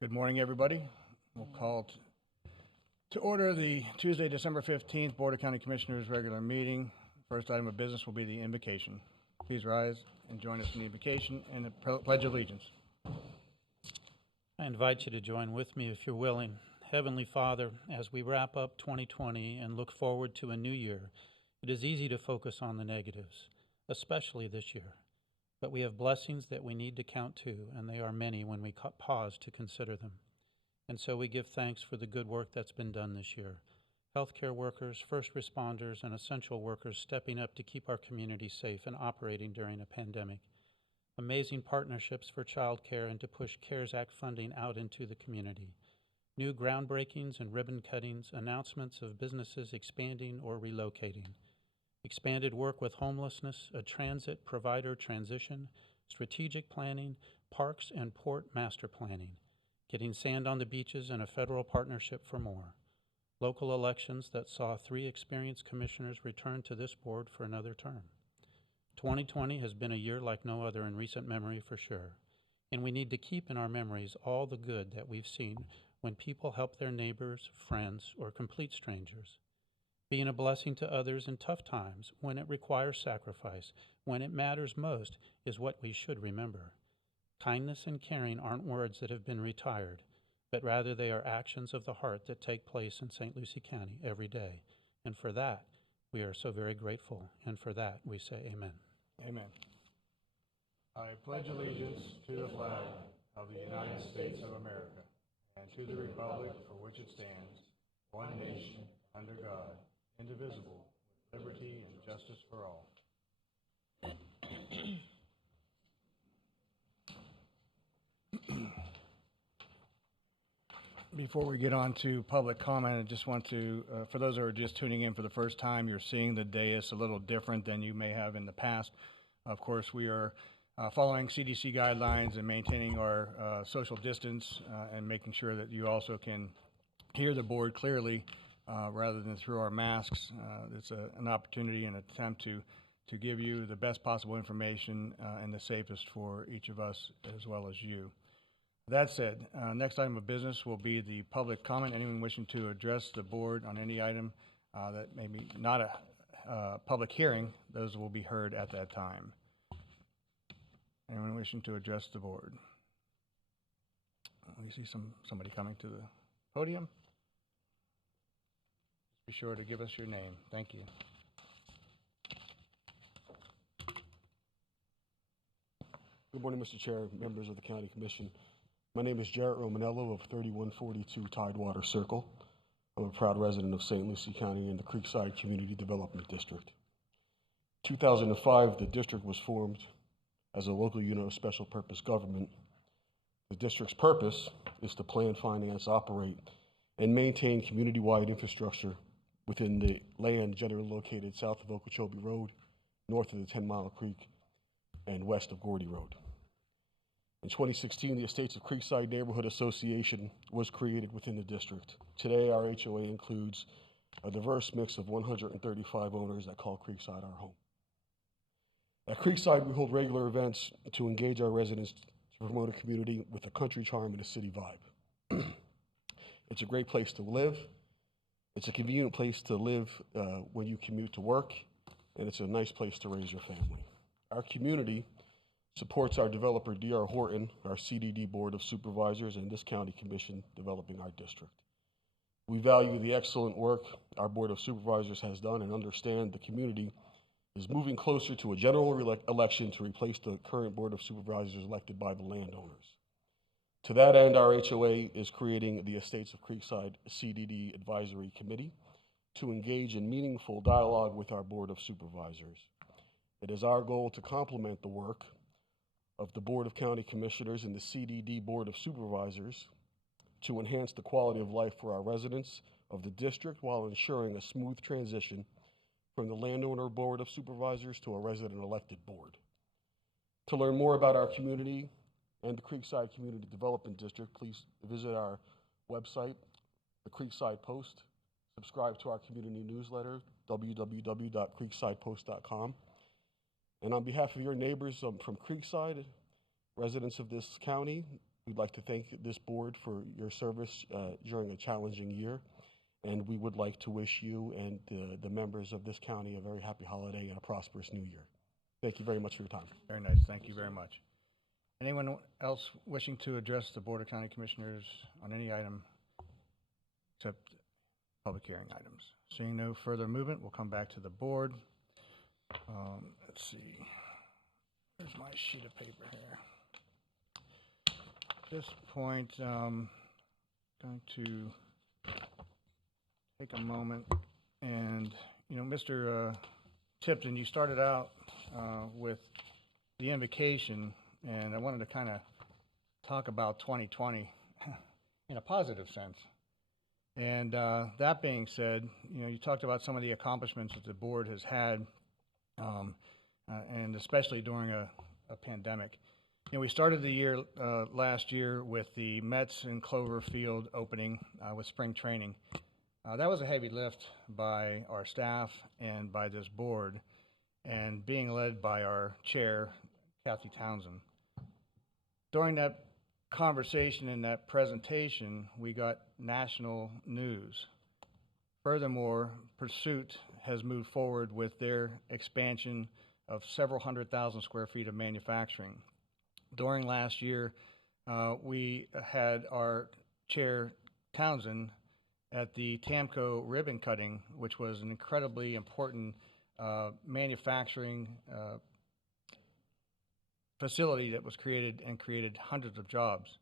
Good morning, everybody. We'll call to order the Tuesday, December 15th Board of County Commissioners regular meeting. First item of business will be the invocation. Please rise and join us in the invocation and the Pledge of Allegiance. I invite you to join with me if you're willing. Heavenly Father, as we wrap up 2020 and look forward to a new year, it is easy to focus on the negatives, especially this year. But we have blessings that we need to count too, and they are many when we pause to consider them. And so we give thanks for the good work that's been done this year. Healthcare workers, first responders, and essential workers stepping up to keep our community safe and operating during a pandemic. Amazing partnerships for child care and to push CARES Act funding out into the community. New groundbreakings and ribbon cuttings, announcements of businesses expanding or relocating. Expanded work with homelessness, a transit provider transition, strategic planning, parks and port master planning, getting sand on the beaches and a federal partnership for more. Local elections that saw 3 experienced commissioners return to this board for another term. 2020 has been a year like no other in recent memory for sure, and we need to keep in our memories all the good that we've seen when people help their neighbors, friends, or complete strangers. Being a blessing to others in tough times, when it requires sacrifice, when it matters most, is what we should remember. Kindness and caring aren't words that have been retired, but rather they are actions of the heart that take place in St. Lucie County every day. And for that, we are so very grateful, and for that we say amen. Amen. I pledge allegiance to the flag of the United States of America and to the republic for which it stands, one nation, under God, indivisible, with liberty and justice for all. Before we get on to public comment, I just want to, for those who are just tuning in for the first time, you're seeing the dais a little different than you may have in the past. Of course, we are following CDC guidelines and maintaining our social distance and making sure that you also can hear the board clearly rather than through our masks. It's an opportunity and attempt to give you the best possible information and the safest for each of us as well as you. That said, next item of business will be the public comment. Anyone wishing to address the board on any item that may be not a public hearing, those will be heard at that time. Anyone wishing to address the board? We see somebody coming to the podium. Be sure to give us your name. Thank you. Good morning, Mr. Chair, members of the County Commission. My name is Jarrett Romanello of 3142 Tidewater Circle. I'm a proud resident of St. Lucie County and the Creekside Community Development District. 2005, the district was formed as a local unit of special purpose government. The district's purpose is to plan, finance, operate, and maintain community-wide infrastructure within the land generally located south of Okeechobee Road, north of the 10 Mile Creek, and west of Gordy Road. In 2016, the Estates of Creekside Neighborhood Association was created within the district. Today, our HOA includes a diverse mix of 135 owners that call Creekside our home. At Creekside, we hold regular events to engage our residents to promote a community with a country charm and a city vibe. It's a great place to live. It's a convenient place to live when you commute to work, and it's a nice place to raise your family. Our community supports our developer, D.R. Horton, our CDD Board of Supervisors, and this County Commission developing our district. We value the excellent work our Board of Supervisors has done and understand the community is moving closer to a general election to replace the current Board of Supervisors elected by the landowners. To that end, our HOA is creating the Estates of Creekside CDD Advisory Committee to engage in meaningful dialogue with our Board of Supervisors. It is our goal to complement the work of the Board of County Commissioners and the CDD Board of Supervisors to enhance the quality of life for our residents of the district while ensuring a smooth transition from the landowner Board of Supervisors to a resident elected board. To learn more about our community and the Creekside Community Development District, please visit our website, the Creekside Post. Subscribe to our community newsletter, www.creeksidepost.com. And on behalf of your neighbors from Creekside, residents of this county, We'd like to thank this board for your service during a challenging year, and we would like to wish you and the members of this county a very happy holiday and a prosperous new year. Thank you very much for your time. Very nice, thank you very much. Anyone else wishing to address the Board of County Commissioners on any item except public hearing items? Seeing no further movement, we'll come back to the board. Let's see, where's my sheet of paper here? At this point, going to take a moment and, Mr. Tipton, you started out with the invocation, and I wanted to kind of talk about 2020 in a positive sense. And that being said, you talked about some of the accomplishments that the board has had, and especially during a pandemic. We started the year last year with the Mets and Clover Field opening with spring training. That was a heavy lift by our staff and by this board, and being led by our chair, Kathy Townsend. During that conversation and that presentation, we got national news. Furthermore, Pursuit has moved forward with their expansion of several 100,000 square feet of manufacturing. During last year, we had our chair, Townsend, at the TAMCO ribbon cutting, which was an incredibly important manufacturing facility that was created hundreds of jobs.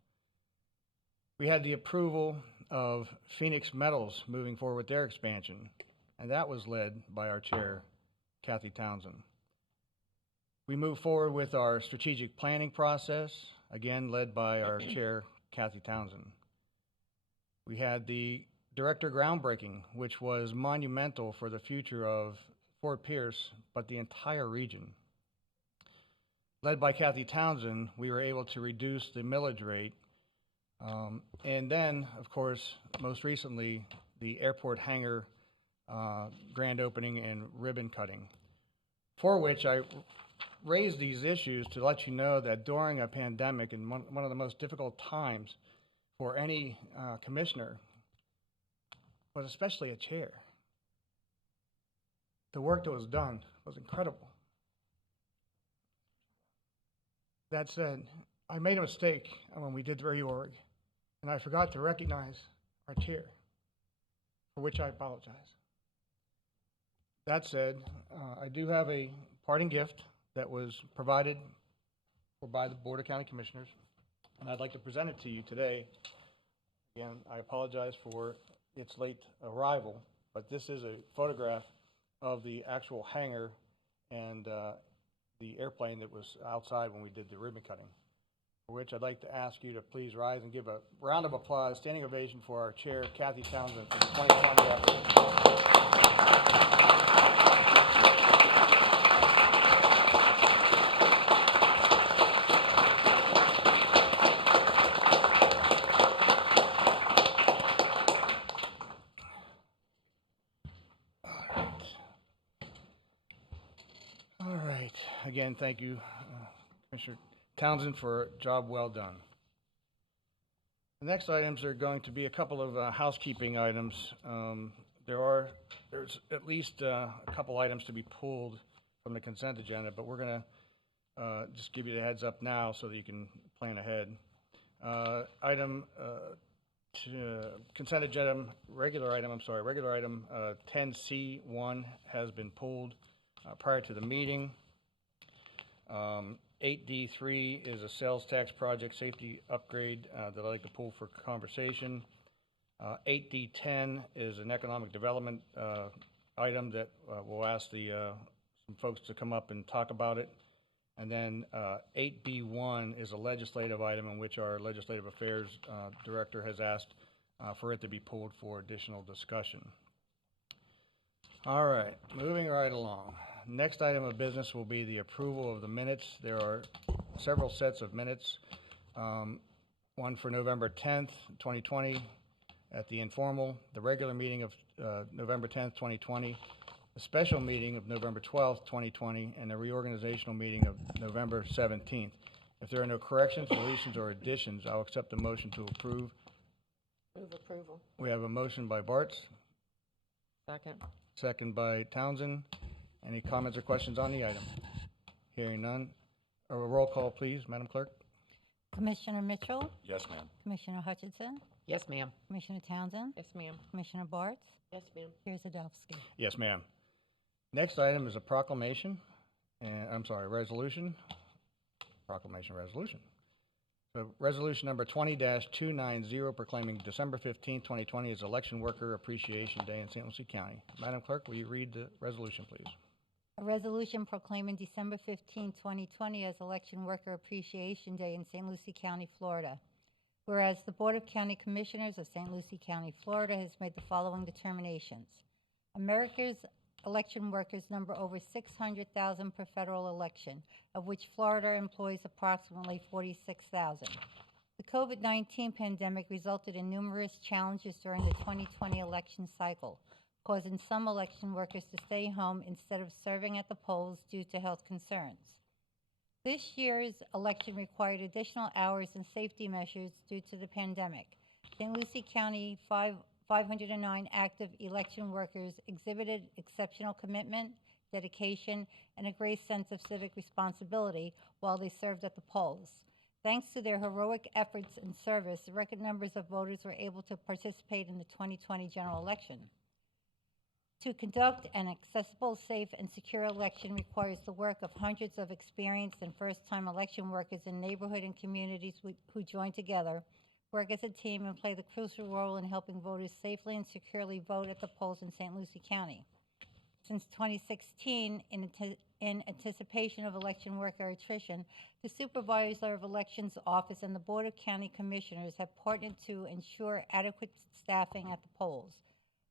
We had the approval of Phoenix Metals moving forward with their expansion, and that was led by our chair, Kathy Townsend. We moved forward with our strategic planning process, again led by our chair, Kathy Townsend. We had the director groundbreaking, which was monumental for the future of Fort Pierce, but the entire region. Led by Kathy Townsend, we were able to reduce the millage rate. And then, of course, most recently, the airport hangar grand opening and ribbon cutting, for which I raised these issues to let you know that during a pandemic and one of the most difficult times for any commissioner, but especially a chair, the work that was done was incredible. That said, I made a mistake when we did the reorg, and I forgot to recognize our chair, for which I apologize. That said, I do have a parting gift that was provided by the Board of County Commissioners, and I'd like to present it to you today. Again, I apologize for its late arrival, but this is a photograph of the actual hangar and the airplane that was outside when we did the ribbon cutting, for which I'd like to ask you to please rise and give a round of applause, standing ovation for our chair, Kathy Townsend, for the 2020 effort. All right. Again, thank you, Commissioner Townsend, for a job well done. The next items are going to be a couple of housekeeping items. There's at least a couple items to be pulled from the consent agenda, but we're going to just give you the heads up now so that you can plan ahead. Consent agenda, regular item 10C1 has been pulled prior to the meeting. 8D3 is a sales tax project safety upgrade that I'd like to pull for conversation. 8D10 is an economic development item that we'll ask some folks to come up and talk about it. And then 8B1 is a legislative item in which our legislative affairs director has asked for it to be pulled for additional discussion. All right, moving right along. Next item of business will be the approval of the minutes. There are several sets of minutes. One for November 10th, 2020 at the informal, the regular meeting of November 10th, 2020, the special meeting of November 12th, 2020, and the reorganizational meeting of November 17th. If there are no corrections, deletions, or additions, I'll accept the motion to approve. Move approval. We have a motion by Bartz, Second. second by Townsend. Any comments or questions on the item? Hearing none. A roll call, please, Madam Clerk. Commissioner Mitchell, Yes, ma'am. Commissioner Hutchinson, Yes, ma'am. Commissioner Townsend, Yes, ma'am. Commissioner Bartz, Yes, ma'am. Chair Zadowski. Yes, ma'am. Next item is a proclamation, resolution. Proclamation resolution. So resolution number 20-290 proclaiming December 15, 2020 as Election Worker Appreciation Day in St. Lucie County. Madam Clerk, will you read the resolution, please? A resolution proclaiming December 15, 2020 as Election Worker Appreciation Day in St. Lucie County, Florida. Whereas the Board of County Commissioners of St. Lucie County, Florida has made the following determinations. America's election workers number over 600,000 per federal election, of which Florida employs approximately 46,000. The COVID-19 pandemic resulted in numerous challenges during the 2020 election cycle, causing some election workers to stay home instead of serving at the polls due to health concerns. This year's election required additional hours and safety measures due to the pandemic. St. Lucie County 509 active election workers exhibited exceptional commitment, dedication, and a great sense of civic responsibility while they served at the polls. Thanks to their heroic efforts and service, record numbers of voters were able to participate in the 2020 general election. To conduct an accessible, safe, and secure election requires the work of hundreds of experienced and first-time election workers in neighborhood and communities who join together, work as a team, and play the crucial role in helping voters safely and securely vote at the polls in St. Lucie County. Since 2016, in anticipation of election worker attrition, the Supervisor of Elections Office and the Board of County Commissioners have partnered to ensure adequate staffing at the polls.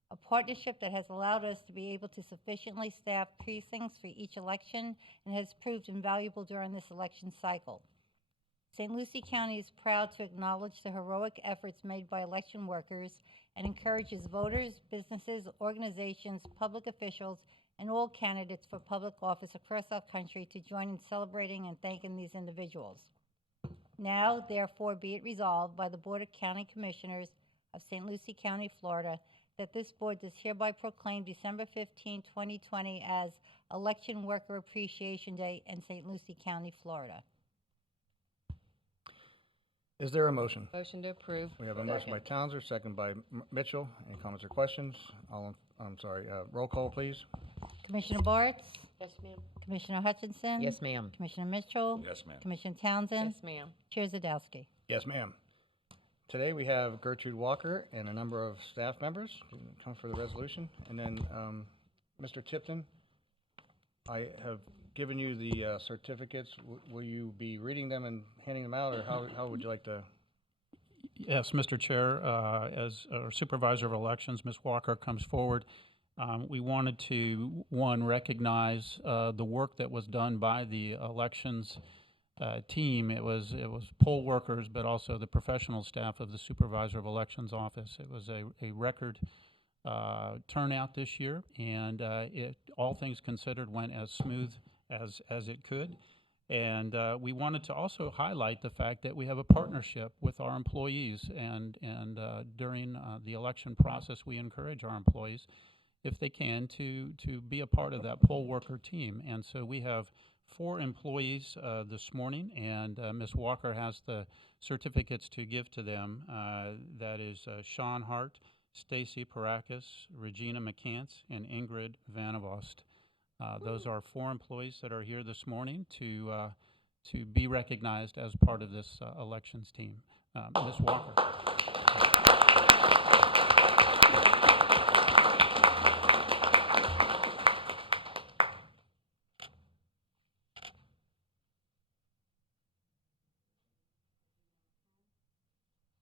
A partnership that has allowed us to be able to sufficiently staff precincts for each election and has proved invaluable during this election cycle. St. Lucie County is proud to acknowledge the heroic efforts made by election workers and encourages voters, businesses, organizations, public officials, and all candidates for public office across our country to join in celebrating and thanking these individuals. Now, therefore, be it resolved by the Board of County Commissioners of St. Lucie County, Florida, that this board does hereby proclaim December 15, 2020 as Election Worker Appreciation Day in St. Lucie County, Florida. Is there a motion? Motion to approve. We have a motion by Townsend, second by Mitchell. Any comments or questions? Roll call, please. Commissioner Bartz, Yes, ma'am. Commissioner Hutchinson. Yes, ma'am. Commissioner Mitchell. Yes, ma'am. Commissioner Townsend. Yes, ma'am. Chair Zadowski. Yes, ma'am. Today, we have Gertrude Walker and a number of staff members who come for the resolution. And then, Mr. Tipton, I have given you the certificates. Will you be reading them and handing them out, or how would you like to? Yes, Mr. Chair, as our Supervisor of Elections, Ms. Walker comes forward. We wanted to, one, recognize the work that was done by the elections team. It was poll workers, but also the professional staff of the Supervisor of Elections office. It was a record turnout this year, and all things considered, went as smooth as it could. And we wanted to also highlight the fact that we have a partnership with our employees, and during the election process, we encourage our employees, if they can, to be a part of that poll worker team. And so we have 4 employees this morning, and Ms. Walker has the certificates to give to them. That is Sean Hart, Stacy Parakis, Regina McCants, and Ingrid Vanavost. Those are 4 employees that are here this morning to be recognized as part of this elections team. Ms. Walker.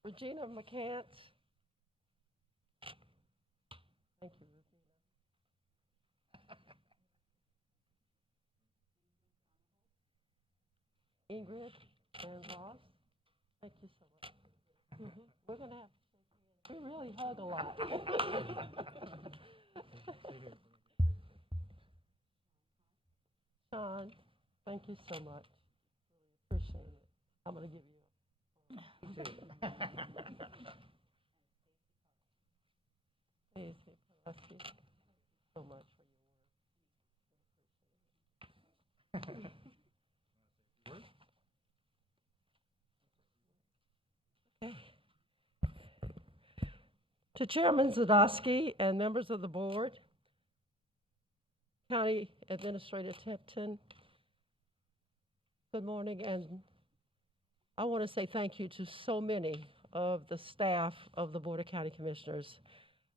Regina McCants. Thank you, Regina. Ingrid and Ross. Thank you so much. We're going to have to shake hands. We really hug a lot. Sean, thank you so much. Really appreciate it. I'm gonna give you. Stacy Pulaski, so much for your work. Okay. To Chairman Zadowski and members of the board, County Administrator Tipton, good morning, and I want to say thank you to so many of the staff of the Board of County Commissioners.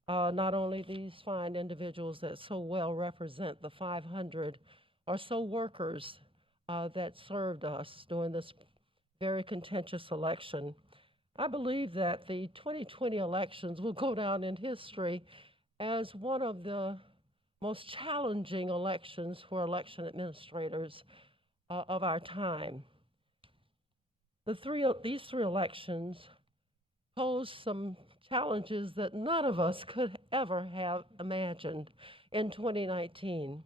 Not only these fine individuals that so well represent the 500 or so workers that served us during this very contentious election. I believe that the 2020 elections will go down in history as one of the most challenging elections for election administrators of our time. These three elections pose some challenges that none of us could ever have imagined in 2019.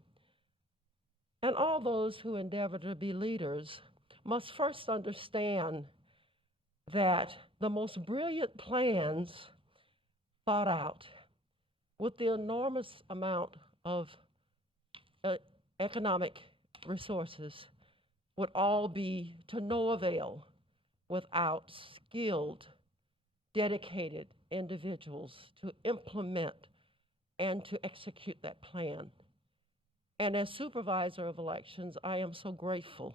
And all those who endeavor to be leaders must first understand that the most brilliant plans thought out with the enormous amount of economic resources would all be to no avail without skilled, dedicated individuals to implement and to execute that plan. And as supervisor of elections, I am so grateful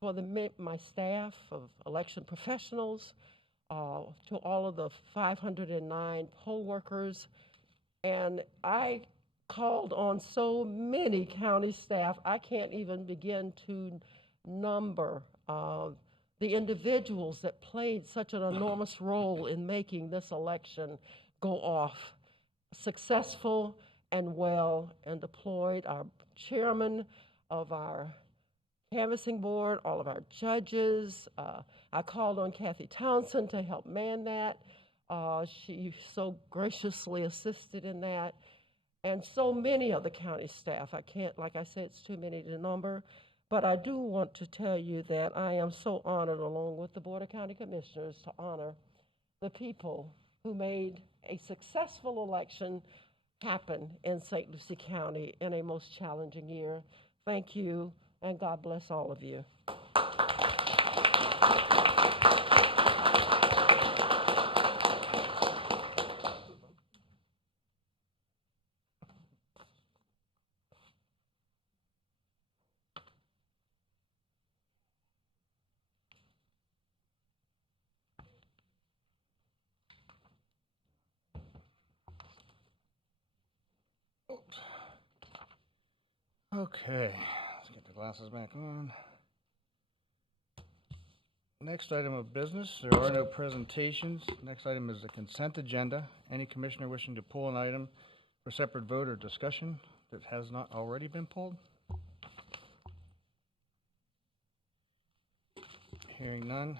for my staff of election professionals, to all of the 509 poll workers. And I called on so many county staff, I can't even begin to number the individuals that played such an enormous role in making this election go off successful and well and deployed. Our chairman of our canvassing board, all of our judges. I called on Kathy Townsend to help man that. She so graciously assisted in that. And so many of the county staff. I can't, like I said, it's too many to number. But I do want to tell you that I am so honored, along with the Board of County Commissioners, to honor the people who made a successful election happen in St. Lucie County in a most challenging year. Thank you, and God bless all of you. Okay, let's get the glasses back on. Next item of business, there are no presentations. Next item is the consent agenda. Any commissioner wishing to pull an item for separate vote or discussion that has not already been pulled? Hearing none.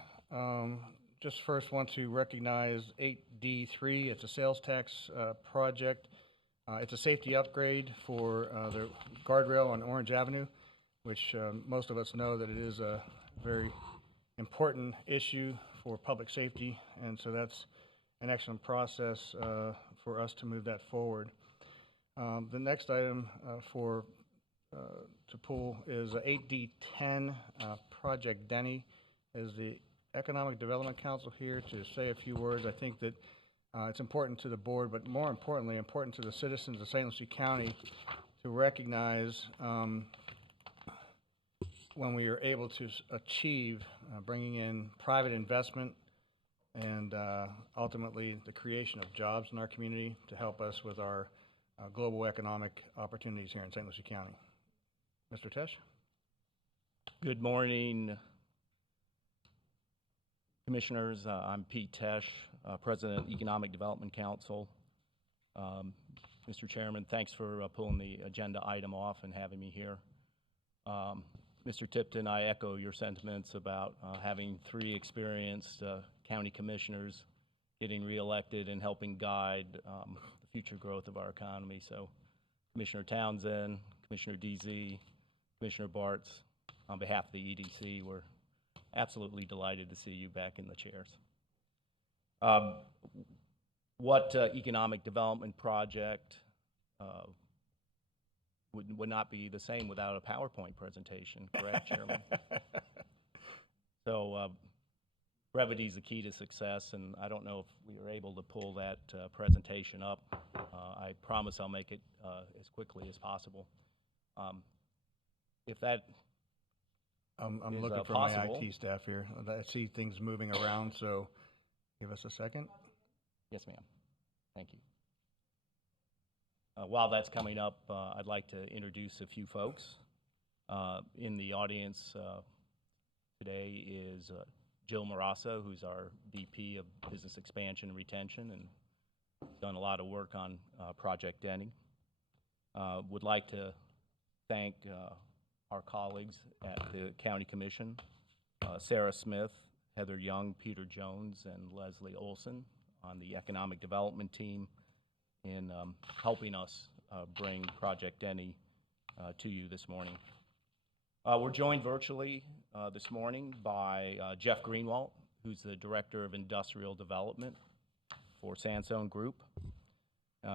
Just first want to recognize 8D3. It's a sales tax project. It's a safety upgrade for the guardrail on Orange Avenue, which most of us know that it is a very important issue for public safety, and so that's an excellent process for us to move that forward. The next item to pull is 8D10, Project Denny. Is the Economic Development Council here to say a few words? I think that it's important to the board, but more importantly, important to the citizens of St. Lucie County to recognize when we are able to achieve bringing in private investment and ultimately the creation of jobs in our community to help us with our global economic opportunities here in St. Lucie County. Mr. Tesh? Good morning, Commissioners. I'm Pete Tesh, President, Economic Development Council. Mr. Chairman, thanks for pulling the agenda item off and having me here. Mr. Tipton, I echo your sentiments about having three experienced county commissioners getting reelected and helping guide the future growth of our economy. So Commissioner Townsend, Commissioner DZ, Commissioner Bartz, on behalf of the EDC, we're Absolutely delighted to see you back in the chairs. What economic development project would not be the same without a PowerPoint presentation, correct, Chairman? So brevity is the key to success, and I don't know if we are able to pull that presentation up. I promise I'll make it as quickly as possible. If that I'm is, looking for possible. my IT staff here. I see things moving around, so give us a second. Yes, ma'am. Thank you. While that's coming up, I'd like to introduce a few folks. In the audience today is Jill Marassa, who's our VP of Business Expansion and Retention, and done a lot of work on Project Denny. Would like to thank our colleagues at the County Commission, Sarah Smith, Heather Young, Peter Jones, and Leslie Olson on the Economic Development team in helping us bring Project Denny to you this morning. We're joined virtually this morning by Jeff Greenwalt, who's the Director of Industrial Development for Sansone Group.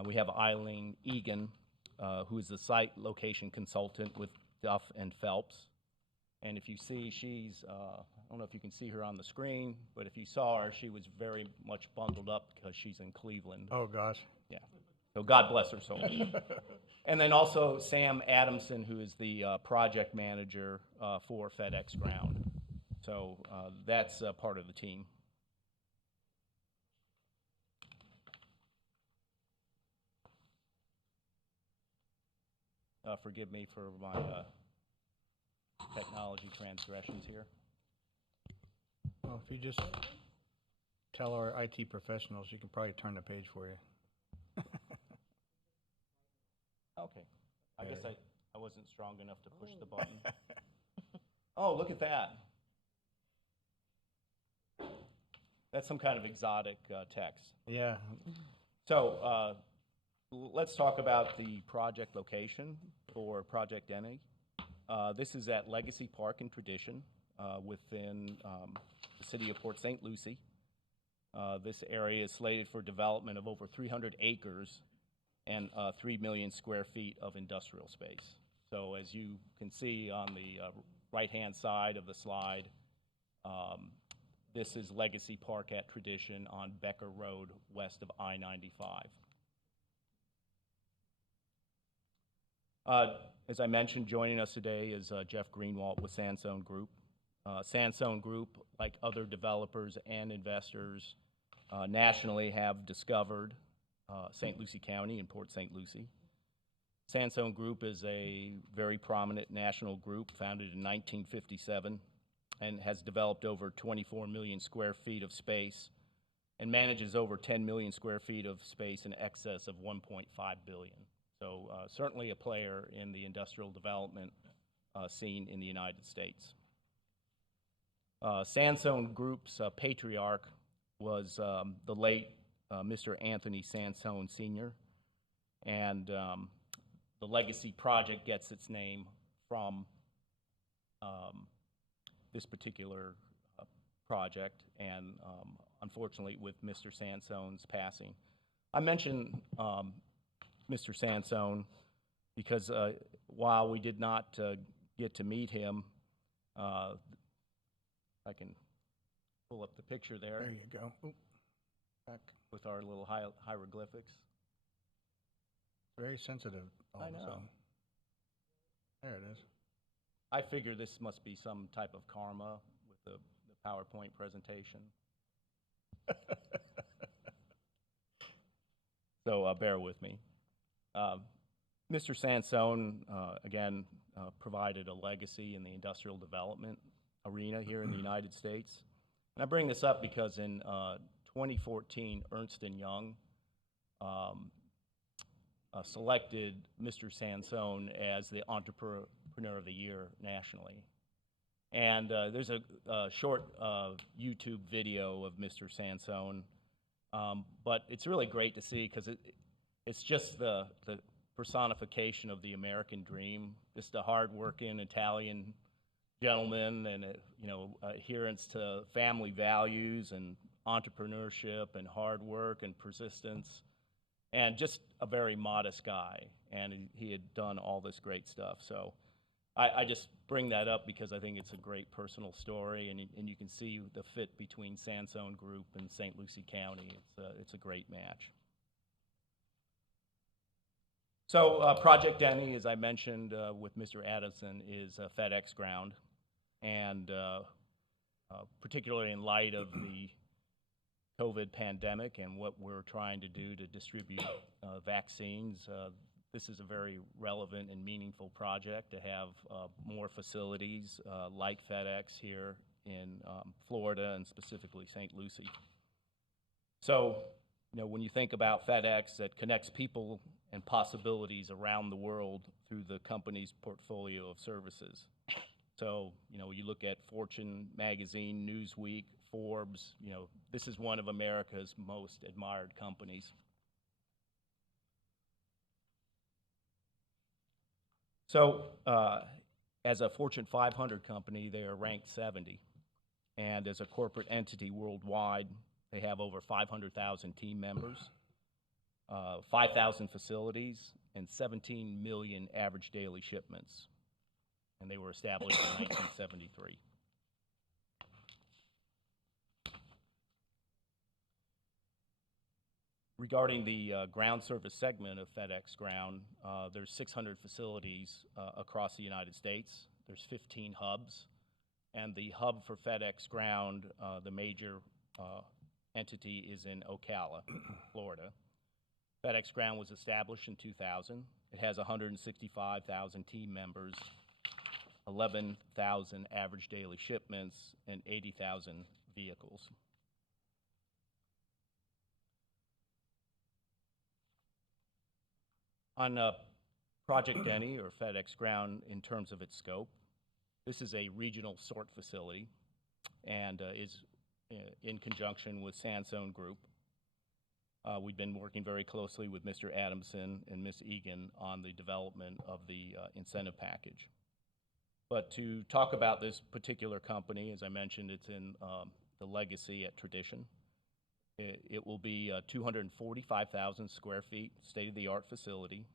We have Eileen Egan, who is the site location consultant with Duff and Phelps. And if you see, she's, I don't know if you can see her on the screen, but if you saw her, she was very much bundled up because she's in Cleveland. Oh, gosh. Yeah. So God bless her soul. And then also Sam Adamson, who is the project manager for FedEx Ground. So that's part of the team. Forgive me for my technology transgressions here. Well, if you just tell our IT professionals, you can probably turn the page for you. Okay. I guess I wasn't strong enough to push the button. Oh, look at that. That's some kind of exotic text. Yeah. So let's talk about the project location for Project Denny. This is at Legacy Park and Tradition within the city of Port St. Lucie. This area is slated for development of over 300 acres and 3 million square feet of industrial space. So as you can see on the right-hand side of the slide, this is Legacy Park at Tradition on Becker Road, west of I-95. As I mentioned, joining us today is Jeff Greenwalt with Sansone Group. Sansone Group, like other developers and investors nationally, have discovered St. Lucie County and Port St. Lucie. Sansone Group is a very prominent national group founded in 1957 and has developed over 24 million square feet of space and manages over 10 million square feet of space in excess of 1.5 billion. So certainly a player in the industrial development scene in the United States. Sansone Group's patriarch was the late Mr. Anthony Sansone Sr., and the Legacy Project gets its name from this particular project, and unfortunately with Mr. Sansone's passing. I mention Mr. Sansone because while we did not get to meet him, I can pull up the picture there. There you go. Oop. Back. With our little hieroglyphics. Very sensitive. I know. So. There it is. I figure this must be some type of karma with the PowerPoint presentation. So bear with me. Mr. Sansone, again, provided a legacy in the industrial development arena here in the United States. And I bring this up because in 2014, Ernst & Young selected Mr. Sansone as the Entrepreneur of the Year nationally. And there's a short YouTube video of Mr. Sansone, but it's really great to see because it's just the personification of the American dream, just a hard-working Italian gentleman and, adherence to family values and entrepreneurship and hard work and persistence, and just a very modest guy. And he had done all this great stuff. So I just bring that up because I think it's a great personal story, and you can see the fit between Sansone Group and St. Lucie County. It's a great match. So Project Denny, as I mentioned with Mr. Adamson, is a FedEx ground, and particularly in light of the COVID pandemic and what we're trying to do to distribute vaccines, this is a very relevant and meaningful project to have more facilities like FedEx here in Florida and specifically St. Lucie. So, when you think about FedEx, that connects people and possibilities around the world through the company's portfolio of services. So, you look at Fortune magazine, Newsweek, Forbes, this is one of America's most admired companies. So, as a Fortune 500 company, they are ranked 70. And as a corporate entity worldwide, they have over 500,000 team members, 5,000 facilities, and 17 million average daily shipments. And they were established in 1973. Regarding the ground service segment of FedEx Ground, there's 600 facilities across the United States. There's 15 hubs. And the hub for FedEx Ground, the major entity, is in Ocala, Florida. FedEx Ground was established in 2000. It has 165,000 team members, 11,000 average daily shipments, and 80,000 vehicles. On Project Denny, or FedEx Ground, in terms of its scope, this is a regional sort facility and is in conjunction with Sansone Group. We've been working very closely with Mr. Adamson and Ms. Egan on the development of the incentive package. But to talk about this particular company, as I mentioned, it's in the legacy at Tradition. It will be 245,000 square feet, state-of-the-art facility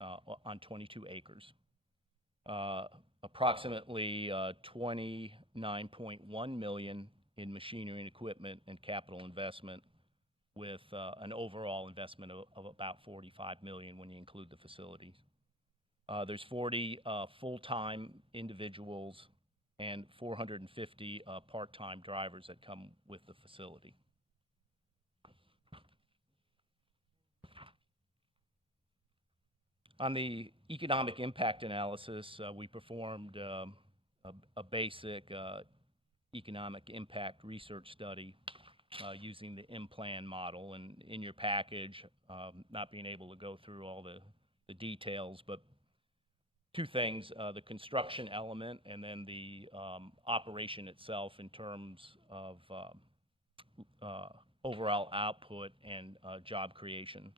on 22 acres. Approximately $29.1 million in machinery and equipment and capital investment, with an overall investment of about $45 million when you include the facilities. There's 40 full-time individuals and 450 part-time drivers that come with the facility. On the economic impact analysis, we performed a basic economic impact research study using the M-Plan model. And in your package, not being able to go through all the details, but two things, the construction element and then the operation itself in terms of overall output and job creation.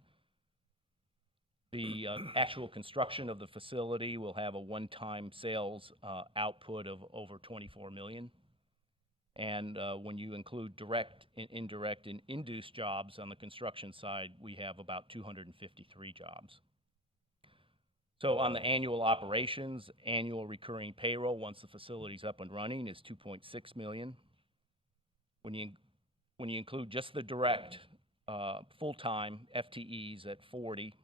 The actual construction of the facility will have a one-time sales output of over $24 million. And when you include direct and indirect and induced jobs on the construction side, we have about 253 jobs. So on the annual operations, annual recurring payroll once the facility's up and running is $2.6 million. When you include just the direct full-time FTEs at 40,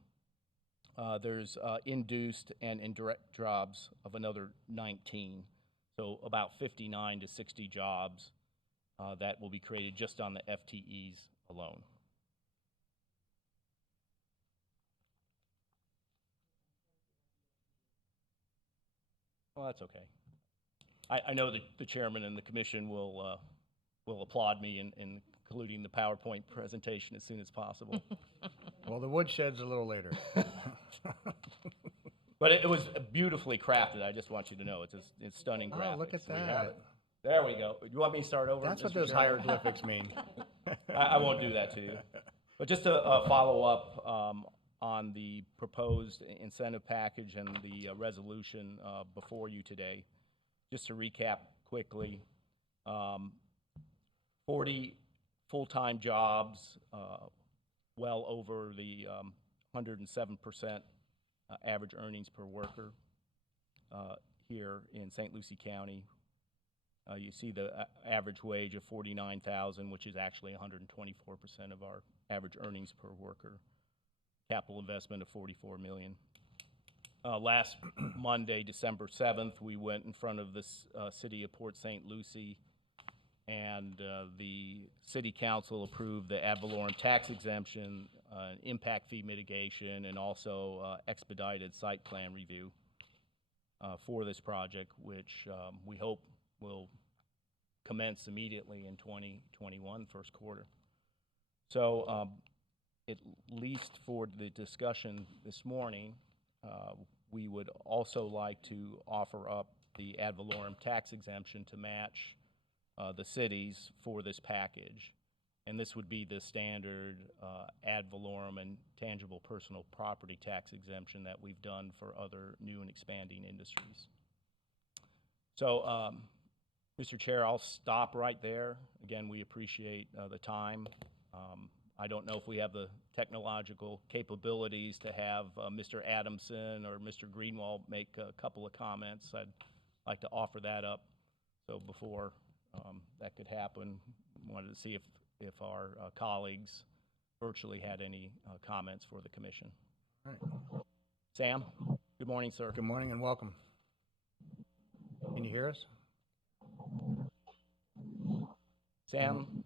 there's induced and indirect jobs of another 19. So about 59 to 60 jobs that will be created just on the FTEs alone. Well, that's okay. I know that the chairman and the commission will applaud me in including the PowerPoint presentation as soon as possible. Well, the woodshed's a little later. But it was beautifully crafted. I just want you to know it's stunning graphics. Oh, look at We have that. it. There we go. You want me to start over? That's what Mr. those Chairman? hieroglyphics mean. I won't do that to you. But just to follow up on the proposed incentive package and the resolution before you today, just to recap quickly, 40 full-time jobs, well over the 107% average earnings per worker here in St. Lucie County. You see the average wage of $49,000, which is actually 124% of our average earnings per worker. Capital investment of $44 million. Last Monday, December 7th, we went in front of the city of Port St. Lucie, and the city council approved the ad valorem tax exemption, impact fee mitigation, and also expedited site plan review for this project, which we hope will commence immediately in 2021, first quarter. So at least for the discussion this morning, we would also like to offer up the ad valorem tax exemption to match the cities for this package. And this would be the standard ad valorem and tangible personal property tax exemption that we've done for other new and expanding industries. So, Mr. Chair, I'll stop right there. Again, we appreciate the time. I don't know if we have the technological capabilities to have Mr. Adamson or Mr. Greenwald make a couple of comments. I'd like to offer that up. So before that could happen, wanted to see if our colleagues virtually had any comments for the commission. All right. Sam, good morning, sir. Good morning and welcome. Can you hear us? Sam?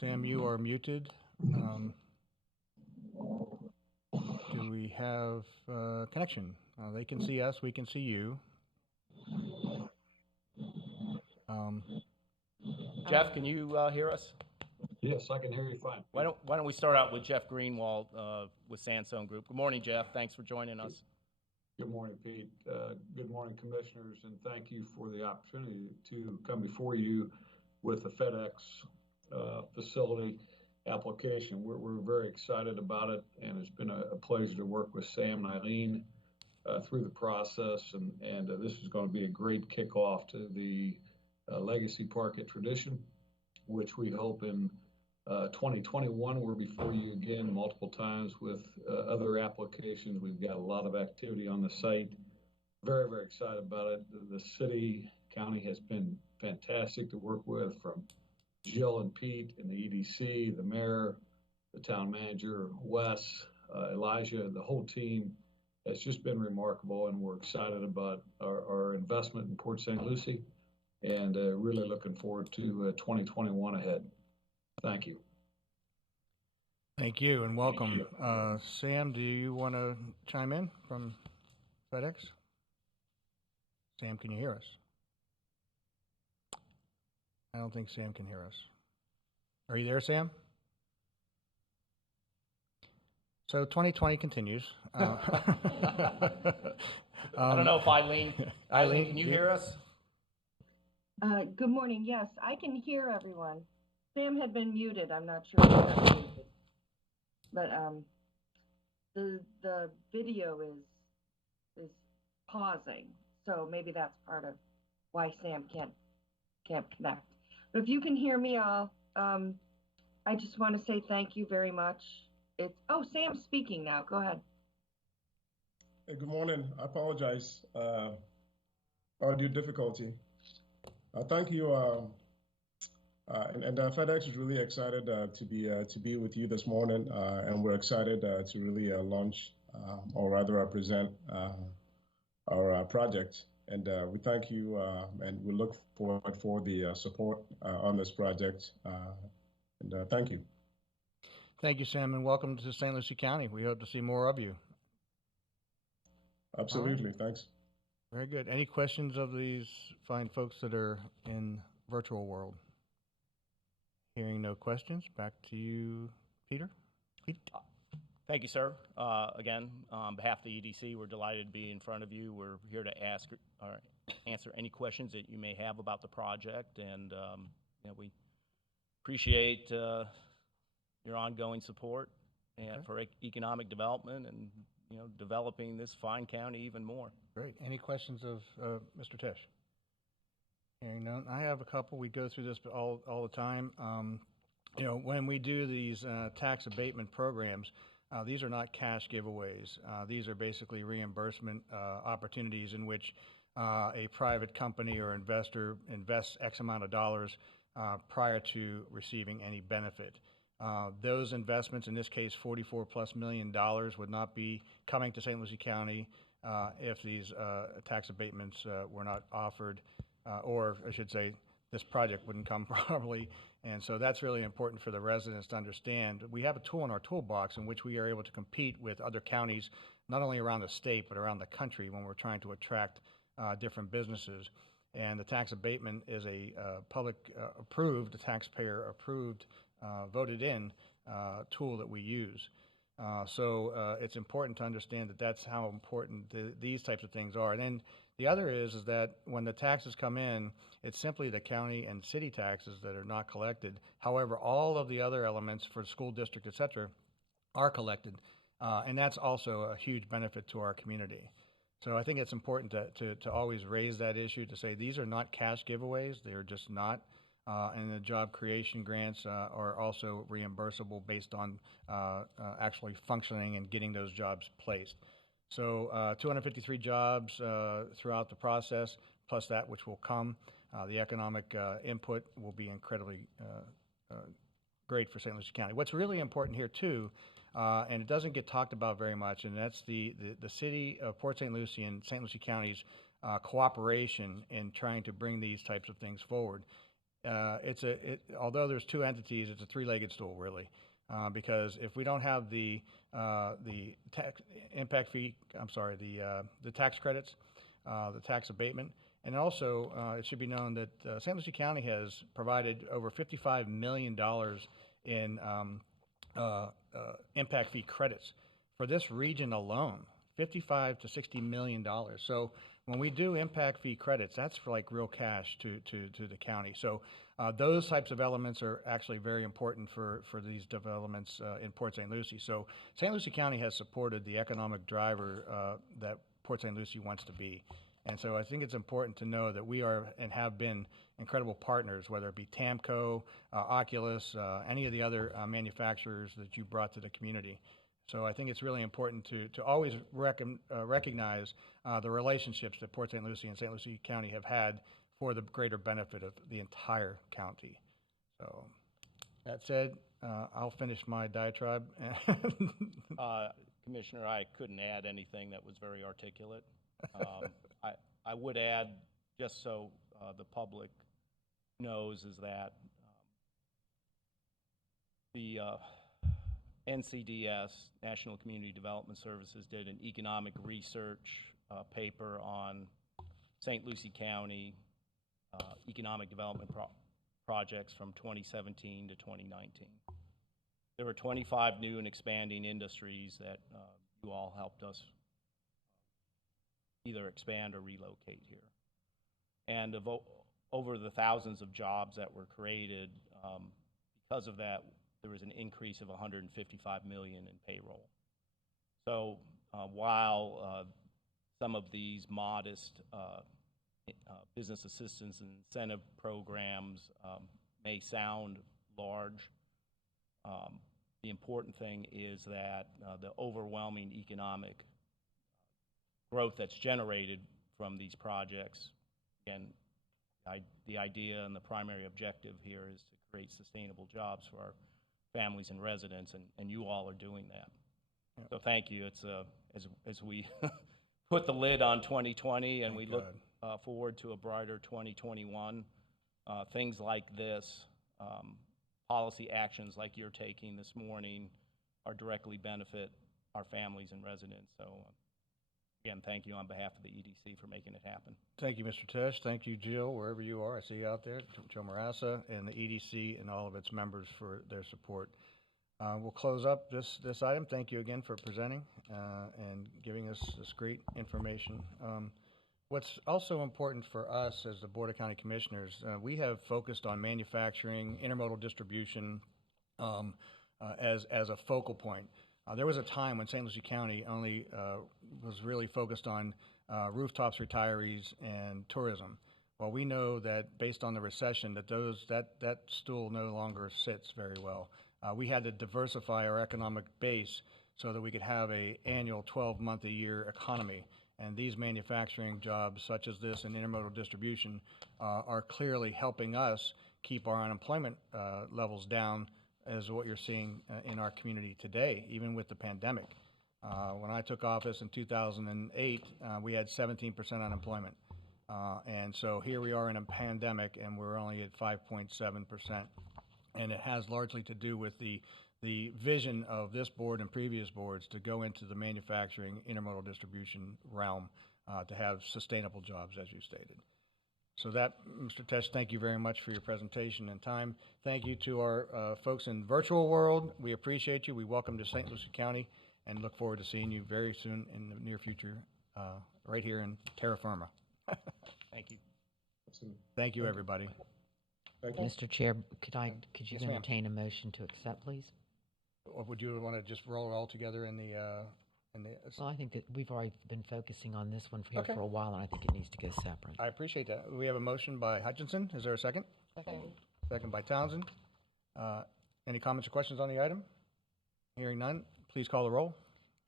Sam, you are muted. Do we have connection? They can see us, we can see you. Jeff, can you hear us? Yes, I can hear you fine. Why don't we start out with Jeff Greenwald with Sandstone Group. Good morning, Jeff. Thanks for joining us. Good morning, Pete. Good morning, commissioners, and thank you for the opportunity to come before you with the FedEx facility application. We're very excited about it, and it's been a pleasure to work with Sam and Eileen through the process, and this is going to be a great kickoff to the Legacy Park at Tradition, which we hope in 2021 we're before you again multiple times with other applications. We've got a lot of activity on the site. Very, very excited about it. The city, county has been fantastic to work with, from Jill and Pete and the EDC, the mayor, the town manager, Wes, Elijah, the whole team. It's just been remarkable, and we're excited about our investment in Port St. Lucie, and really looking forward to 2021 ahead. Thank you. Thank you and welcome. Sam, do you want to chime in from FedEx? Sam, can you hear us? I don't think Sam can hear us. Are you there, Sam? So 2020 continues. I don't know if Eileen, can you hear us? Good morning. Yes, I can hear everyone. Sam had been muted. I'm not sure if he got muted. But the video is pausing, so maybe that's part of why Sam can't connect. But if you can hear me, I just want to say thank you very much. Sam's speaking now. Go ahead. Hey, good morning. I apologize. Audio difficulty. Thank you. And FedEx is really excited to be with you this morning, and we're excited to really launch, or rather present our project. And we thank you, and we look forward for the support on this project. And thank you. Thank you, Sam, and welcome to St. Lucie County. We hope to see more of you. Absolutely. Thanks. Very good. Any questions of these fine folks that are in virtual world? Hearing no questions, back to you, Peter. Pete? Thank you, sir. Again, on behalf of the EDC, we're delighted to be in front of you. We're here to answer any questions that you may have about the project, and we appreciate your ongoing support and for economic development, and developing this fine county even more. Great. Any questions of Mr. Tisch? Hearing none, I have a couple. We go through this all the time. When we do these tax abatement programs, these are not cash giveaways. These are basically reimbursement opportunities in which a private company or investor invests X amount of dollars prior to receiving any benefit. Those investments, in this case, $44+ million, would not be coming to St. Lucie County if these tax abatements were not offered, or I should say, this project wouldn't come probably. And so that's really important for the residents to understand. We have a tool in our toolbox in which we are able to compete with other counties, not only around the state, but around the country when we're trying to attract different businesses. And the tax abatement is a public approved, taxpayer approved, voted in tool that we use. So it's important to understand that that's how important these types of things are. And then the other is that when the taxes come in, it's simply the county and city taxes that are not collected. However, all of the other elements for school district, et cetera, are collected. And that's also a huge benefit to our community. So I think it's important to always raise that issue, to say these are not cash giveaways. They're just not. And the job creation grants are also reimbursable based on actually functioning and getting those jobs placed. So 253 jobs throughout the process, plus that which will come. The economic input will be incredibly great for St. Lucie County. What's really important here too, and it doesn't get talked about very much, and that's the city of Port St. Lucie and St. Lucie County's cooperation in trying to bring these types of things forward. Although there's two entities, it's a three-legged stool really, because if we don't have the tax impact fee, the tax credits, the tax abatement, and also it should be known that St. Lucie County has provided over $55 million in impact fee credits for this region alone, $55 to $60 million. So when we do impact fee credits, that's for like real cash to the county. So those types of elements are actually very important for these developments in Port St. Lucie. So St. Lucie County has supported the economic driver that Port St. Lucie wants to be. And so I think it's important to know that we are and have been incredible partners, whether it be TAMCO, Oculus, any of the other manufacturers that you brought to the community. So I think it's really important to always recognize the relationships that Port St. Lucie and St. Lucie County have had for the greater benefit of the entire county. So that said, I'll finish my diatribe. Commissioner, I couldn't add anything that was very articulate. I would add, just so the public knows, is that the NCDS, National Community Development Services, did an economic research paper on St. Lucie County economic development projects from 2017 to 2019. There were 25 new and expanding industries that you all helped us either expand or relocate here. And over the thousands of jobs that were created, because of that, there was an increase of $155 million in payroll. So while some of these modest business assistance and incentive programs may sound large, the important thing is that the overwhelming economic growth that's generated from these projects, again, the idea and the primary objective here is to create sustainable jobs for our families and residents, and you all are doing that. Yep. So thank you. It's as we put the lid on 2020 and we look forward to a brighter 2021, things like this, policy actions like you're taking this morning, are directly benefit our families and residents. So again, thank you on behalf of the EDC for making it happen. Thank you, Mr. Tisch. Thank you, Jill, wherever you are. I see you out there, Joe Marassa, and the EDC and all of its members for their support. We'll close up this item. Thank you again for presenting and giving us this great information. What's also important for us as the Board of County Commissioners, we have focused on manufacturing, intermodal distribution as a focal point. There was a time when St. Lucie County only was really focused on rooftops, retirees, and tourism. Well, we know that based on the recession, that stool no longer sits very well. We had to diversify our economic base so that we could have a annual 12-month-a-year economy. And these manufacturing jobs, such as this and intermodal distribution, are clearly helping us keep our unemployment levels down, as what you're seeing in our community today, even with the pandemic. When I took office in 2008, we had 17% unemployment. And so here we are in a pandemic, and we're only at 5.7%. And it has largely to do with the vision of this board and previous boards to go into the manufacturing intermodal distribution realm to have sustainable jobs, as you stated. So that, Mr. Tesh, thank you very much for your presentation and time. Thank you to our folks in virtual world. We appreciate you. We welcome to St. Lucie County and look forward to seeing you very soon in the near future, right here in terra firma. Thank you. Absolutely. Thank you, everybody. Thank you. Mr. Chair, could you Yes, ma'am. entertain a motion to accept, please? Or would you want to just roll it all together in the Well, I think that we've already been focusing on this one here Okay. for a while, and I think it needs to go separate. I appreciate that. We have a motion by Hutchinson. Is there a second? Second by Townsend. Any comments or questions on the item? Hearing none, please call the roll.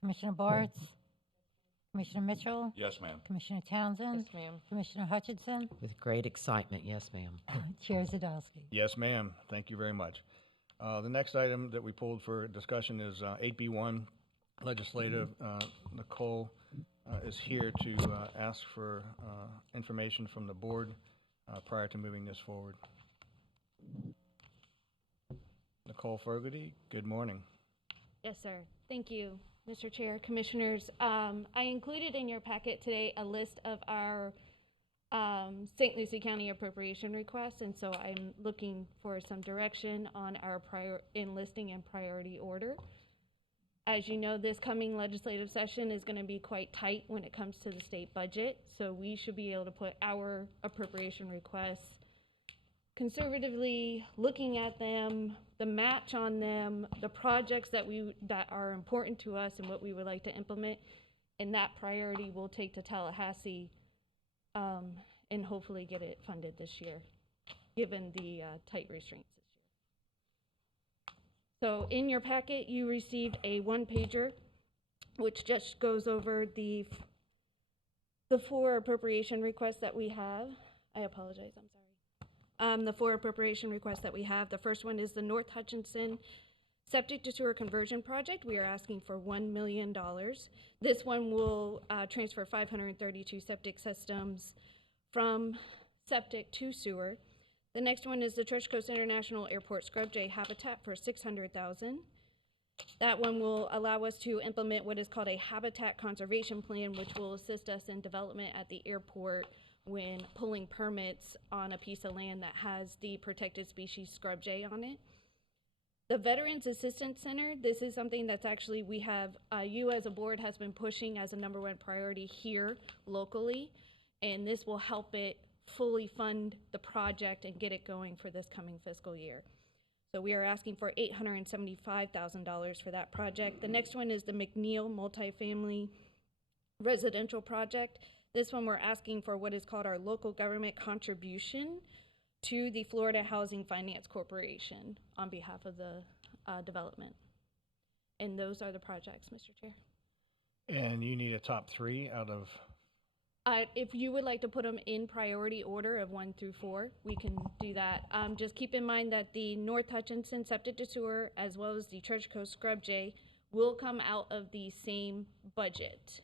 Commissioner Bartz? Commissioner Mitchell? Yes, ma'am. Commissioner Townsend? Yes, ma'am. Commissioner Hutchinson? With great excitement, yes, ma'am. Chair Zadowski. Yes, ma'am. Thank you very much. The next item that we pulled for discussion is 8B1 legislative. Nicole is here to ask for information from the board prior to moving this forward. Nicole Fogarty, good morning. Yes, sir. Thank you, Mr. Chair, Commissioners. I included in your packet today a list of our St. Lucie County appropriation requests, and so I'm looking for some direction on our enlisting and priority order. As you know, this coming legislative session is going to be quite tight when it comes to the state budget, so we should be able to put our appropriation requests conservatively, looking at them, the match on them, the projects that are important to us and what we would like to implement, and that priority we'll take to Tallahassee and hopefully get it funded this year, given the tight restraints this year. So in your packet, you received a one-pager, which just goes over the 4 appropriation requests that we have. I apologize, I'm sorry. The 4 appropriation requests that we have. The first one is the North Hutchinson Septic to Sewer Conversion Project. We are asking for $1 million. This one will transfer 532 septic systems from septic to sewer. The next one is the Treasure Coast International Airport Scrub Jay Habitat for $600,000. That one will allow us to implement what is called a habitat conservation plan, which will assist us in development at the airport when pulling permits on a piece of land that has the protected species scrub jay on it. The Veterans Assistance Center, this is something that's actually, we have, you as a board has been pushing as a #1 priority here locally, and this will help it fully fund the project and get it going for this coming fiscal year. So we are asking for $875,000 for that project. The next one is the McNeil Multifamily Residential Project. This one we're asking for what is called our local government contribution to the Florida Housing Finance Corporation on behalf of the development. And those are the projects, Mr. Chair. And you need a top 3 out of... If you would like to put them in priority order of 1 through 4, we can do that. Just keep in mind that the North Hutchinson Septic to Sewer, as well as the Treasure Coast Scrub Jay, will come out of the same budget.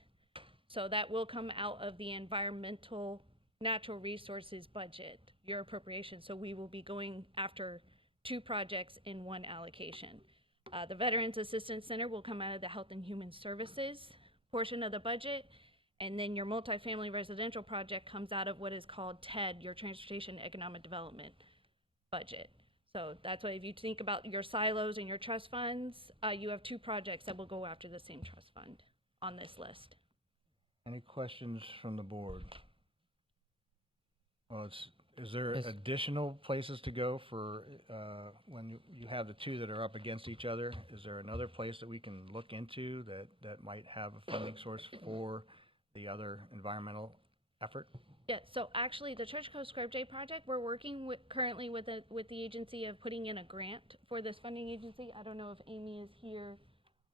So that will come out of the environmental natural resources budget, your appropriation. So we will be going after 2 projects in 1 allocation. The Veterans Assistance Center will come out of the Health and Human Services portion of the budget. And then your multifamily residential project comes out of what is called TED, your Transportation Economic Development budget. So that's why if you think about your silos and your trust funds, you have 2 projects that will go after the same trust fund on this list. Any questions from the board? Well, Is there Yes. additional places to go for, when you have the two that are up against each other? Is there another place that we can look into that might have a funding source for the other environmental effort? Yeah, so actually, the Church Coast Scrub Jay project, we're working currently with the agency of putting in a grant for this funding agency. I don't know if Amy is here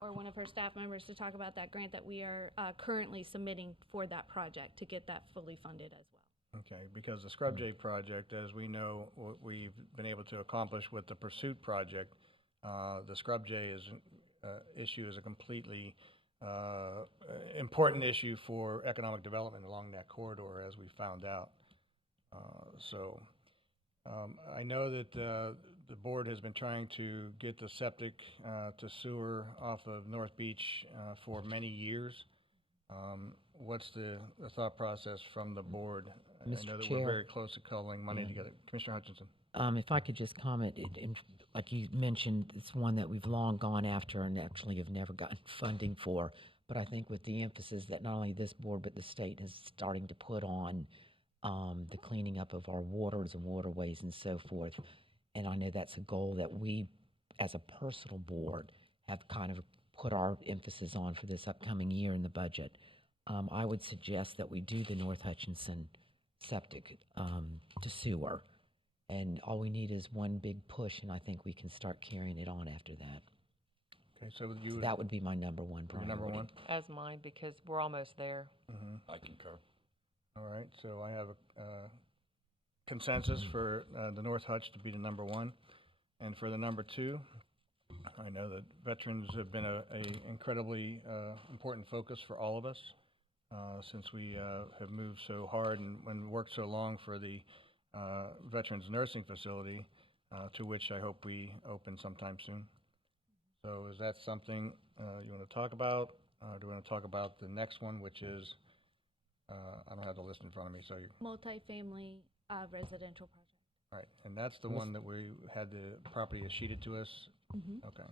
or one of her staff members to talk about that grant that we are currently submitting for that project to get that fully funded as well. Okay, because the Scrub Jay project, as we know, what we've been able to accomplish with the Pursuit project, the Scrub Jay issue is a completely important issue for economic development along that corridor, as we found out. I know that the board has been trying to get the septic to sewer off of North Beach for many years. What's the thought process from the board? I Mr. know that Chair. we're very close to culling money together. Commissioner Hutchinson. If I could just comment, like you mentioned, it's one that we've long gone after and actually have never gotten funding for. But I think with the emphasis that not only this board but the state is starting to put on the cleaning up of our waters and waterways and so forth, and I know that's a goal that we, as a personal board, have kind of put our emphasis on for this upcoming year in the budget. I would suggest that we do the North Hutchinson septic to sewer. And all we need is one big push, and I think we can start carrying it on after that. Okay, so you So would, that would be my number one your priority. number one? As mine, because we're almost there. I concur. All right, so I have a consensus for the North Hutch to be the number one. And for the number two, I know that veterans have been a incredibly important focus for all of us since we have moved so hard and worked so long for the Veterans Nursing Facility, to which I hope we open sometime soon. So is that something you want to talk about? Do you want to talk about the next one, which is, I don't have the list in front of me, so you, Multifamily residential project. all right, and that's the one that we had the property escheated to us? Okay.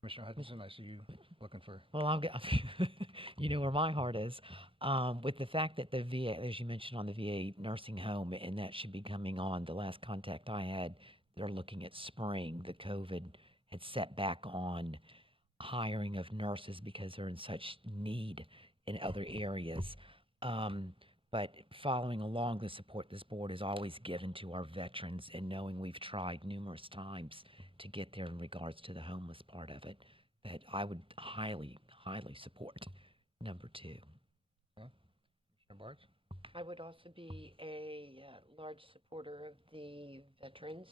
Commissioner Hutchinson, I see you looking for, Well, you know where my heart is. With the fact that the VA, as you mentioned on the VA nursing home, and that should be coming on, the last contact I had, they're looking at spring. The COVID had set back on hiring of nurses because they're in such need in other areas. But following along the support this board has always given to our veterans, and knowing we've tried numerous times to get there in regards to the homeless part of it, that I would highly, highly support number two. Commissioner Bartz? I would also be a large supporter of the veterans.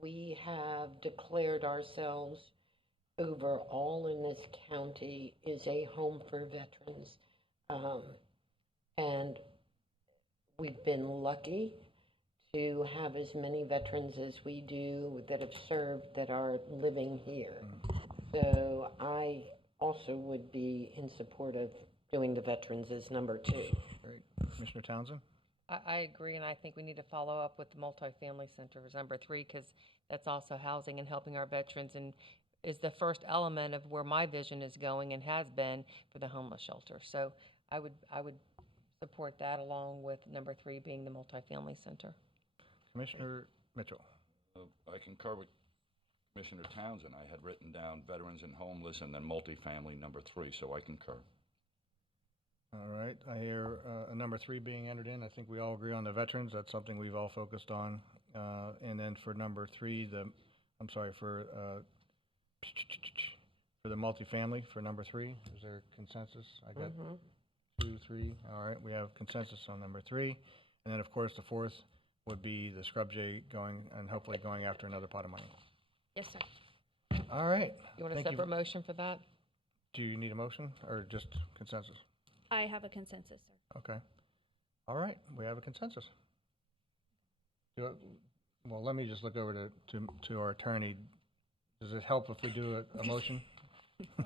We have declared ourselves overall in this county is a home for veterans. And we've been lucky to have as many veterans as we do that have served that are living here. So I also would be in support of doing the veterans as number two. Great. Commissioner Townsend? I agree, and I think we need to follow up with the multifamily center as number 3, because that's also housing and helping our veterans, and is the first element of where my vision is going and has been for the homeless shelter. So I would support that, along with number 3 being the multifamily center. Commissioner Mitchell? I concur with Commissioner Townsend. I had written down veterans and homeless and then multifamily number 3, so I concur. All right, I hear a number 3 being entered in. I think we all agree on the veterans. That's something we've all focused on. And then for number 3, for the multifamily, for number 3, is there consensus? I got 2, 3. All right, we have consensus on number 3. And then, of course, the 4th would be the Scrub Jay going, and hopefully going after another pot of money. Yes, sir. All right. You want a Thank you. separate motion for that? Do you need a motion or just consensus? I have a consensus, sir. Okay. All right, we have a consensus. Well, let me just look over to our attorney. Does it help if we do a motion?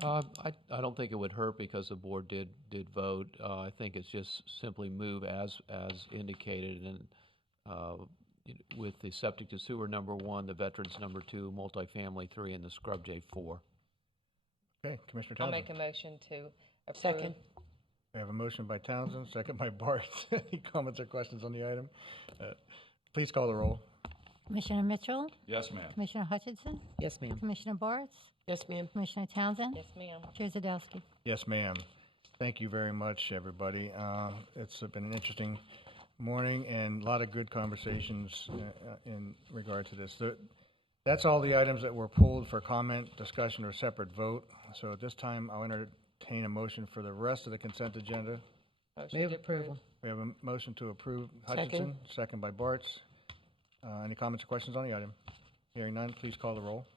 I don't think it would hurt because the board did vote. I think it's just simply move as indicated, and with the septic to sewer number 1, the veterans number 2, multifamily 3, and the Scrub Jay 4. Okay, Commissioner I'll Townsend. make a motion to approve. Second. We have a motion by Townsend, second by Bart. Any comments or questions on the item? Please call the roll. Commissioner Mitchell, Yes, ma'am. Commissioner Hutchinson, Yes, ma'am. Commissioner Bartz, Yes, ma'am. Commissioner Townsend, Yes, ma'am. Chair Zadowski. Yes, ma'am. Thank you very much, everybody. It's been an interesting morning and a lot of good conversations in regard to this. That's all the items that were pulled for comment, discussion, or separate vote. So at this time, I'll entertain a motion for the rest of the consent agenda. Motion Move to approve. approval. We have a motion to approve Second. Hutchinson, second by Bartz. Any comments or questions on the item? Hearing none, please call the roll.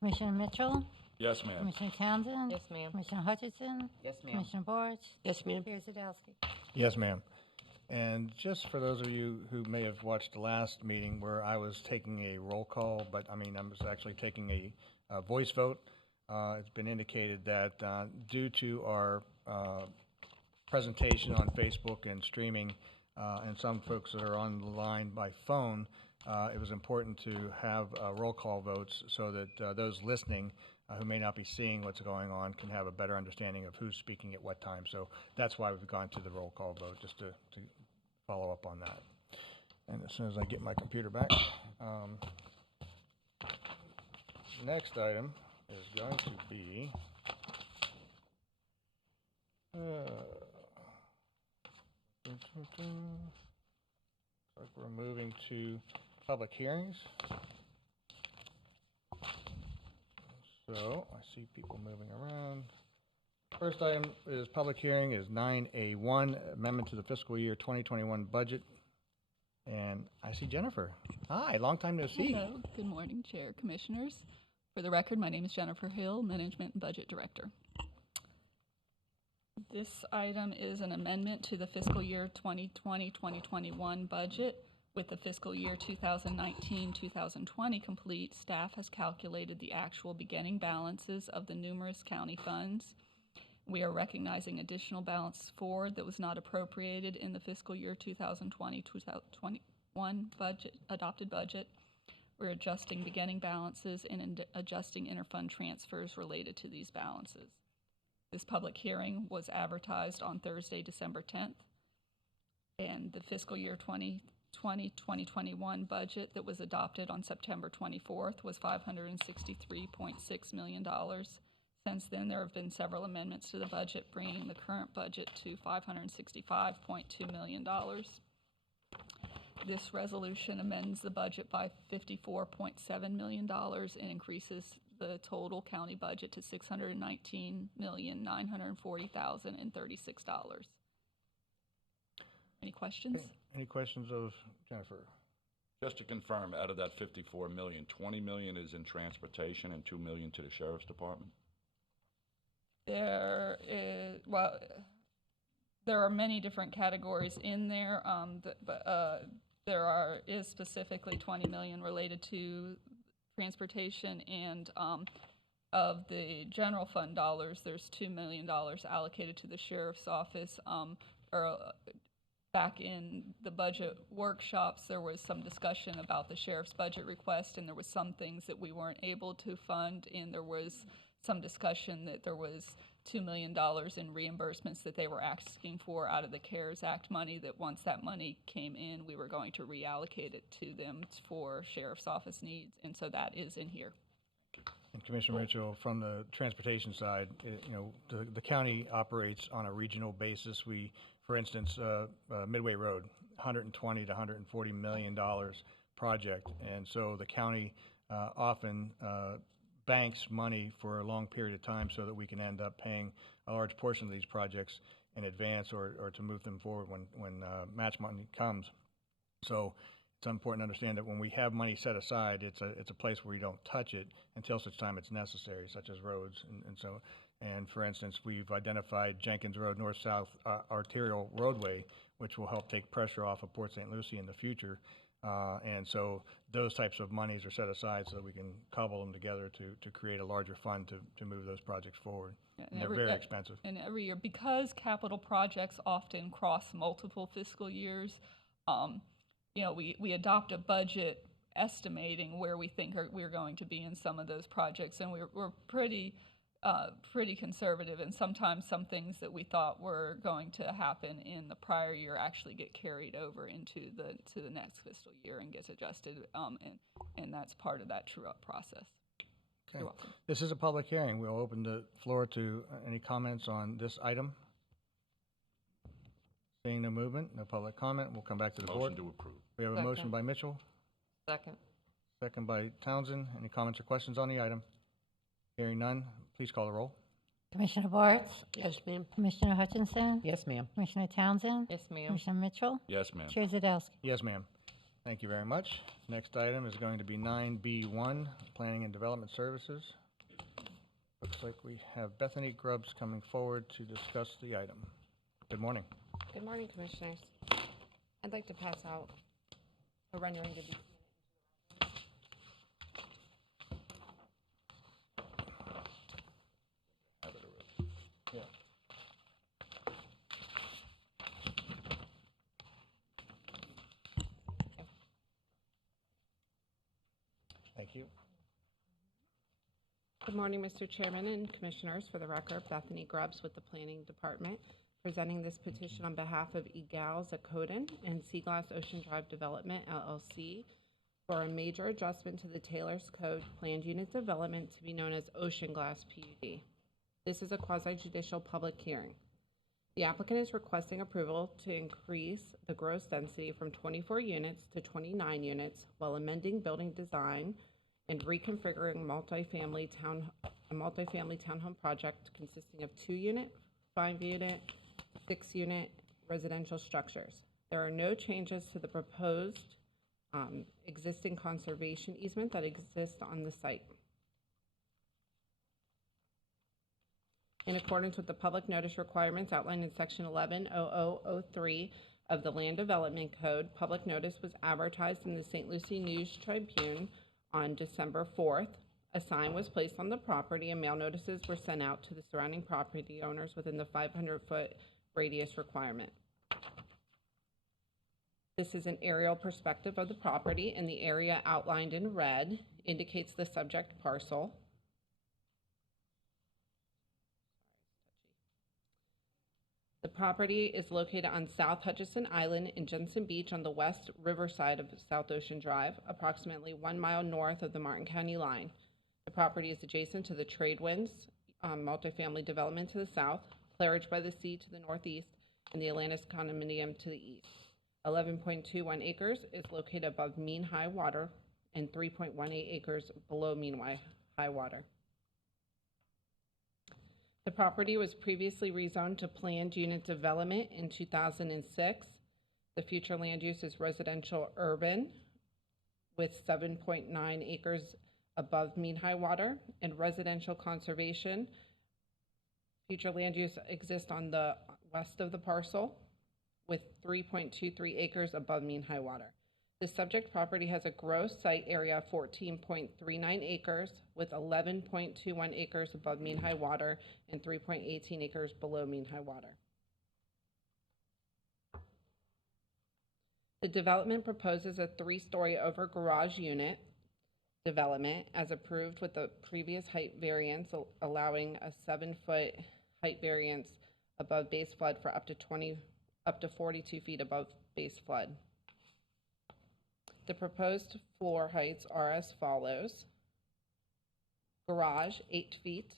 Commissioner Mitchell, Yes, ma'am. Commissioner Townsend, Yes, ma'am. Commissioner Hutchinson, Yes, ma'am. Commissioner Bartz, Yes, ma'am. Chair Zadowski. Yes, ma'am. And just for those of you who may have watched the last meeting where I was taking a roll call, but I was actually taking a voice vote. It's been indicated that due to our presentation on Facebook and streaming, and some folks that are on the line by phone, it was important to have roll call votes so that those listening who may not be seeing what's going on can have a better understanding of who's speaking at what time. So that's why we've gone to the roll call vote, just to follow up on that. And as soon as I get my computer back, next item is going to be like we're moving to public hearings. So I see people moving around. First item is public hearing is 9A1, amendment to the fiscal year 2021 budget. And I see Jennifer. Hi, long time no see. Hello, good morning, Chair, Commissioners. For the record, my name is Jennifer Hill, Management and Budget Director. This item is an amendment to the fiscal year 2020-2021 budget. With the fiscal year 2019-2020 complete, staff has calculated the actual beginning balances of the numerous county funds. We are recognizing additional balance forward that was not appropriated in the fiscal year 2020-2021 adopted budget. We're adjusting beginning balances and adjusting interfund transfers related to these balances. This public hearing was advertised on Thursday, December 10th, and the fiscal year 2020-2021 budget that was adopted on September 24th was $563.6 million. Since then, there have been several amendments to the budget, bringing the current budget to $565.2 million. This resolution amends the budget by $54.7 million and increases the total county budget to $619,940,036. Any questions? Any questions of Jennifer? Just to confirm, out of that 54 million, 20 million is in transportation and 2 million to the sheriff's department? There is, well, there are many different categories in there, but there is specifically 20 million related to transportation, and of the general fund dollars, there's $2 million allocated to the sheriff's office. Back in the budget workshops, there was some discussion about the sheriff's budget request, and there was some things that we weren't able to fund, and there was some discussion that there was $2 million in reimbursements that they were asking for out of the CARES Act money, that once that money came in, we were going to reallocate it to them for sheriff's office needs, and so that is in here. And Commissioner Mitchell, from the transportation side, the county operates on a regional basis. We, for instance, Midway Road, $120 to $140 million project, and so the county often banks money for a long period of time so that we can end up paying a large portion of these projects in advance or to move them forward when match money comes. So it's important to understand that when we have money set aside, it's a place where we don't touch it until such time it's necessary, such as roads. And for instance, we've identified Jenkins Road North-South arterial roadway, which will help take pressure off of Port St. Lucie in the future. And so those types of monies are set aside so that we can cobble them together to create a larger fund to move those projects forward. Yeah, and they're very expensive. And every year, because capital projects often cross multiple fiscal years, we adopt a budget estimating where we think we're going to be in some of those projects, and we're pretty pretty conservative, and sometimes some things that we thought were going to happen in the prior year actually get carried over into the next fiscal year and gets adjusted, and that's part of that true-up process. Okay. You're welcome. This is a public hearing. We'll open the floor to any comments on this item. Seeing no movement, no public comment, we'll come back to the board. Motion to approve. We have a motion Second. by Mitchell, Second. second by Townsend. Any comments or questions on the item? Hearing none, please call the roll. Commissioner Bartz? Yes, ma'am. Commissioner Hutchinson? Yes, ma'am. Commissioner Townsend? Yes, ma'am. Commissioner Mitchell? Yes, ma'am. Chair Zadowski? Yes, ma'am. Thank you very much. Next item is going to be 9B1, Planning and Development Services. Looks like we have Bethany Grubbs coming forward to discuss the item. Good morning. Good morning, Commissioners. I'd like to pass out a rendering of these. Have it already. Yeah. Thank you. Good morning, Mr. Chairman and Commissioners. For the record, Bethany Grubbs with the Planning Department, presenting this petition on behalf of Egal Zakoden and Seaglass Ocean Drive Development, LLC, for a major adjustment to the Taylor's Code planned unit development to be known as Ocean Glass PUD. This is a quasi-judicial public hearing. The applicant is requesting approval to increase the gross density from 24 units to 29 units while amending building design and reconfiguring a multifamily townhome project consisting of 2-unit, 5-unit, 6-unit residential structures. There are no changes to the proposed existing conservation easement that exists on the site. In accordance with the public notice requirements outlined in Section 110003 of the Land Development Code, public notice was advertised in the St. Lucie News Tribune on December 4th. A sign was placed on the property and mail notices were sent out to the surrounding property owners within the 500-foot radius requirement. This is an aerial perspective of the property, and the area outlined in red indicates the subject parcel. The property is located on South Hutchinson Island in Jensen Beach on the west riverside of South Ocean Drive, approximately 1 mile north of the Martin County line. The property is adjacent to the Tradewinds multifamily development to the south, Claridge by the Sea to the northeast, and the Atlantis condominium to the east. 11.21 acres is located above mean high water and 3.18 acres below mean high water. The property was previously rezoned to planned unit development in 2006. The future land use is residential urban with 7.9 acres above mean high water, and residential conservation. Future land use exists on the west of the parcel with 3.23 acres above mean high water. The subject property has a gross site area of 14.39 acres with 11.21 acres above mean high water and 3.18 acres below mean high water. The development proposes a 3-story over garage unit development as approved with the previous height variance, allowing a 7-foot height variance above base flood for up to 42 feet above base flood. The proposed floor heights are as follows. Garage, 8 feet.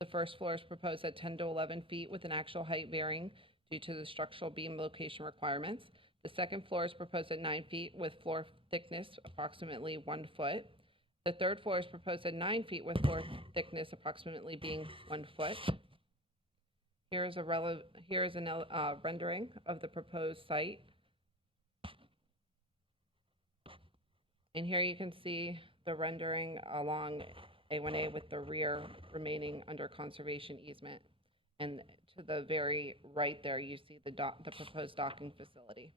The first floor is proposed at 10 to 11 feet with an actual height varying due to the structural beam location requirements. The second floor is proposed at 9 feet with floor thickness approximately 1 foot. The third floor is proposed at 9 feet with floor thickness approximately being 1 foot. Here is a rendering of the proposed site. And here you can see the rendering along A1A with the rear remaining under conservation easement. And to the very right there, you see the proposed docking facility.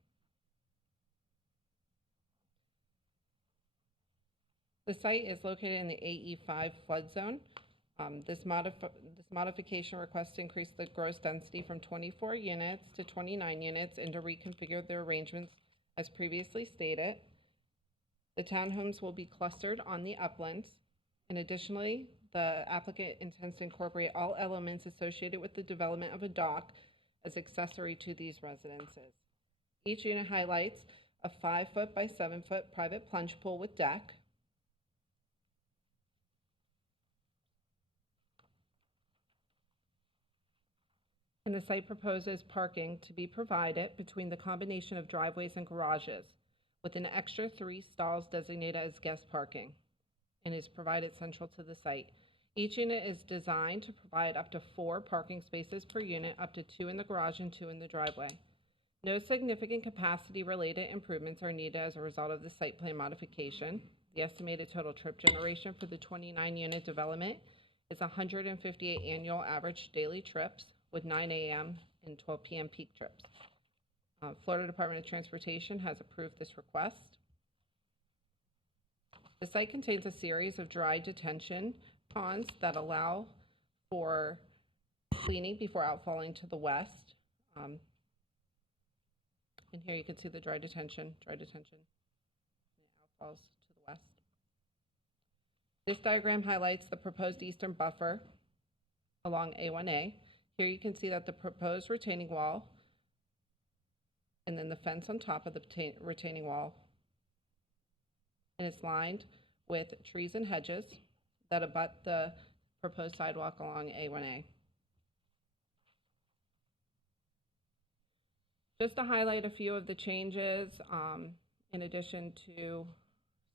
The site is located in the AE5 flood zone. This modification requests to increase the gross density from 24 units to 29 units and to reconfigure the arrangements as previously stated. The townhomes will be clustered on the uplands, and additionally, the applicant intends to incorporate all elements associated with the development of a dock as accessory to these residences. Each unit highlights a 5-foot by 7-foot private plunge pool with deck, and the site proposes parking to be provided between the combination of driveways and garages, with an extra 3 stalls designated as guest parking, and is provided central to the site. Each unit is designed to provide up to 4 parking spaces per unit, up to 2 in the garage and 2 in the driveway. No significant capacity-related improvements are needed as a result of the site plan modification. The estimated total trip generation for the 29-unit development is 158 annual average daily trips, with 9 a.m. and 12 p.m. peak trips. Florida Department of Transportation has approved this request. The site contains a series of dry detention ponds that allow for cleaning before outfalling to the west. And here you can see the dry detention, and it outfalls to the west. This diagram highlights the proposed eastern buffer along A1A. Here you can see that the proposed retaining wall and then the fence on top of the retaining wall, and it's lined with trees and hedges that abut the proposed sidewalk along A1A. Just to highlight a few of the changes, in addition to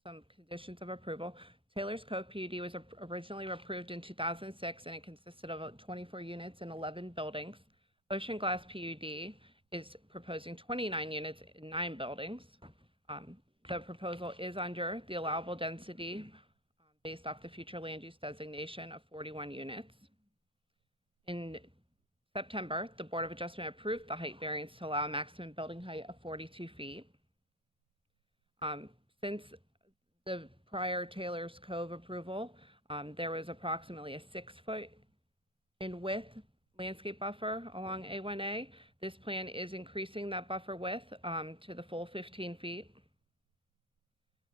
some conditions of approval, Taylor's Cove PUD was originally approved in 2006, and it consisted of 24 units and 11 buildings. Ocean Glass PUD is proposing 29 units in 9 buildings. The proposal is under the allowable density based off the future land use designation of 41 units. In September, the Board of Adjustment approved the height variance to allow a maximum building height of 42 feet. Since the prior Taylor's Cove approval, there was approximately a 6-foot in width landscape buffer along A1A. This plan is increasing that buffer width to the full 15 feet.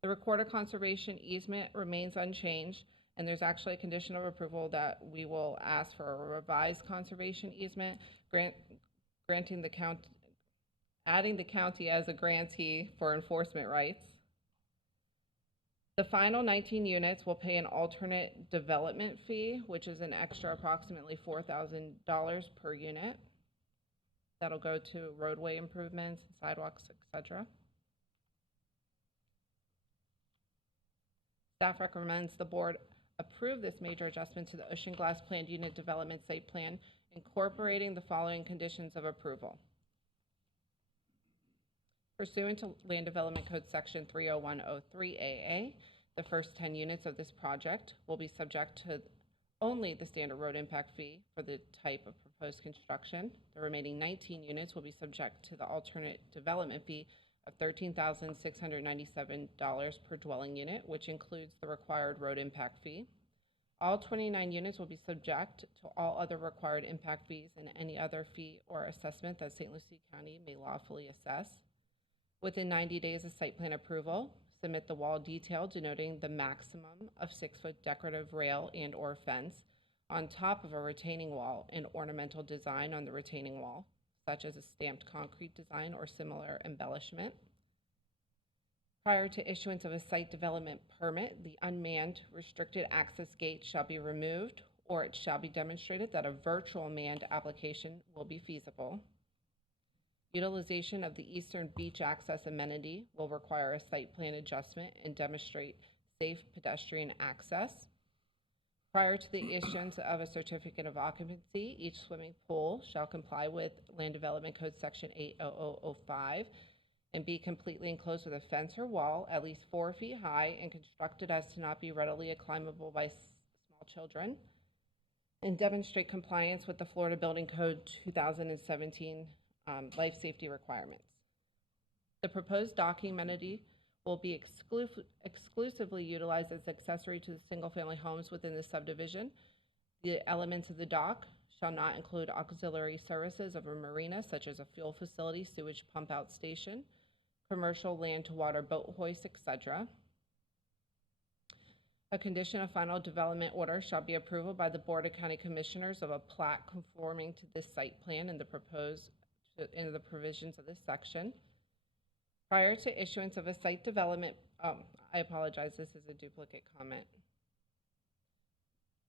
The recorded conservation easement remains unchanged, and there's actually a condition of approval that we will ask for a revised conservation easement, adding the county as a grantee for enforcement rights. The final 19 units will pay an alternate development fee, which is an extra approximately $4,000 per unit. That'll go to roadway improvements, sidewalks, etc. Staff recommends the board approve this major adjustment to the Ocean Glass Planned Unit Development Site Plan, incorporating the following conditions of approval. Pursuant to Land Development Code Section 30103AA, the first 10 units of this project will be subject to only the standard road impact fee for the type of proposed construction. The remaining 19 units will be subject to the alternate development fee of $13,697 per dwelling unit, which includes the required road impact fee. All 29 units will be subject to all other required impact fees and any other fee or assessment that St. Lucie County may lawfully assess. Within 90 days of site plan approval, submit the wall detail denoting the maximum of 6-foot decorative rail and or fence on top of a retaining wall and ornamental design on the retaining wall, such as a stamped concrete design or similar embellishment. Prior to issuance of a site development permit, the unmanned restricted access gate shall be removed, or it shall be demonstrated that a virtual manned application will be feasible. Utilization of the eastern beach access amenity will require a site plan adjustment and demonstrate safe pedestrian access. Prior to the issuance of a certificate of occupancy, each swimming pool shall comply with Land Development Code Section 80005 and be completely enclosed with a fence or wall at least 4 feet high and constructed as to not be readily climbable by small children, and demonstrate compliance with the Florida Building Code 2017 life safety requirements. The proposed docking amenity will be exclusively utilized as accessory to the single-family homes within the subdivision. The elements of the dock shall not include auxiliary services of a marina, such as a fuel facility, sewage pump-out station, commercial land-to-water boat hoist, etc. A condition of final development order shall be approval by the Board of County Commissioners of a plat conforming to this site plan and the provisions of this section. Prior to issuance of a site development, I apologize, this is a duplicate comment.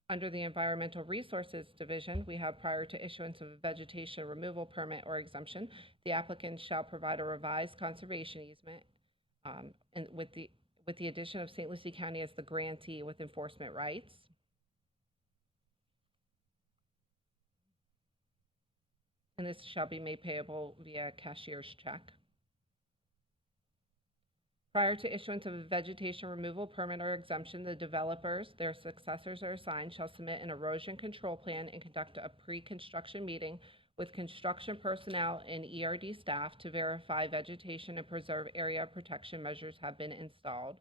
Under the Environmental Resources Division, we have prior to issuance of a vegetation removal permit or exemption, the applicant shall provide a revised conservation easement and with the addition of St. Lucie County as the grantee with enforcement rights. And this shall be made payable via cashier's check. Prior to issuance of a vegetation removal permit or exemption, the developers, their successors or assigned, shall submit an erosion control plan and conduct a pre-construction meeting with construction personnel and ERD staff to verify vegetation and preserve area protection measures have been installed.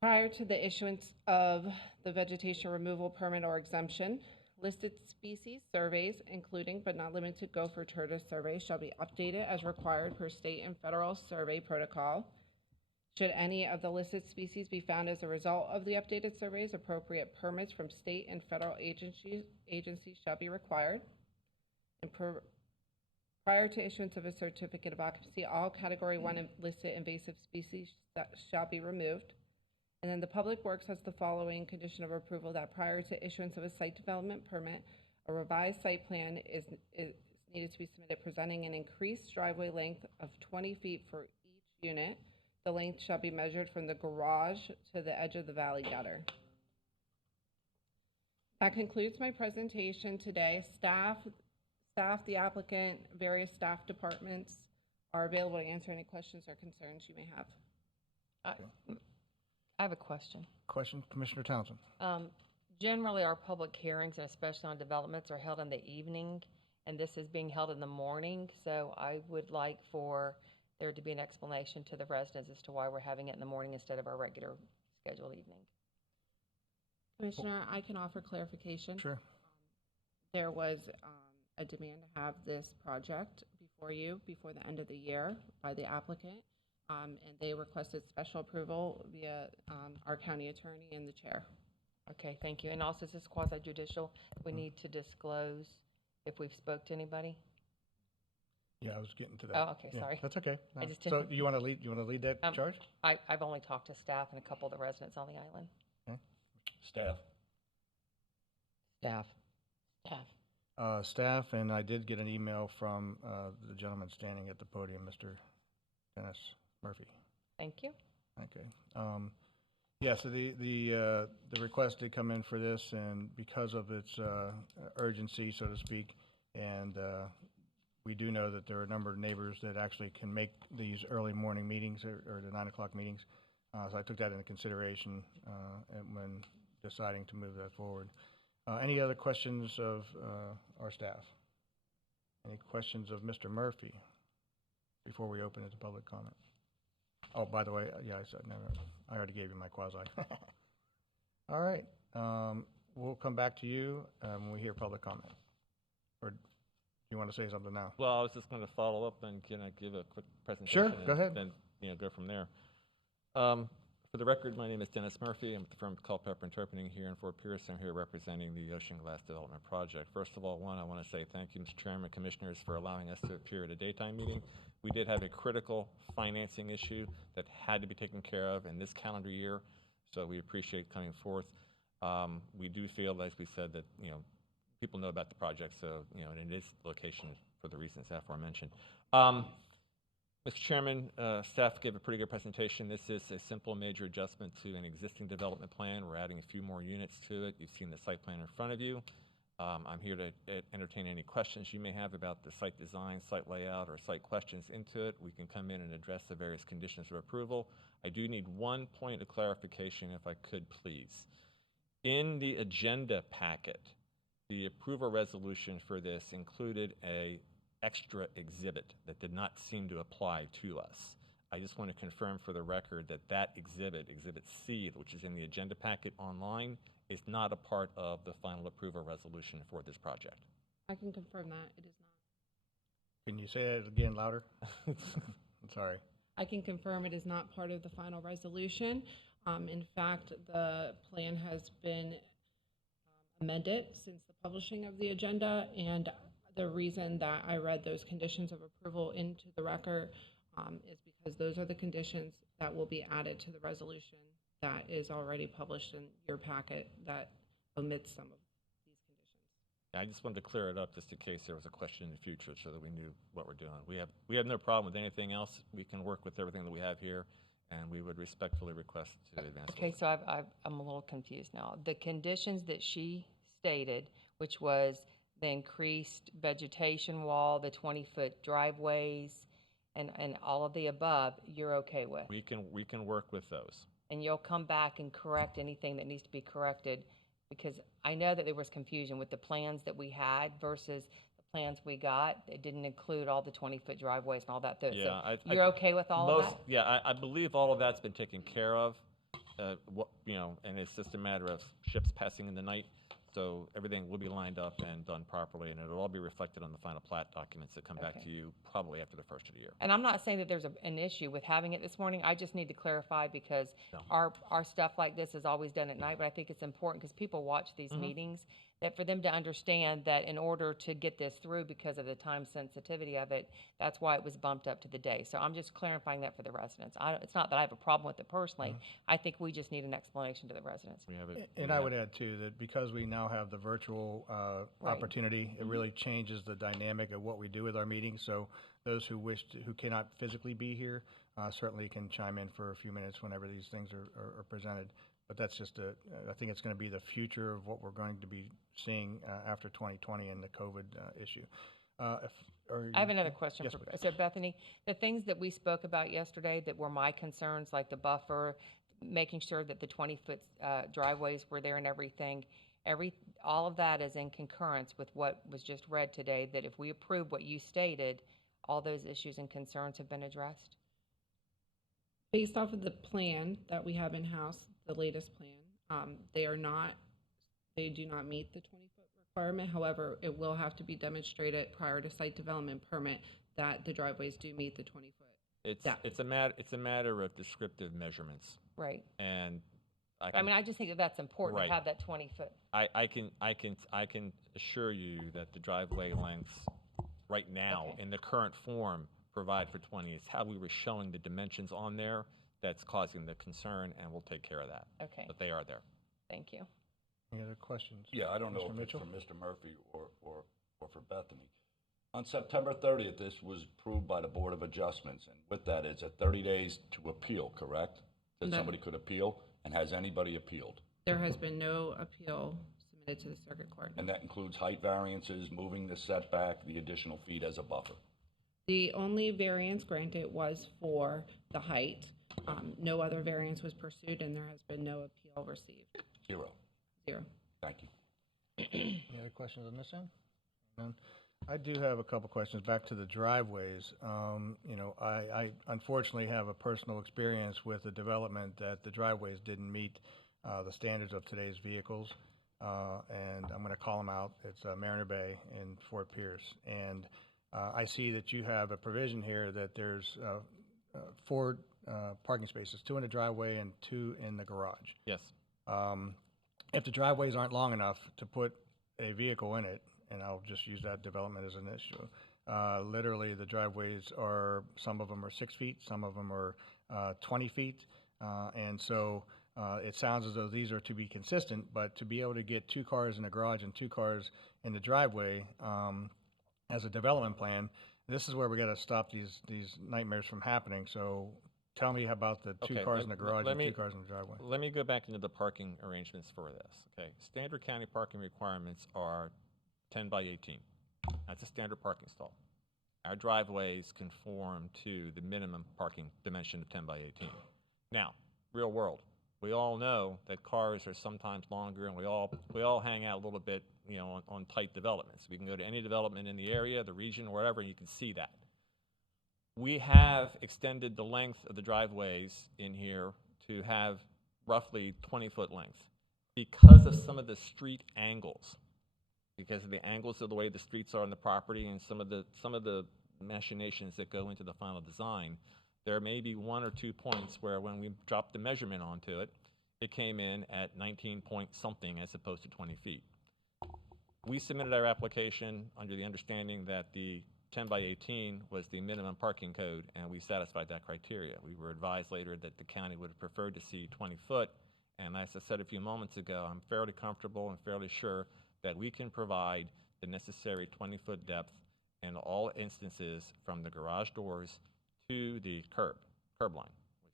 Prior to the issuance of the vegetation removal permit or exemption, listed species surveys, including but not limited to gopher tortoise surveys, shall be updated as required per state and federal survey protocol. Should any of the listed species be found as a result of the updated surveys, appropriate permits from state and federal agencies shall be required. And prior to issuance of a certificate of occupancy, all Category 1 listed invasive species shall be removed. And then the Public Works has the following condition of approval: that prior to issuance of a site development permit, a revised site plan is needed to be submitted presenting an increased driveway length of 20 feet for each unit. The length shall be measured from the garage to the edge of the valley gutter. That concludes my presentation today. Staff, the applicant, various staff departments are available to answer any questions or concerns you may have. I have a question. Question, Commissioner Townsend? Generally, our public hearings, and especially on developments, are held in the evening, and this is being held in the morning. So I would like for there to be an explanation to the residents as to why we're having it in the morning instead of our regular scheduled evening. Commissioner, I can offer clarification. Sure. There was a demand to have this project before you before the end of the year by the applicant, and they requested special approval via our county attorney and the chair. Okay, thank you. And also, is this quasi judicial? We need to disclose if we've spoke to anybody? Yeah, I was getting to that. Oh, okay, Yeah, sorry. that's okay. I just So didn't- you want to lead? You want to lead that charge? I've only talked to staff and a couple of the residents on the island. Okay. Staff. Staff. Staff, and I did get an email from the gentleman standing at the podium, Mr. Dennis Murphy. Thank you. Okay. Yeah, so the request did come in for this, and because of its urgency, so to speak, and we do know that there are a number of neighbors that actually can make these early morning meetings or the 9 o'clock meetings. So I took that into consideration when deciding to move that forward. Any other questions of our staff? Any questions of Mr. Murphy before we open it to public comment? Oh, by the way, yeah, I said, no, I already gave you my quasi. All right, we'll come back to you when we hear public comment. Or do you want to say something now? Well, I was just going to follow up and give a quick presentation. Sure, go ahead. Then, go from there. For the record, my name is Dennis Murphy. I'm with the firm Culpeper Interpreting here in Fort Pierce. I'm here representing the Ocean Glass Development Project. First of all, I want to say thank you, Mr. Chairman, Commissioners, for allowing us to appear at a daytime meeting. We did have a critical financing issue that had to be taken care of in this calendar year, so we appreciate coming forth. We do feel, as we said, that people know about the project, so and it is location for the reasons aforementioned. Mr. Chairman, staff gave a pretty good presentation. This is a simple major adjustment to an existing development plan. We're adding a few more units to it. You've seen the site plan in front of you. I'm here to entertain any questions you may have about the site design, site layout, or site questions into it. We can come in and address the various conditions of approval. I do need one point of clarification, if I could, please. In the agenda packet, the approval resolution for this included a extra exhibit that did not seem to apply to us. I just want to confirm for the record that that exhibit, Exhibit C, which is in the agenda packet online, is not a part of the final approval resolution for this project. I can confirm that it is not. Can you say that again louder? I'm sorry. I can confirm it is not part of the final resolution. In fact, the plan has been amended since the publishing of the agenda, and the reason that I read those conditions of approval into the record is because those are the conditions that will be added to the resolution that is already published in your packet that omits some of these conditions. I just wanted to clear it up just in case there was a question in the future so that we knew what we're doing. We have no problem with anything else. We can work with everything that we have here, and we would respectfully request to advance. Okay, so I'm a little confused now. The conditions that she stated, which was the increased vegetation wall, the 20-foot driveways, and all of the above, you're okay with? We can work with those. And you'll come back and correct anything that needs to be corrected? Because I know that there was confusion with the plans that we had versus the plans we got. It didn't include all the 20-foot driveways and all that. Yeah, So you're okay with all of that? Yeah, I believe all of that's been taken care of. And it's just a matter of ships passing in the night. So everything will be lined up and done properly, and it'll all be reflected on the final plat documents that come back to you probably after the first of the year. And I'm not saying that there's an issue with having it this morning. I just need to clarify because our stuff like this is always done at night, but I think it's important because people watch these meetings, that for them to understand that in order to get this through because of the time sensitivity of it, that's why it was bumped up to the day. So I'm just clarifying that for the residents. It's not that I have a problem with it personally. I think we just need an explanation to the residents. And I would add too, that because we now have the virtual opportunity, it really changes the dynamic of what we do with our meetings. So those who cannot physically be here certainly can chime in for a few minutes whenever these things are presented. But that's just I think it's going to be the future of what we're going to be seeing after 2020 and the COVID issue. I have another question. Yes, So Bethany, the things that we spoke about yesterday that were my concerns, like the buffer, making sure that the 20-foot driveways were there and everything, all of that is in concurrence with what was just read today, that if we approve what you stated, all those issues and concerns have been addressed? Based off of the plan that we have in-house, the latest plan, they do not meet the 20-foot requirement. However, it will have to be demonstrated prior to site development permit that the driveways do meet the 20-foot. It's a matter of descriptive measurements. Right. And I just think that's important to have that 20-foot. I can assure you that the driveway lengths right now in the current form provide for 20. It's how we were showing the dimensions on there that's causing the concern, and we'll take care of that. Okay. But they are there. Thank you. Any other questions? Yeah, I don't know Mr. if Mitchell? it's for Mr. Murphy or for Bethany. On September 30th, this was approved by the Board of Adjustments, and with that, it's 30 days to appeal, correct? That somebody could appeal, and has anybody appealed? There has been no appeal submitted to the circuit court. And that includes height variances, moving the setback, the additional feet as a buffer? The only variance granted was for the height. No other variance was pursued, and there has been no appeal received. Zero. Thank you. Any other questions on this end? None. I do have a couple questions back to the driveways. I unfortunately have a personal experience with the development that the driveways didn't meet the standards of today's vehicles, and I'm going to call them out. It's Mariner Bay in Fort Pierce, and I see that you have a provision here that there's 4 parking spaces, 2 in the driveway and 2 in the garage. Yes. If the driveways aren't long enough to put a vehicle in it, and I'll just use that development as an issue, literally the driveways some of them are 6 feet, some of them are 20 feet, and so it sounds as though these are to be consistent, but to be able to get 2 cars in the garage and 2 cars in the driveway as a development plan, this is where we got to stop these nightmares from happening. So tell me about the 2 cars in the garage and 2 cars in the driveway. Let me go back into the parking arrangements for this. Okay, standard county parking requirements are 10 by 18. That's a standard parking stall. Our driveways conform to the minimum parking dimension of 10 by 18. Now, real world, we all know that cars are sometimes longer, and we all hang out a little bit, on tight developments. We can go to any development in the area, the region, or wherever, and you can see that. We have extended the length of the driveways in here to have roughly 20-foot length because of some of the street angles, because of the angles of the way the streets are on the property and some of the machinations that go into the final design. There may be 1 or 2 points where when we dropped the measurement onto it, it came in at 19 point something as opposed to 20 feet. We submitted our application under the understanding that the 10 by 18 was the minimum parking code, and we satisfied that criteria. We were advised later that the county would have preferred to see 20 foot, and as I said a few moments ago, I'm fairly comfortable and fairly sure that we can provide the necessary 20-foot depth in all instances from the garage doors to the curb line,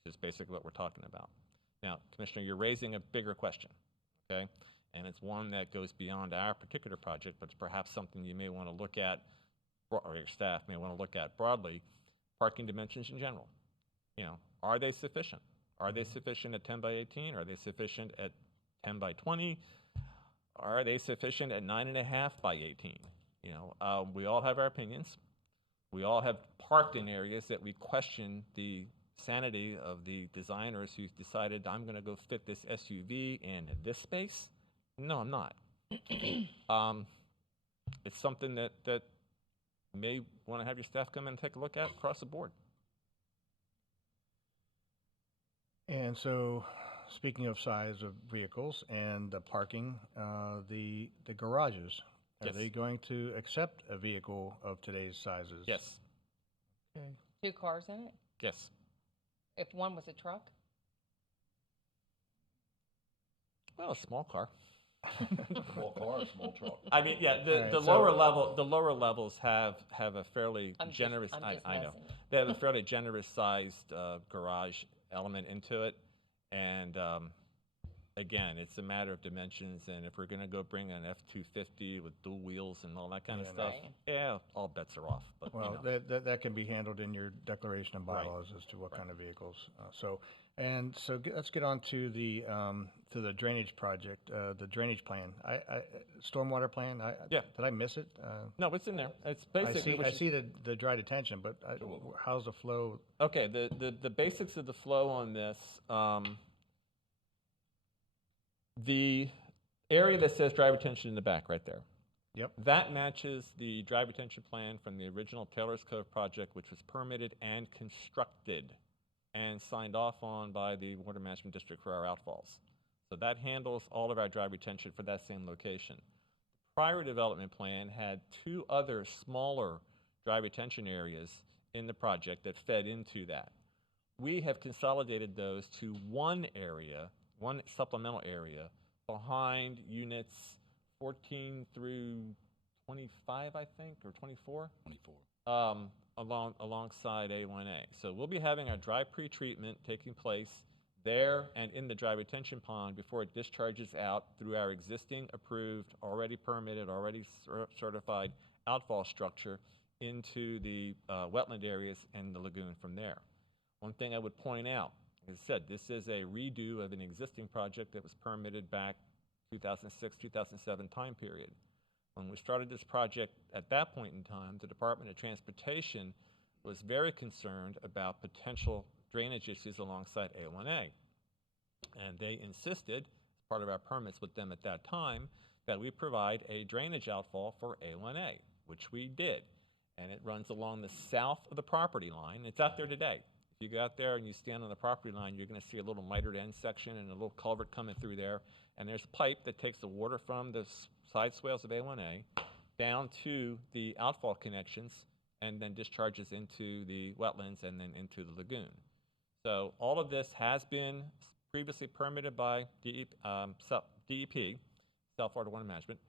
which is basically what we're talking about. Now, Commissioner, you're raising a bigger question, okay? And it's one that goes beyond our particular project, but it's perhaps something you may want to look at, or your staff may want to look at broadly, parking dimensions in general. You know, are they sufficient? Are they sufficient at 10 by 18? Are they sufficient at 10 by 20? Are they sufficient at 9.5 by 18? You know, we all have our opinions. We all have parked in areas that we question the sanity of the designers who decided, I'm going to go fit this SUV in this space. No, I'm not. It's something that you may want to have your staff come in and take a look at across the board. And so, speaking of size of vehicles and the parking, the garages, are Yes. they going to accept a vehicle of today's sizes? Yes. Okay. 2 cars in it? Yes. If one was a truck? Well, a small car. Small car, small truck. I mean, yeah, All the right, lower levels have a fairly I'm just- generous. I'm just I know messing. they have a fairly generous sized garage element into it, and again, it's a matter of dimensions. And if we're going to go bring an F-250 with dual wheels and all that kind of Yeah, stuff, Right. yeah, all bets are off. But Well, you know. that can be handled in your declaration of Right. bylaws as to what kind of vehicles. Let's get on to the drainage project, the drainage plan. Stormwater plan. Yeah. Did I miss it? No, it's in there. It's I basically see. what I you- see the dry detention, but how's the flow? Okay, the basics of the flow on this, the area that says dry retention in the back right there. Yep. That matches the dry retention plan from the original Taylor's Cove project, which was permitted and constructed and signed off on by the Water Management District for our outfalls. So that handles all of our dry retention for that same location. Prior development plan had 2 other smaller dry retention areas in the project that fed into that. We have consolidated those to one area, one supplemental area, behind units 14 through 25, I think, or 24? 24. Alongside A1A. So we'll be having our dry pretreatment taking place there and in the dry retention pond before it discharges out through our existing approved, already permitted, already certified outfall structure into the wetland areas and the lagoon from there. One thing I would point out, as I said, this is a redo of an existing project that was permitted back 2006, 2007 time period. When we started this project at that point in time, the Department of Transportation was very concerned about potential drainage issues alongside A1A. And they insisted, as part of our permits with them at that time, that we provide a drainage outfall for A1A, which we did. And it runs along the south of the property line. It's out there today. If you go out there and you stand on the property line, you're going to see a little mitered end section and a little culvert coming through there. And there's a pipe that takes the water from the side swales of A1A down to the outfall connections and then discharges into the wetlands and then into the lagoon. So all of this has been previously permitted by DEP, South Florida Water Management,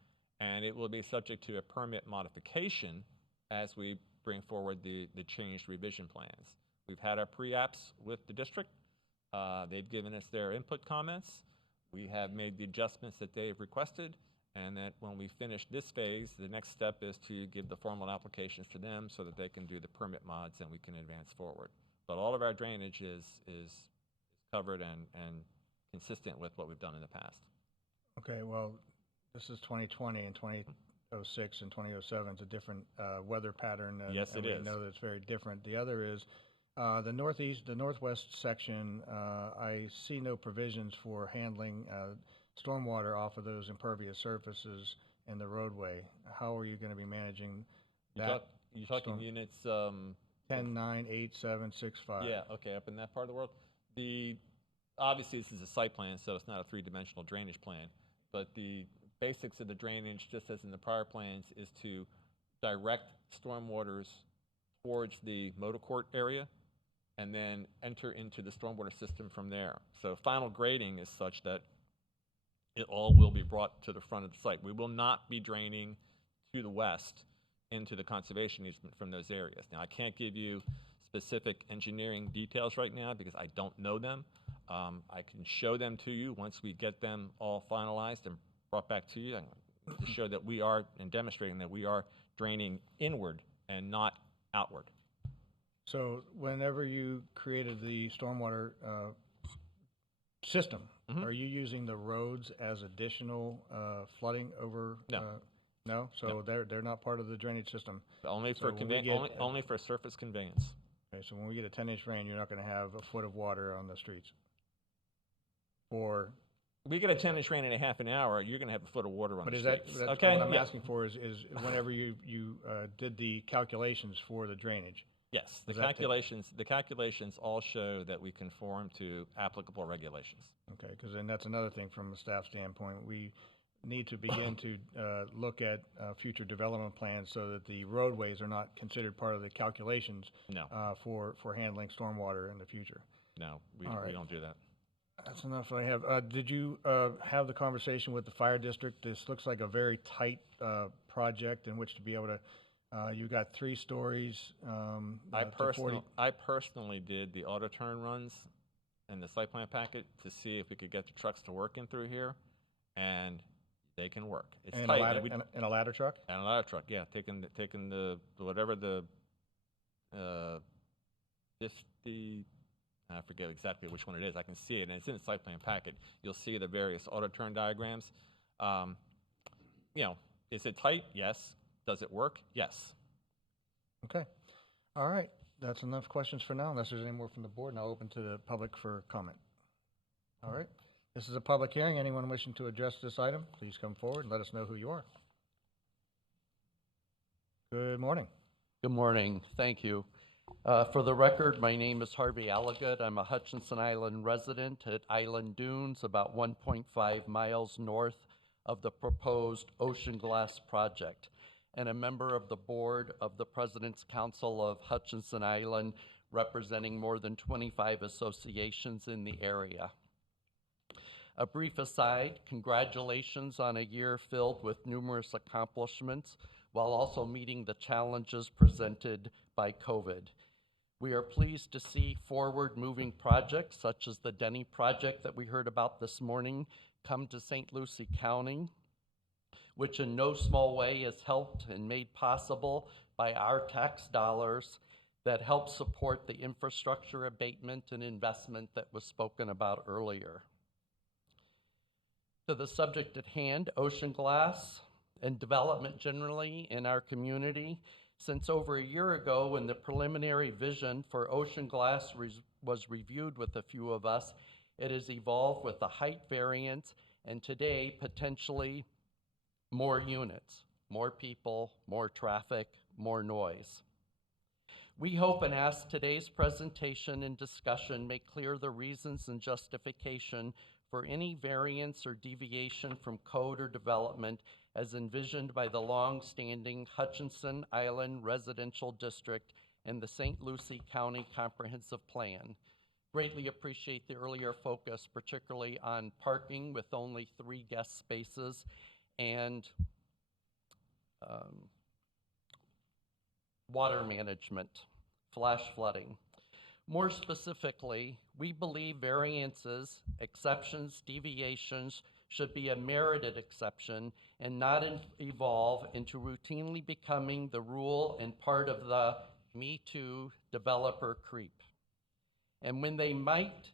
and it will be subject to a permit modification as we bring forward the changed revision plans. We've had our pre-apps with the district. They've given us their input comments. We have made the adjustments that they have requested, and that when we finish this phase, the next step is to give the formal applications to them so that they can do the permit mods and we can advance forward. But all of our drainage is covered and consistent with what we've done in the past. Okay, well, this is 2020 and 2006 and 2007 is a different weather pattern. Yes, it we is. know that it's very different. The other is the northwest section. I see no provisions for handling stormwater off of those impervious surfaces in the roadway. How are you going to be managing that? You're talking storm- units 10-9-8-7-6-5. Yeah, okay, up in that part of the world. Obviously, this is a site plan, so it's not a three-dimensional drainage plan. But the basics of the drainage, just as in the prior plans, is to direct stormwaters towards the motor court area and then enter into the stormwater system from there. So final grading is such that it all will be brought to the front of the site. We will not be draining to the west into the conservation easement from those areas. Now, I can't give you specific engineering details right now because I don't know them. I can show them to you once we get them all finalized and brought back to you to show that we are, and demonstrating that we are draining inward and not outward. So whenever you created the stormwater system, are you using the roads as additional flooding over? No. No? So they're not part of the drainage system? Only So for when we get, only for surface conveyance. Okay, so when we get a 10-inch rain, you're not going to have a foot of water on the streets? Or, We get a 10-inch rain in a half an hour, you're going to have a foot of water on but the is streets. that's Okay? what I'm Yeah. asking for is whenever you did the calculations for the drainage? Yes, the Does that take- calculations all show that we conform to applicable regulations. Okay, because then that's another thing from a staff standpoint. We need to begin to look at future development plans so that the roadways are not considered part of the calculations No. For handling stormwater in the future. No, we All right. don't do that. That's enough I have. Did you have the conversation with the fire district? This looks like a very tight project in which to be able to, you got 3 stories. I to 40 personally did the auto turn runs in the site plan packet to see if we could get the trucks to work in through here, and they can work. It's And tight. and a ladder truck? And a ladder truck, yeah, taking the whatever the 50, I forget exactly which one it is. I can see it, and it's in the site plan packet. You'll see the various auto turn diagrams. Is it tight? Yes. Does it work? Yes. Okay. All right. That's enough questions for now, unless there's any more from the board, and I'll open to the public for comment. All right. This is a public hearing. Anyone wishing to address this item, please come forward and let us know who you are. Good morning. Good morning. Thank you. For the record, my name is Harvey Alligood. I'm a Hutchinson Island resident at Island Dunes, about 1.5 miles north of the proposed Ocean Glass project, and a member of the board of the President's Council of Hutchinson Island, representing more than 25 associations in the area. A brief aside, congratulations on a year filled with numerous accomplishments while also meeting the challenges presented by COVID. We are pleased to see forward-moving projects such as the Denny project that we heard about this morning come to St. Lucie County, which in no small way is helped and made possible by our tax dollars that help support the infrastructure abatement and investment that was spoken about earlier. To the subject at hand, Ocean Glass and development generally in our community. Since over a year ago, when the preliminary vision for Ocean Glass was reviewed with a few of us, it has evolved with a height variance, and today potentially more units, more people, more traffic, more noise. We hope and ask today's presentation and discussion make clear the reasons and justification for any variance or deviation from code or development as envisioned by the long-standing Hutchinson Island Residential District and the St. Lucie County Comprehensive Plan. Greatly appreciate the earlier focus, particularly on parking with only 3 guest spaces and water management, flash flooding. More specifically, we believe variances, exceptions, deviations should be a merited exception and not evolve into routinely becoming the rule and part of the Me Too developer creep. And when they might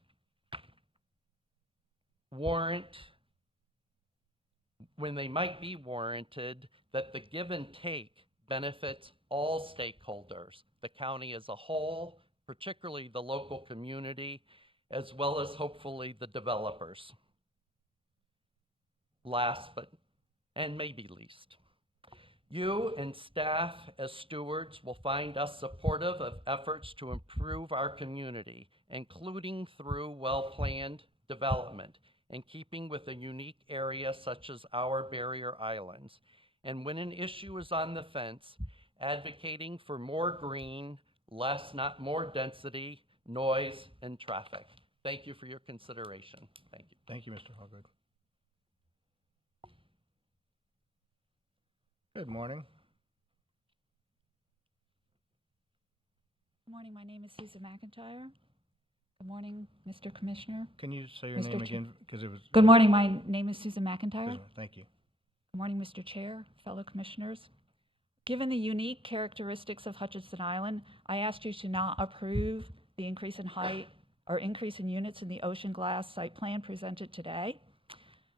be warranted, that the give and take benefits all stakeholders, the county as a whole, particularly the local community, as well as hopefully the developers. Last but and maybe least, You and staff as stewards will find us supportive of efforts to improve our community, including through well-planned development, in keeping with a unique area such as our barrier islands. And when an issue is on the fence, advocating for more green, less, not more density, noise, and traffic. Thank you for your consideration. Thank you. Thank you, Mr. Hallgood. Good morning. Good morning. My name is Susan McIntyre. Good morning, Mr. Commissioner. Can you say your Mr. name Ch- again? Because it was. Good morning. My name is Susan McIntyre. Thank you. Good morning, Mr. Chair, fellow commissioners. Given the unique characteristics of Hutchinson Island, I asked you to not approve the increase in height or increase in units in the Ocean Glass site plan presented today.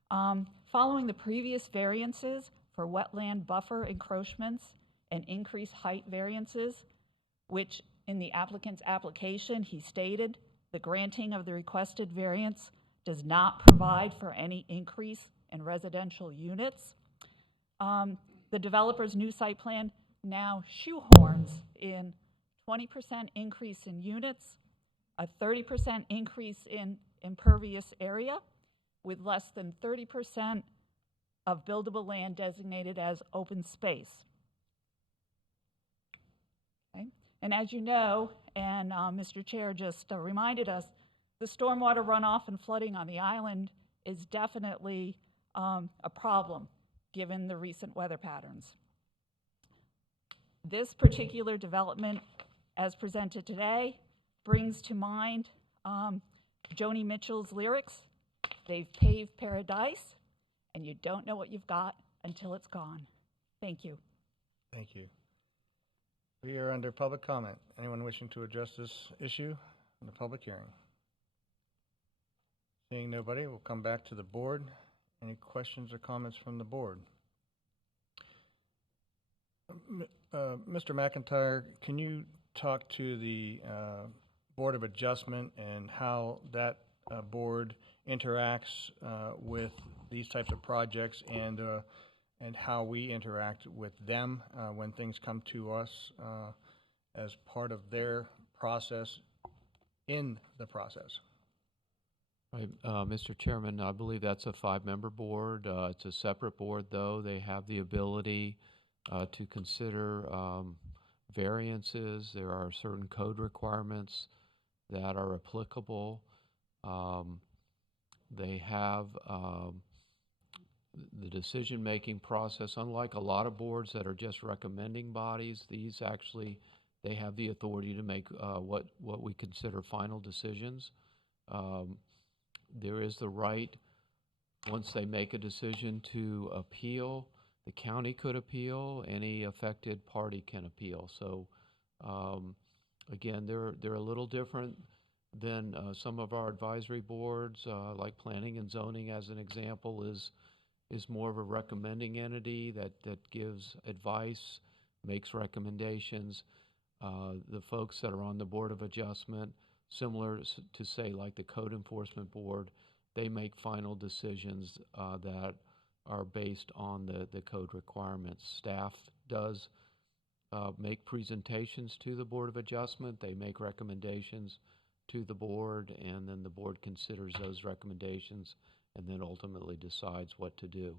Following the previous variances for wetland buffer encroachments and increased height variances, which in the applicant's application, he stated the granting of the requested variance does not provide for any increase in residential units. The developer's new site plan now shoehorns in 20% increase in units, a 30% increase in impervious area, with less than 30% of buildable land designated as open space. Okay. And as you know, and Mr. Chair just reminded us, the stormwater runoff and flooding on the island is definitely a problem given the recent weather patterns. This particular development, as presented today, brings to mind Joni Mitchell's lyrics, "They've paved paradise, and you don't know what you've got until it's gone." Thank you. Thank you. We are under public comment. Anyone wishing to address this issue in the public hearing? Seeing nobody, we'll come back to the board. Any questions or comments from the board? Mr. McIntyre, can you talk to the Board of Adjustment and how that board interacts with these types of projects and how we interact with them when things come to us as part of their process in the process? Right, Mr. Chairman, I believe that's a 5-member board. It's a separate board, though. They have the ability to consider variances. There are certain code requirements that are applicable. They have the decision-making process. Unlike a lot of boards that are just recommending bodies, these actually, they have the authority to make what we consider final decisions. There is the right, once they make a decision, to appeal. The county could appeal. Any affected party can appeal. So, again, they're a little different than some of our advisory boards, like planning and zoning, as an example, is more of a recommending entity that gives advice, makes recommendations. The folks that are on the Board of Adjustment, similar to, say, like the Code Enforcement Board, they make final decisions that are based on the code requirements. Staff does make presentations to the Board of Adjustment. They make recommendations to the board, and then the board considers those recommendations and then ultimately decides what to do.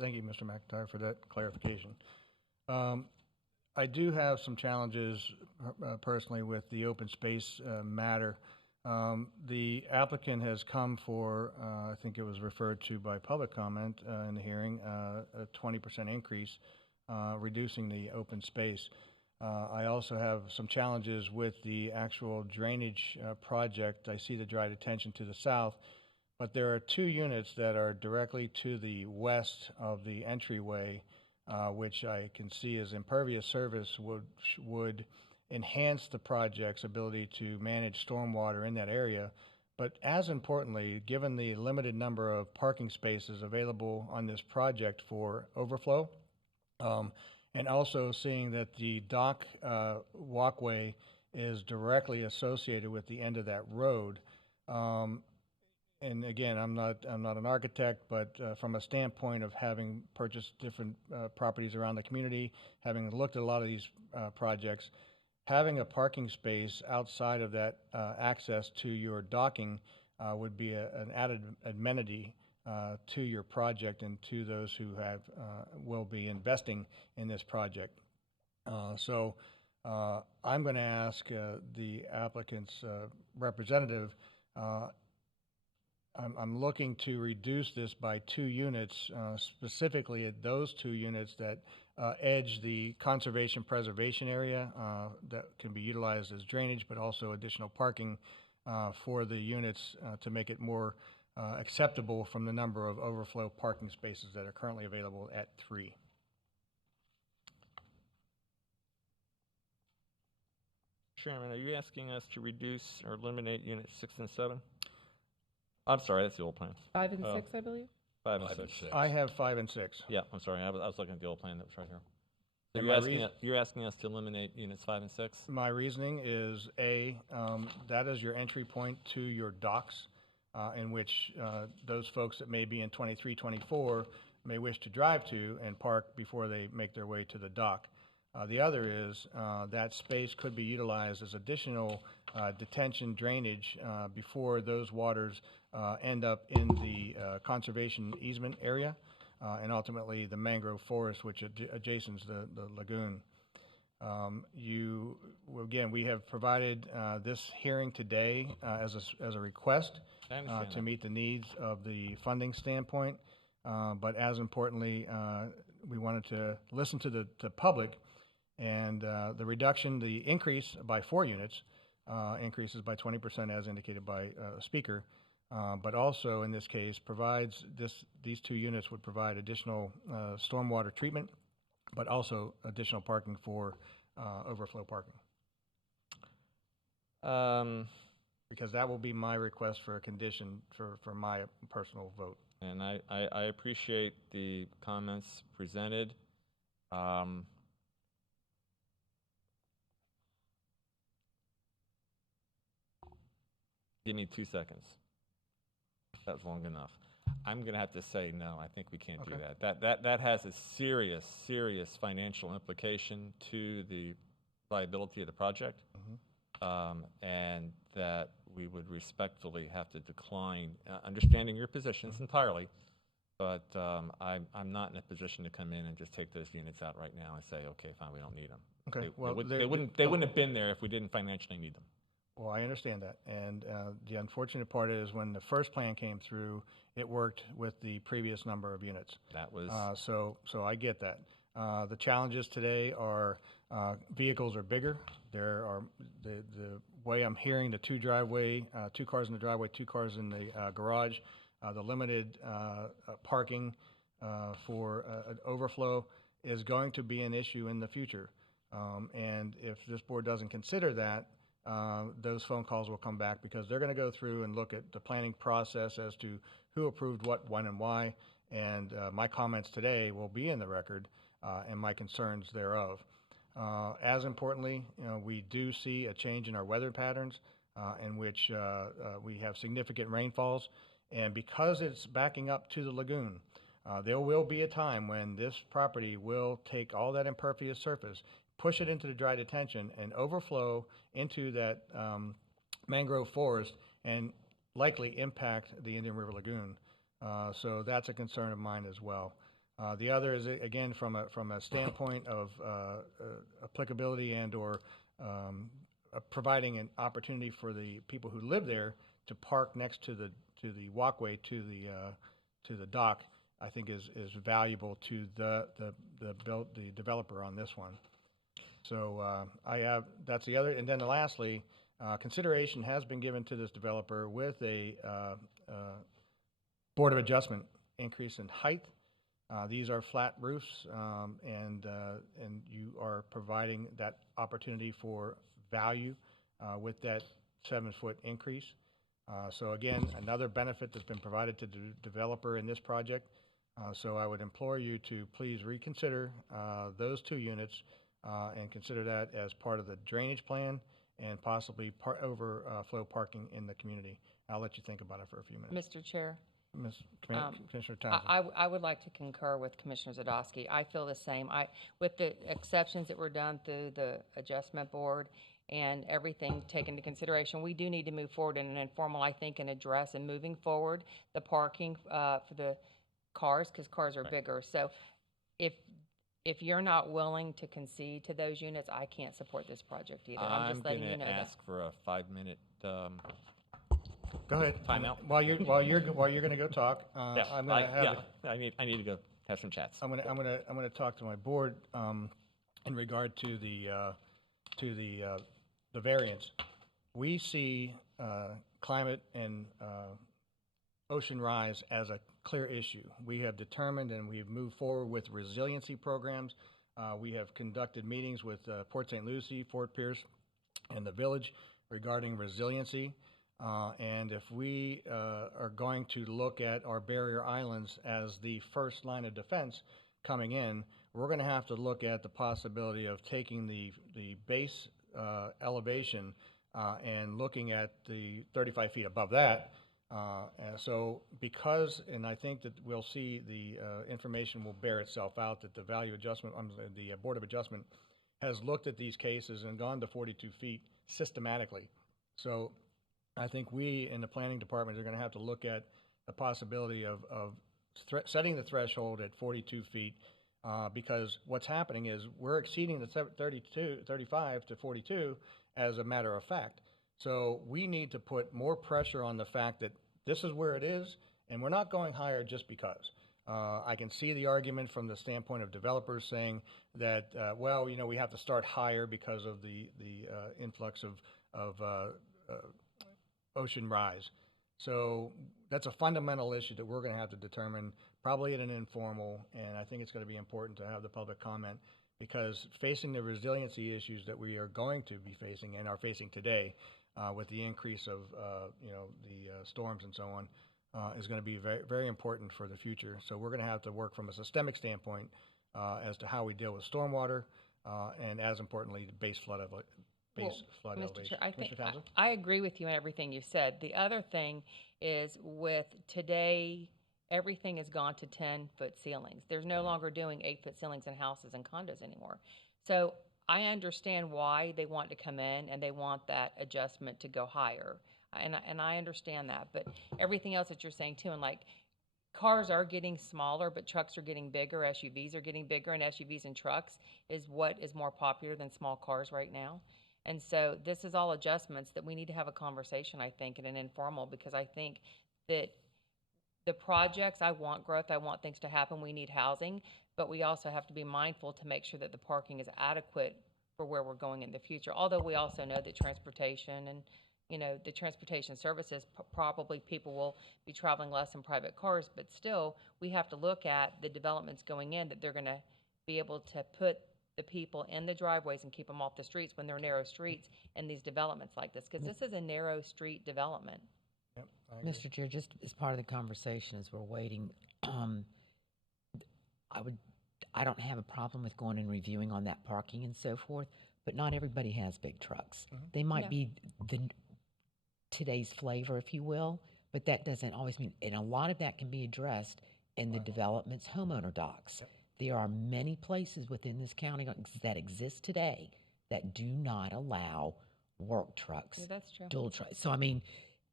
Thank you, Mr. McIntyre, for that clarification. I do have some challenges personally with the open space matter. The applicant has come for, I think it was referred to by public comment in the hearing, a 20% increase, reducing the open space. I also have some challenges with the actual drainage project. I see the dry detention to the south, but there are 2 units that are directly to the west of the entryway, which I can see as impervious surface would enhance the project's ability to manage stormwater in that area. But as importantly, given the limited number of parking spaces available on this project for overflow, and also seeing that the dock walkway is directly associated with the end of that road, and again, I'm not an architect, but from a standpoint of having purchased different properties around the community, having looked at a lot of these projects, having a parking space outside of that access to your docking would be an added amenity to your project and to those who will be investing in this project. So I'm going to ask the applicant's representative. I'm looking to reduce this by 2 units, specifically at those 2 units that edge the conservation preservation area that can be utilized as drainage, but also additional parking for the units to make it more acceptable from the number of overflow parking spaces that are currently available at 3. Chairman, are you asking us to reduce or eliminate units 6 and 7? I'm sorry, that's the old plan. 5 and 6, I believe. 5 and 6. I have 5 and 6. Yeah, I'm sorry, I was looking at the old plan that was right here. So And you're asking us to eliminate units 5 and 6? My reasoning is that is your entry point to your docks, in which those folks that may be in 23, 24 may wish to drive to and park before they make their way to the dock. The other is that space could be utilized as additional detention drainage before those waters end up in the conservation easement area and ultimately the mangrove forest, which adjacents the lagoon. Again, we have provided this hearing today as a request to meet the needs of the funding standpoint, but as importantly, we wanted to listen to the public. And the increase by 4 units increases by 20% as indicated by a speaker, but also in this case provides these 2 units would provide additional stormwater treatment, but also additional parking for overflow parking. Because that will be my request for a condition for my personal vote. And I appreciate the comments presented. Give me 2 seconds. That's long enough. I'm going to have to say no. I think we can't do that. That has a serious financial implication to the viability of the project, and that we would respectfully have to decline, understanding your positions entirely. But I'm not in a position to come in and just take those units out right now and say, okay, fine, we don't need them. Okay. They wouldn't have been there if we didn't financially need them. Well, I understand that, and the unfortunate part is when the first plan came through, it worked with the previous number of units. That was so I get that. The challenges today are vehicles are bigger. There are the way I'm hearing the 2 cars in the driveway, 2 cars in the garage, the limited parking for an overflow is going to be an issue in the future, and if this board doesn't consider that. Those phone calls will come back because they're going to go through and look at the planning process as to who approved what, when, and why. And my comments today will be in the record and my concerns thereof. As importantly, we do see a change in our weather patterns in which we have significant rainfalls. And because it's backing up to the lagoon, there will be a time when this property will take all that impervious surface, push it into the dry detention, and overflow into that mangrove forest and likely impact the Indian River Lagoon. So that's a concern of mine as well. The other is, again, from a standpoint of applicability and/or providing an opportunity for the people who live there to park next to the walkway to the dock, I think is valuable to the developer on this one. So that's the other, and then lastly, consideration has been given to this developer with a Board of Adjustment increase in height. These are flat roofs, and you are providing that opportunity for value with that 7-foot increase. So again, another benefit that's been provided to the developer in this project. So I would implore you to please reconsider those 2 units and consider that as part of the drainage plan and possibly overflow parking in the community. I'll let you think about it for a few minutes. Mr. Chair, Commissioner Townsend. I would like to concur with Commissioner Zadowski. I feel the same. With the exceptions that were done through the adjustment board and everything taken into consideration, we do need to move forward in an informal, I think, and address and moving forward the parking for the cars, because cars are bigger. So if you're not willing to concede to those units, I can't support this project either. I'm just letting you know I'm that. going to ask for a 5-minute Go ahead. timeout. While you're going to go talk, I'm going to have. I need to go have some chats. I'm gonna talk to my board in regard to the variance. We see climate and ocean rise as a clear issue. We have determined and we've moved forward with resiliency programs. We have conducted meetings with Port St. Lucie, Fort Pierce, and the village regarding resiliency. And if we are going to look at our barrier islands as the first line of defense coming in, we're going to have to look at the possibility of taking the base elevation and looking at the 35 feet above that. And so because, and I think that we'll see the information will bear itself out, that the value adjustment, the Board of Adjustment has looked at these cases and gone to 42 feet systematically. So I think we in the planning department are going to have to look at the possibility of setting the threshold at 42 feet because what's happening is we're exceeding the 35 to 42 as a matter of fact. So we need to put more pressure on the fact that this is where it is, and we're not going higher just because. I can see the argument from the standpoint of developers saying that, well, you know, we have to start higher because of the influx of ocean rise. So that's a fundamental issue that we're going to have to determine probably at an informal, and I think it's going to be important to have the public comment because facing the resiliency issues that we are going to be facing and are facing today with the increase of the storms and so on is going to be very, very important for the future. So we're going to have to work from a systemic standpoint as to how we deal with stormwater and as importantly, base flood elevation. Mr. Chair, I agree with you on everything you said. The other thing is with today, everything has gone to 10-foot ceilings. There's no longer doing 8-foot ceilings in houses and condos anymore. So I understand why they want to come in and they want that adjustment to go higher. And I understand that. But everything else that you're saying too, and like cars are getting smaller, but trucks are getting bigger, SUVs are getting bigger, and SUVs and trucks is what is more popular than small cars right now. And so this is all adjustments that we need to have a conversation, I think, in an informal, because I think that the projects, I want growth, I want things to happen, we need housing, but we also have to be mindful to make sure that the parking is adequate for where we're going in the future. Although we also know that transportation and, you know, the transportation services, probably people will be traveling less in private cars, but still, we have to look at the developments going in, that they're going to be able to put the people in the driveways and keep them off the streets when they're narrow streets in these developments like this, because this is a narrow street development. Yep, Mr. Chair, just as part of the conversation as we're waiting, I don't have a problem with going and reviewing on that parking and so forth, but not everybody has big trucks. They might be today's flavor, if you will, but that doesn't always mean, and a lot of that can be addressed in the development's homeowner docs. Yep. There are many places within this county that exist today that do not allow work trucks. Yeah, that's true. Dual trucks. So, I mean,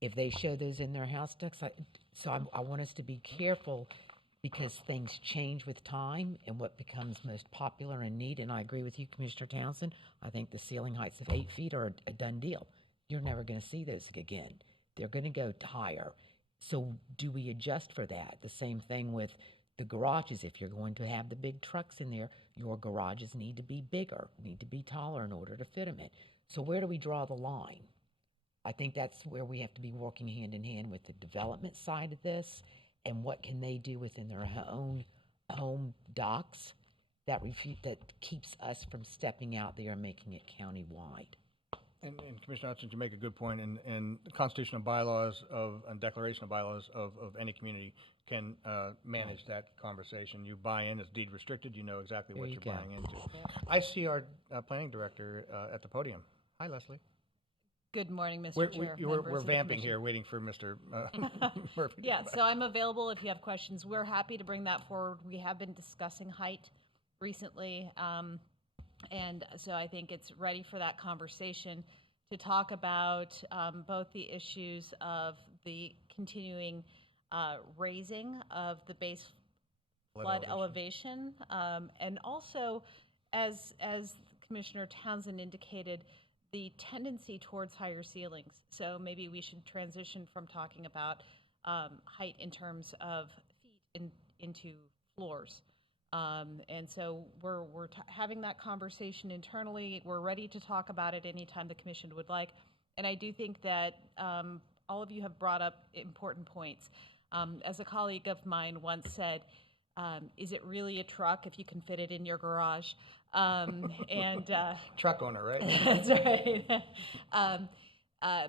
if they show those in their house docs, I want us to be careful because things change with time and what becomes most popular and neat. And I agree with you, Commissioner Townsend. I think the ceiling heights of 8 feet are a done deal. You're never going to see those again. They're going to go higher. So do we adjust for that? The same thing with the garages. If you're going to have the big trucks in there, your garages need to be bigger, need to be taller in order to fit them in. So where do we draw the line? I think that's where we have to be working hand in hand with the development side of this and what can they do within their own home docs that keeps us from stepping out there and making it county-wide. And Commissioner Hudson, you make a good point, and the constitutional bylaws and declaration of bylaws of any community can manage that conversation. You buy in, it's deed restricted, you know exactly what you're buying into. I see our planning director at the podium. Hi, Leslie. Good morning, Mr. We're, Chair. we're members of the vamping commission. here, waiting for Mr. Murphy. to Yeah, come back. so I'm available if you have questions. We're happy to bring that forward. We have been discussing height recently, and so I think it's ready for that conversation to talk about both the issues of the continuing raising of the base flood elevation, and also, as Commissioner Townsend indicated, the tendency towards higher ceilings. So maybe we should transition from talking about height in terms of feet into floors. And so we're having that conversation internally. We're ready to talk about it anytime the commission would like. And I do think that all of you have brought up important points. As a colleague of mine once said, is it really a truck if you can fit it in your garage? Truck owner, right? That's right.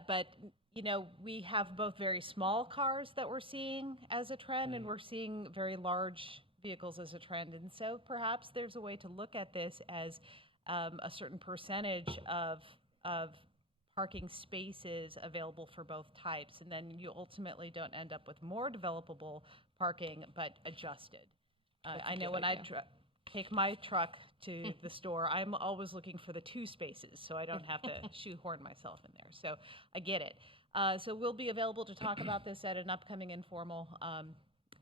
But you know, we have both very small cars that we're seeing as a trend, and we're seeing very large vehicles as a trend. And so perhaps there's a way to look at this as a certain percentage of parking spaces available for both types, and then you ultimately don't end up with more developable parking, but adjusted. I know when I take my truck to the store, I'm always looking for the 2 spaces, so I don't have to shoehorn myself in there. So I get it. So we'll be available to talk about this at an upcoming informal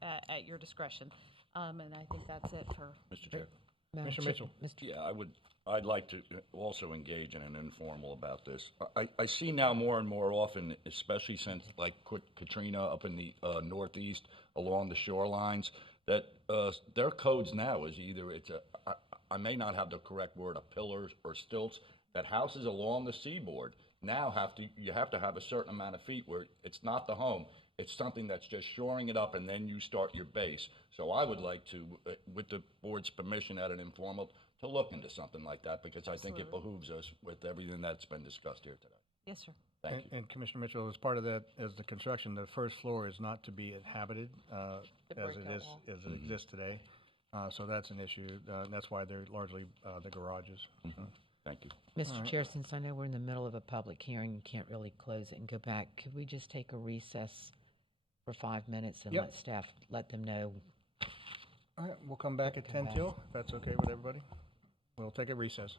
at your discretion. And I think that's it for Mr. Chair. Commissioner Mitchell. Yeah, I'd like to also engage in an informal about this. I see now more and more often, especially since like Katrina up in the Northeast along the shorelines, that their codes now is either I may not have the correct word, a pillars or stilts, that houses along the seaboard now you have to have a certain amount of feet where it's not the home. It's something that's just shoring it up, and then you start your base. So I would like to, with the board's permission at an informal, to look into something like that, because I think it behooves us with everything that's been discussed here today. Yes, sir. Thank you. And Commissioner Mitchell, as part of that, as the construction, the first floor is not to be inhabited as it exists today. So that's an issue. That's why they're largely the garages. Thank you. Mr. Chair, since I know we're in the middle of a public hearing, you can't really close it and go back, could we just take a recess for 5 minutes and Yep. let staff, let them know? All right, we'll come back at 10 till, if that's okay with everybody. We'll take a recess.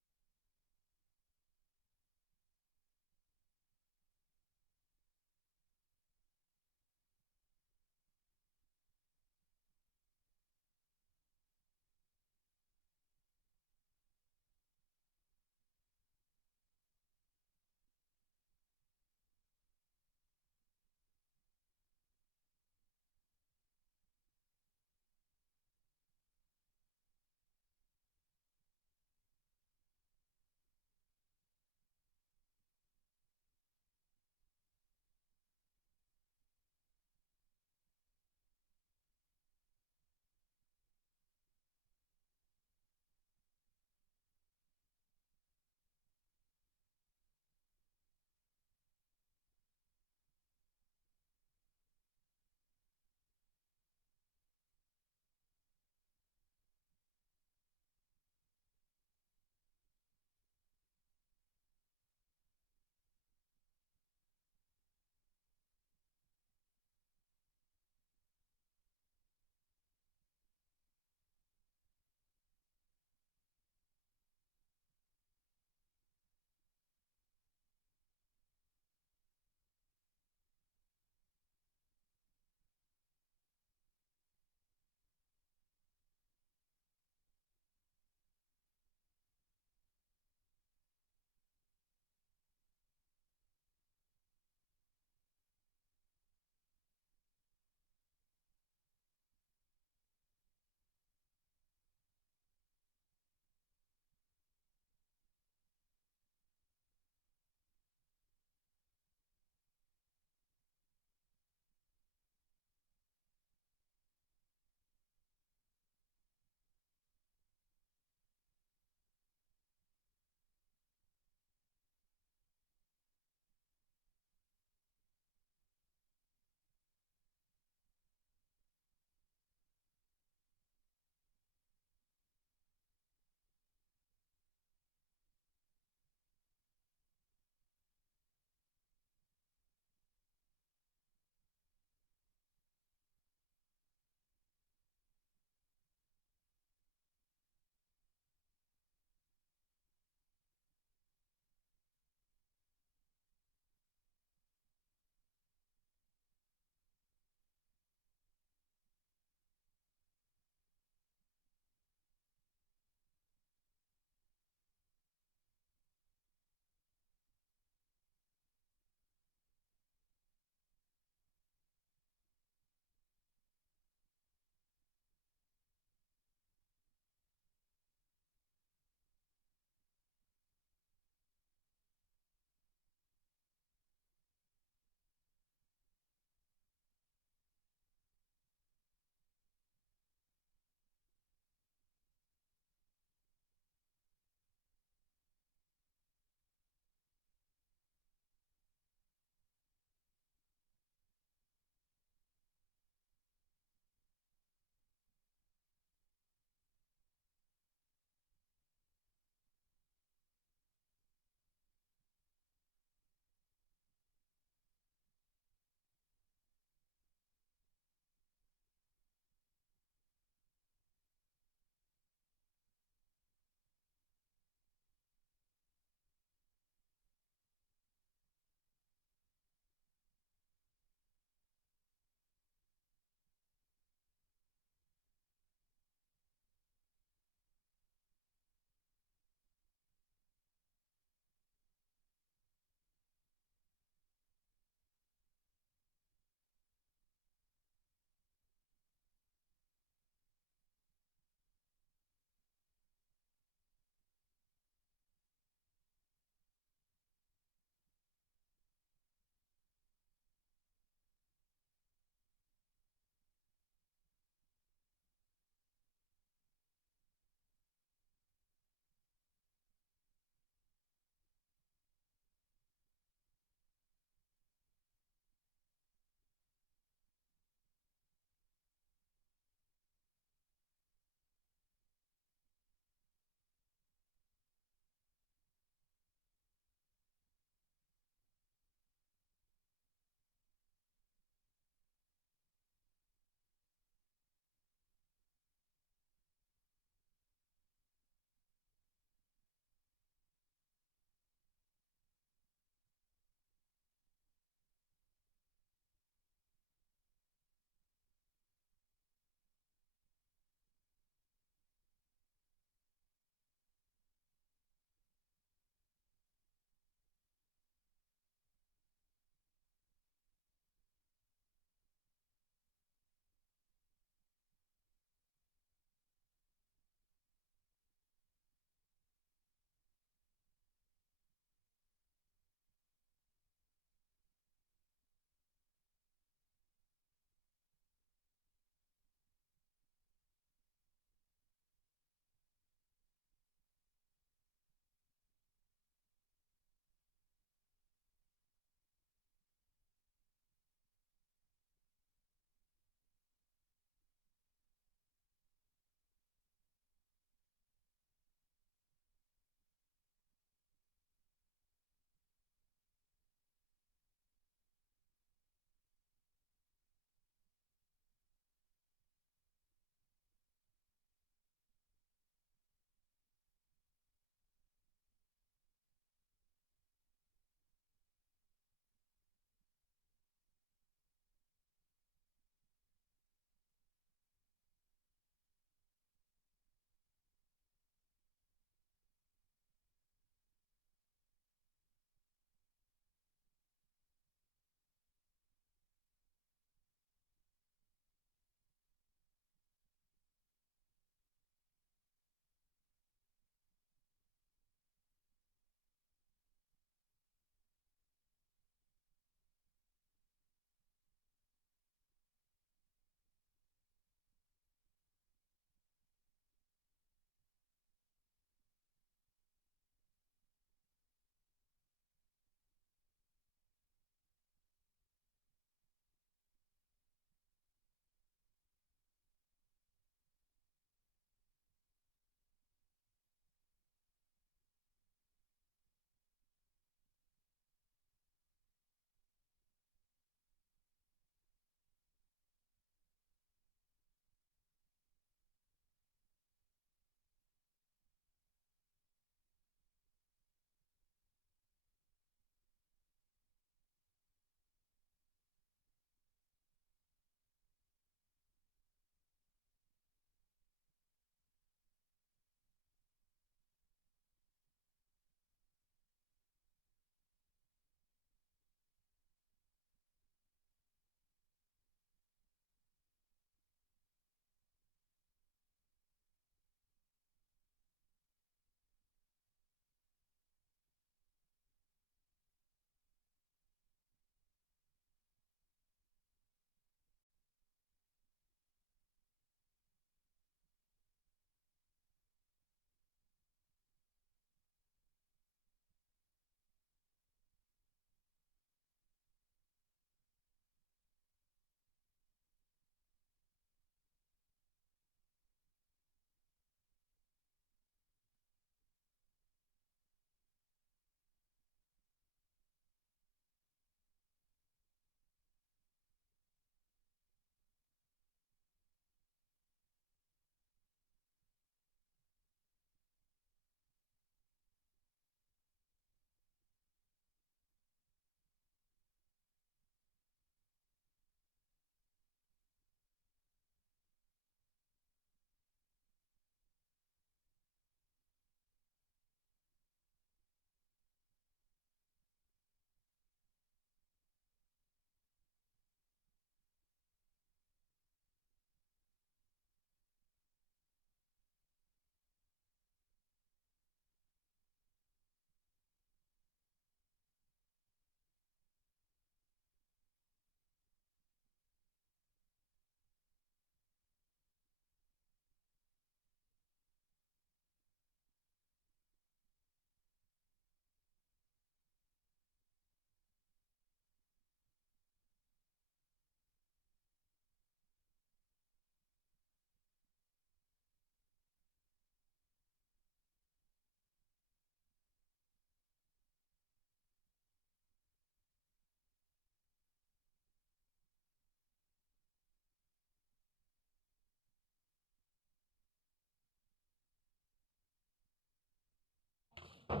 And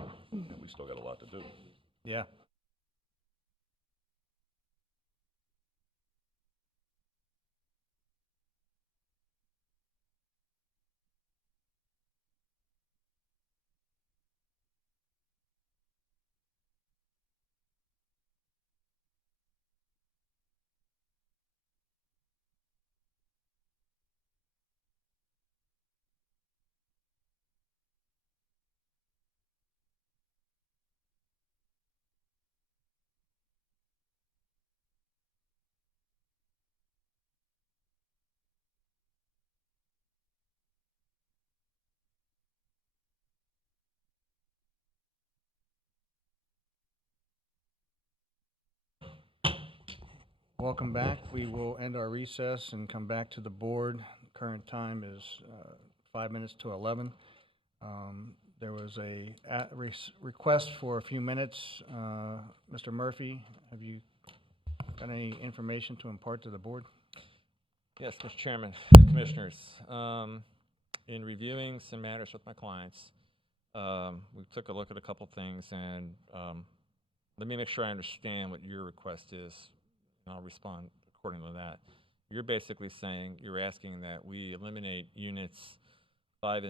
we still got a lot to do. Yeah. Welcome back. We will end our recess and come back to the board. Current time is 5 minutes to 11. There was a request for a few minutes. Mr. Murphy, have you got any information to impart to the board? Yes, Mr. Chairman, Commissioners. In reviewing some matters with my clients, we took a look at a couple things, and let me make sure I understand what your request is, and I'll respond according to that. You're basically saying, you're asking that we eliminate units 6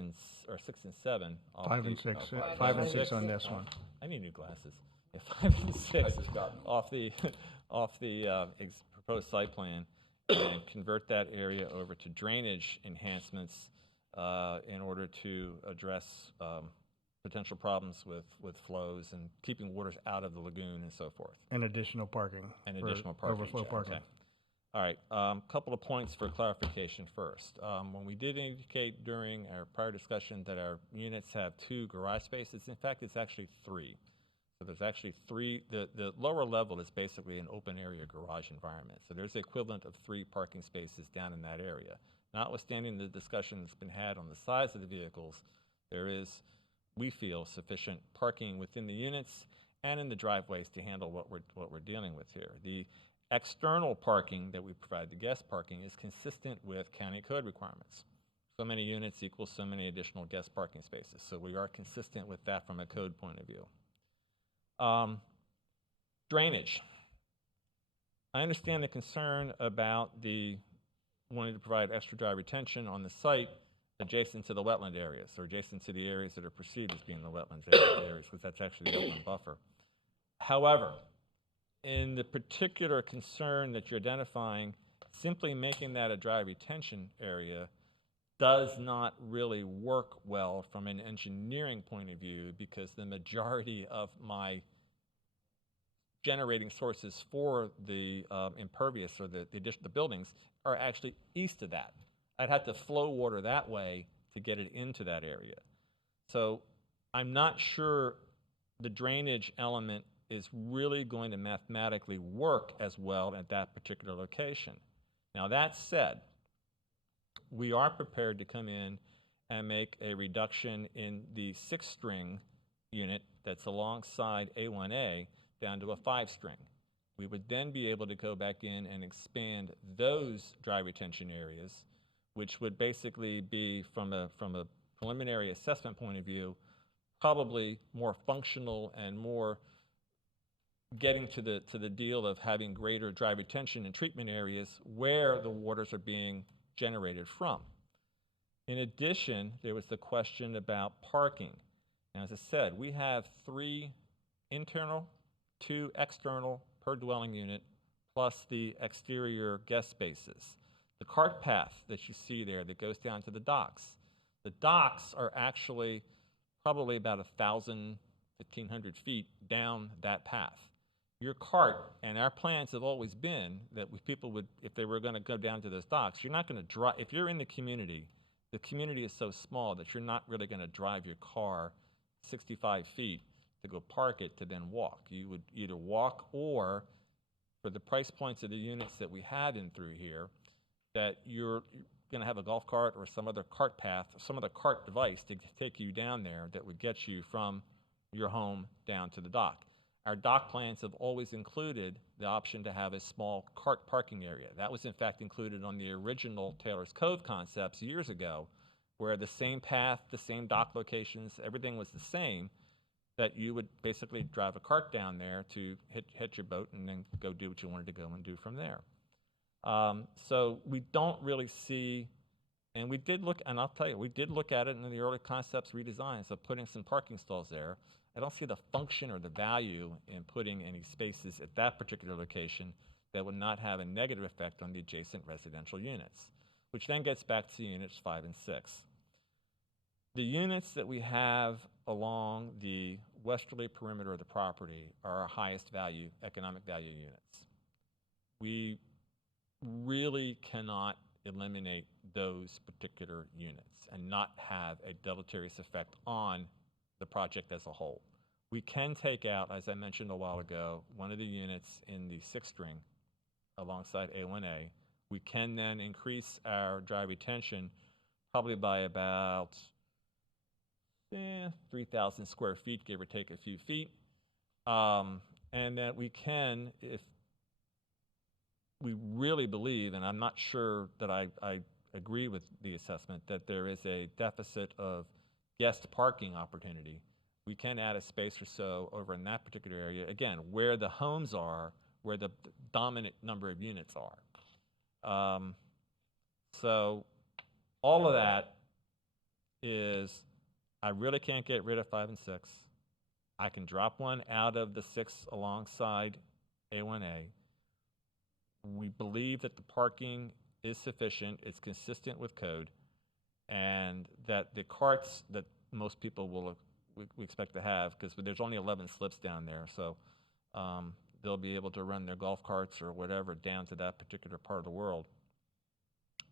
and 7. Off 5 and 6. 5 and 6 on this one. I need new glasses. Yeah, 5 and 6 off the proposed site plan, and convert that area over to drainage enhancements in order to address potential problems with flows and keeping waters out of the lagoon and so forth. And additional parking. And for additional parking. overflow parking. Okay. All right, couple of points for clarification first. When we did indicate during our prior discussion that our units have 2 garage spaces, in fact, it's actually 3. So there's actually 3, the lower level is basically an open area garage environment. So there's the equivalent of 3 parking spaces down in that area. Notwithstanding the discussion that's been had on the size of the vehicles, there is, we feel, sufficient parking within the units and in the driveways to handle what we're dealing with here. The external parking that we provide, the guest parking, is consistent with county code requirements. So many units equals so many additional guest parking spaces. So we are consistent with that from a code point of view. Drainage. I understand the concern about the wanting to provide extra dry retention on the site adjacent to the wetland areas, or adjacent to the areas that are perceived as being the wetlands areas, because that's actually the upland buffer. However, in the particular concern that you're identifying, simply making that a dry retention area does not really work well from an engineering point of view, because the majority of my generating sources for the impervious or the buildings are actually east of that. I'd have to flow water that way to get it into that area. So I'm not sure the drainage element is really going to mathematically work as well at that particular location. Now, that said, we are prepared to come in and make a reduction in the 6-string unit that's alongside A1A down to a 5-string. We would then be able to go back in and expand those dry retention areas, which would basically be, from a preliminary assessment point of view, probably more functional and more getting to the deal of having greater dry retention and treatment areas where the waters are being generated from. In addition, there was the question about parking. Now, as I said, we have 3 internal, 2 external per dwelling unit, plus the exterior guest spaces. The cart path that you see there that goes down to the docks are actually probably about 1,000, 1,500 feet down that path. Your cart, and our plans have always been that people would, if they were going to go down to those docks, you're not going to drive. If you're in the community is so small that you're not really going to drive your car 65 feet to go park it to then walk. You would either walk, or for the price points of the units that we have in through here, that you're going to have a golf cart or some other cart path, some other cart device to take you down there that would get you from your home down to the dock. Our dock plans have always included the option to have a small cart parking area. That was in fact included on the original Taylor's Cove concepts years ago, where the same path, the same dock locations, everything was the same, that you would basically drive a cart down there to hit your boat and then go do what you wanted to go and do from there. So we don't really see, and we did look, and I'll tell you, we did look at it in the early concepts redesigns of putting some parking stalls there. I don't see the function or the value in putting any spaces at that particular location that would not have a negative effect on the adjacent residential units, which then gets back to units 5 and 6. The units that we have along the westerly perimeter of the property are our highest value, economic value units. We really cannot eliminate those particular units and not have a deleterious effect on the project as a whole. We can take out, as I mentioned a while ago, one of the units in the 6th string alongside A1A. We can then increase our dry retention probably by about 3,000 square feet, give or take a few feet. And that we can, if we really believe, and I'm not sure that I agree with the assessment, that there is a deficit of guest parking opportunity, we can add a space or so over in that particular area, again, where the homes are, where the dominant number of units are. So all of that is, I really can't get rid of 5 and 6. I can drop one out of the 6 alongside A1A. We believe that the parking is sufficient, it's consistent with code, and that the carts that most people will we expect to have, because there's only 11 slips down there, so they'll be able to run their golf carts or whatever down to that particular part of the world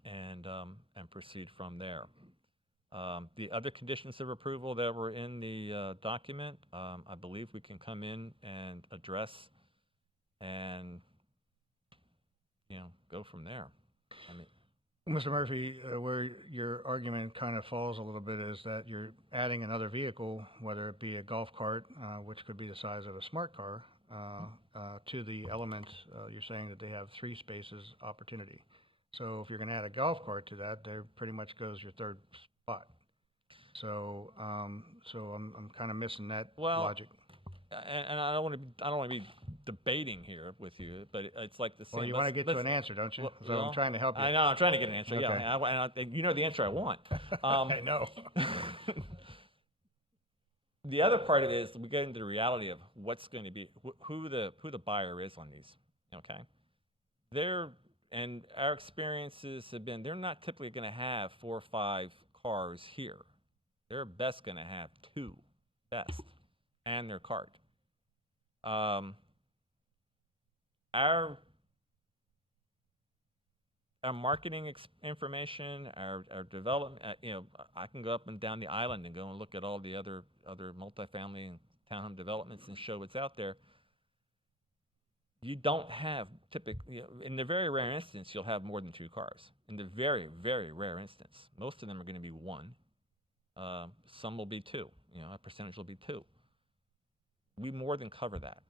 and proceed from there. The other conditions of approval that were in the document, I believe we can come in and address and, go from there. I mean, Mr. Murphy, where your argument kind of falls a little bit is that you're adding another vehicle, whether it be a golf cart, which could be the size of a smart car, to the element. You're saying that they have 3 spaces opportunity. So if you're going to add a golf cart to that, there pretty much goes your 3rd spot. So, I'm kind of missing that logic. And I don't want to be debating here with you, but it's like the same. Well, you want to get to an answer, don't you? So I'm trying to help you. I know, I'm trying to get an answer. Okay. Yeah, and you know the answer I want. I know. The other part of it is we get into the reality of what's going to be who the buyer is on these. Okay, and our experiences have been they're not typically going to have 4 or 5 cars here. They're best going to have 2, best, and their cart. Our marketing information, our development, I can go up and down the island and go and look at all the other multifamily and townhome developments and show what's out there. You don't have typically, in the very rare instance, you'll have more than 2 cars. In the very, very rare instance, most of them are going to be 1. Some will be 2. A percentage will be 2. We more than cover that.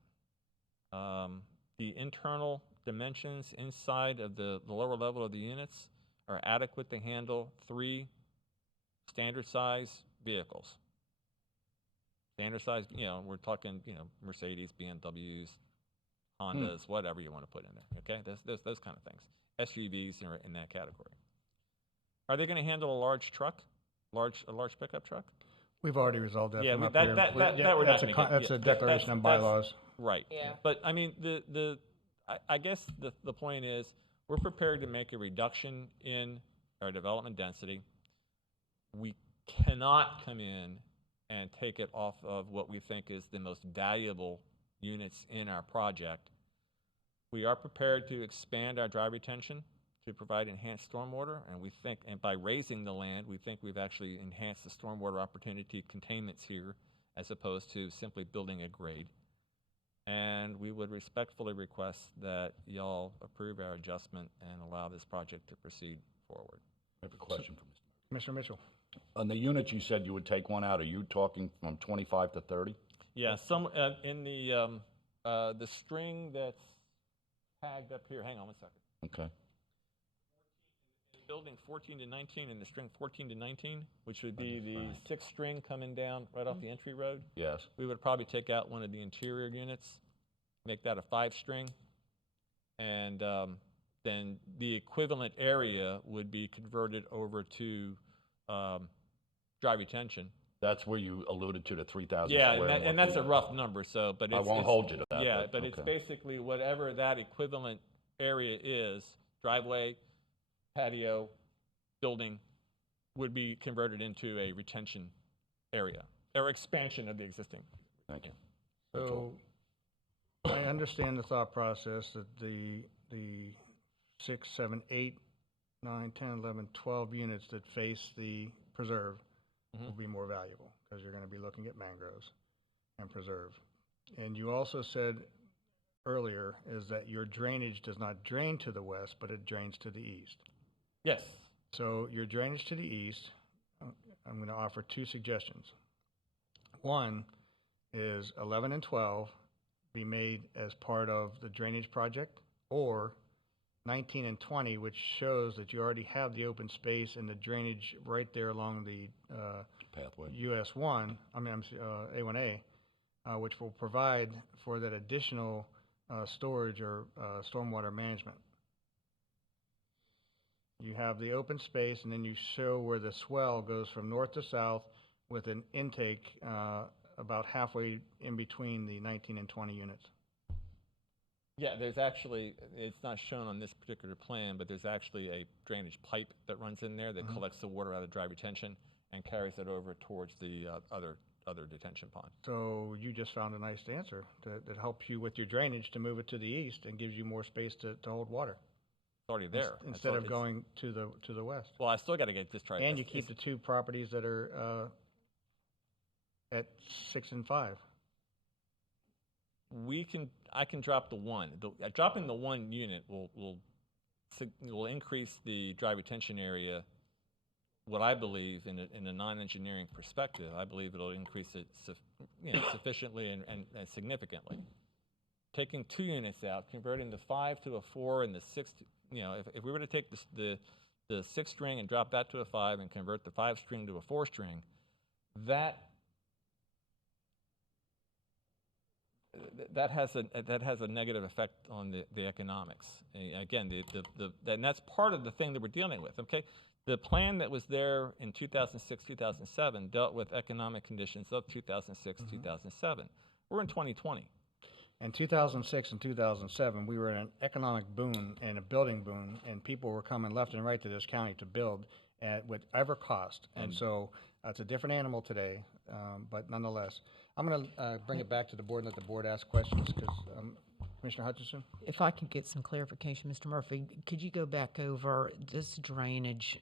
The internal dimensions inside of the lower level of the units are adequate to handle 3 standard size vehicles. Standard size, we're talking, Mercedes, BMWs, Hondas, whatever you want to put in there. Okay, those kind of things. SUVs are in that category. Are they going to handle a large truck, a large pickup truck? We've already resolved that. Yeah, from up that here. we're not gonna get. That's a declaration on bylaws. Right. Yeah. But I mean, I guess the point is we're prepared to make a reduction in our development density. We cannot come in and take it off of what we think is the most valuable units in our project. We are prepared to expand our dry retention to provide enhanced stormwater, and we think, and by raising the land, we think we've actually enhanced the stormwater opportunity containments here as opposed to simply building a grade. And we would respectfully request that y'all approve our adjustment and allow this project to proceed forward. I have a question for Mr. Mitchell. On the units you said you would take one out, are you talking from 25 to 30? Yeah, some in the string that's tagged up here. Hang on one second. Okay. building 14 to 19 and the string 14 to 19, which would be the sixth string coming down right off the entry road. Yes. We would probably take out one of the interior units, make that a 5-string, and then the equivalent area would be converted over to dry retention. That's where you alluded to the 3,000 Yeah, square. and that's a rough number. So, but I it's, won't hold you to that. Yeah, but it's okay. basically whatever that equivalent area is, driveway, patio, building, would be converted into a retention area or expansion of the existing. Thank you. So I understand the thought process that the 6, 7, 8, 9, 10, 11, 12 units that face the preserve will be more valuable because you're going to be looking at mangroves and preserve. And you also said earlier is that your drainage does not drain to the west, but it drains to the east. Yes. So your drainage to the east, I'm going to offer 2 suggestions. One is 11 and 12 be made as part of the drainage project, or 19 and 20, which shows that you already have the open space and the drainage right there along the pathway. US 1, A1A, which will provide for that additional storage or stormwater management. You have the open space, and then you show where the swell goes from north to south with an intake about halfway in between the 19 and 20 units. Yeah, there's actually, it's not shown on this particular plan, but there's actually a drainage pipe that runs in there that collects the water out of dry retention and carries it over towards the other detention pond. So you just found a nice answer that helps you with your drainage to move it to the east and gives you more space to hold water. It's already there. Instead of going to the west. Well, I still got to get this tried. And you keep the 2 properties that are at 6 and 5. I can drop the 1. Dropping the 1 unit will increase the dry retention area. What I believe in a non-engineering perspective, I believe it'll increase it sufficiently and significantly. Taking 2 units out, converting the 5 to a 4 and the 6, if we were to take the 6 string and drop that to a 5 and convert the 5 string to a 4 string, that has a negative effect on the economics. Again, and that's part of the thing that we're dealing with. Okay, the plan that was there in 2006, 2007 dealt with economic conditions of 2006, 2007. We're in 2020. In 2006 and 2007, we were in an economic boom and a building boom, and people were coming left and right to this county to build at whatever cost. And so it's a different animal today, but nonetheless. I'm going to bring it back to the board and let the board ask questions, because Commissioner Hutchinson? If I could get some clarification, Mr. Murphy, could you go back over, this drainage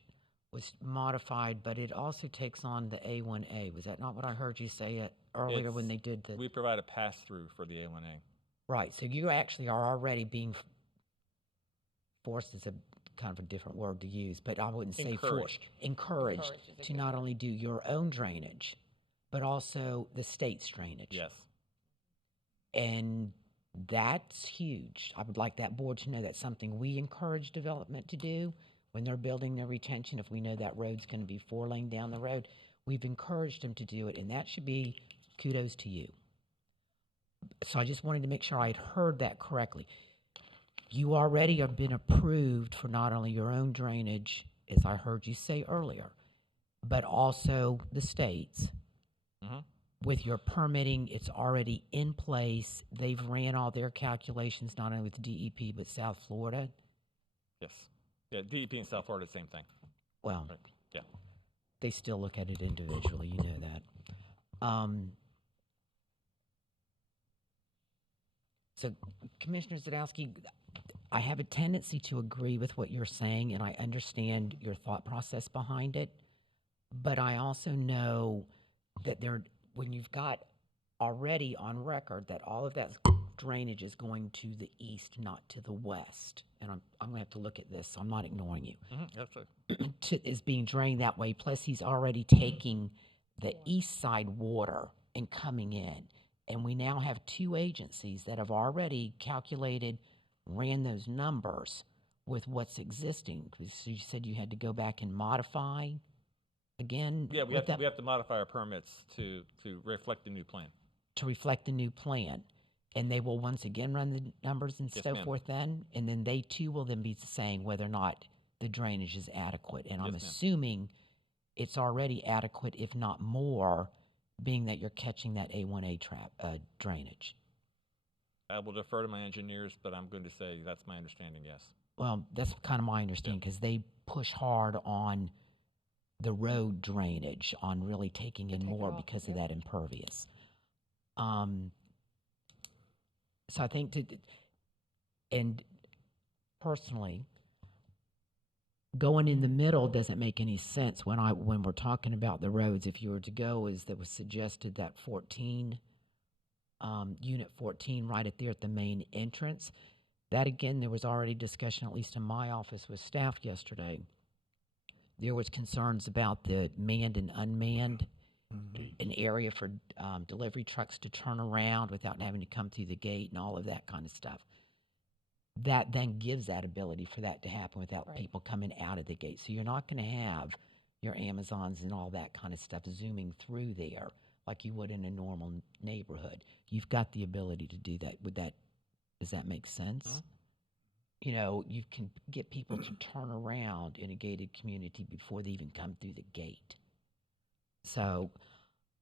was modified, but it also takes on the A1A. Was that not what I heard you say earlier when they did the? We provide a pass-through for the A1A. Right, so you actually are already being forced, is a kind of a different word to use, but I wouldn't say forced. Encouraged to not only do your own drainage, but also the state's drainage. Yes. And that's huge. I would like that board to know that's something we encourage development to do when they're building their retention. If we know that road's going to be 4-lane down the road, we've encouraged them to do it, and that should be kudos to you. So I just wanted to make sure I had heard that correctly. You already have been approved for not only your own drainage, as I heard you say earlier, but also the state's. With your permitting, it's already in place. They've ran all their calculations, not only with DEP, but South Florida. Yes. Yeah, DEP and South Florida, same thing. Well, right. Yeah. They still look at it individually, you know that. So, Commissioner Zadowski, I have a tendency to agree with what you're saying, and I understand your thought process behind it. But I also know that when you've got already on record that all of that drainage is going to the east, not to the west, and I'm going to have to look at this, so I'm not ignoring you, That's right. is being drained that way, plus he's already taking the east side water and coming in. And we now have 2 agencies that have already calculated, ran those numbers, with what's existing? Because you said you had to go back and modify again? Yeah, we with have to modify our permits to reflect the new plan. to reflect the new plan. And they will once again run the numbers and Yes, so ma'am. forth then? And then they too will then be saying whether or not the drainage is adequate. And I'm Yes, ma'am. assuming it's already adequate, if not more, being that you're catching that A1A drainage. I will defer to my engineers, but I'm going to say that's my understanding, yes. Well, that's kind of my understanding because they push hard on the road drainage, on really taking in more because of that impervious. So I think and personally, going in the middle doesn't make any sense when we're talking about the roads. If you were to go as that was suggested, that 14, unit 14 right at there at the main entrance, that again, there was already discussion, at least in my office with staff yesterday. There was concerns about the manned and unmanned, an area for delivery trucks to turn around without having to come through the gate and all of that kind of stuff. That then gives that ability for that to happen without people coming out of the gate. So you're not going to have your Amazons and all that kind of stuff zooming through there like you would in a normal neighborhood. You've got the ability to do that. Does that make sense? You know, you can get people to turn around in a gated community before they even come through the gate. So,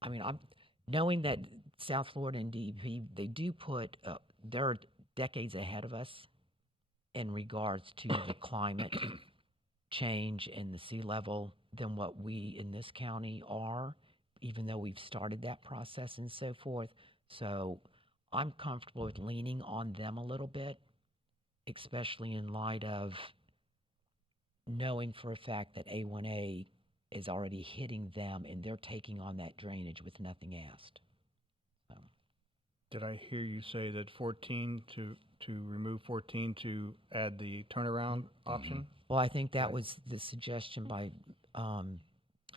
I mean, I'm knowing that South Florida and DEP, they do put, they're decades ahead of us in regards to the climate change and the sea level than what we in this county are, even though we've started that process and so forth. So I'm comfortable with leaning on them a little bit, especially in light of knowing for a fact that A1A is already hitting them and they're taking on that drainage with nothing asked. Did I hear you say that 14 to remove 14 to add the turnaround option? Well, I think that was the suggestion by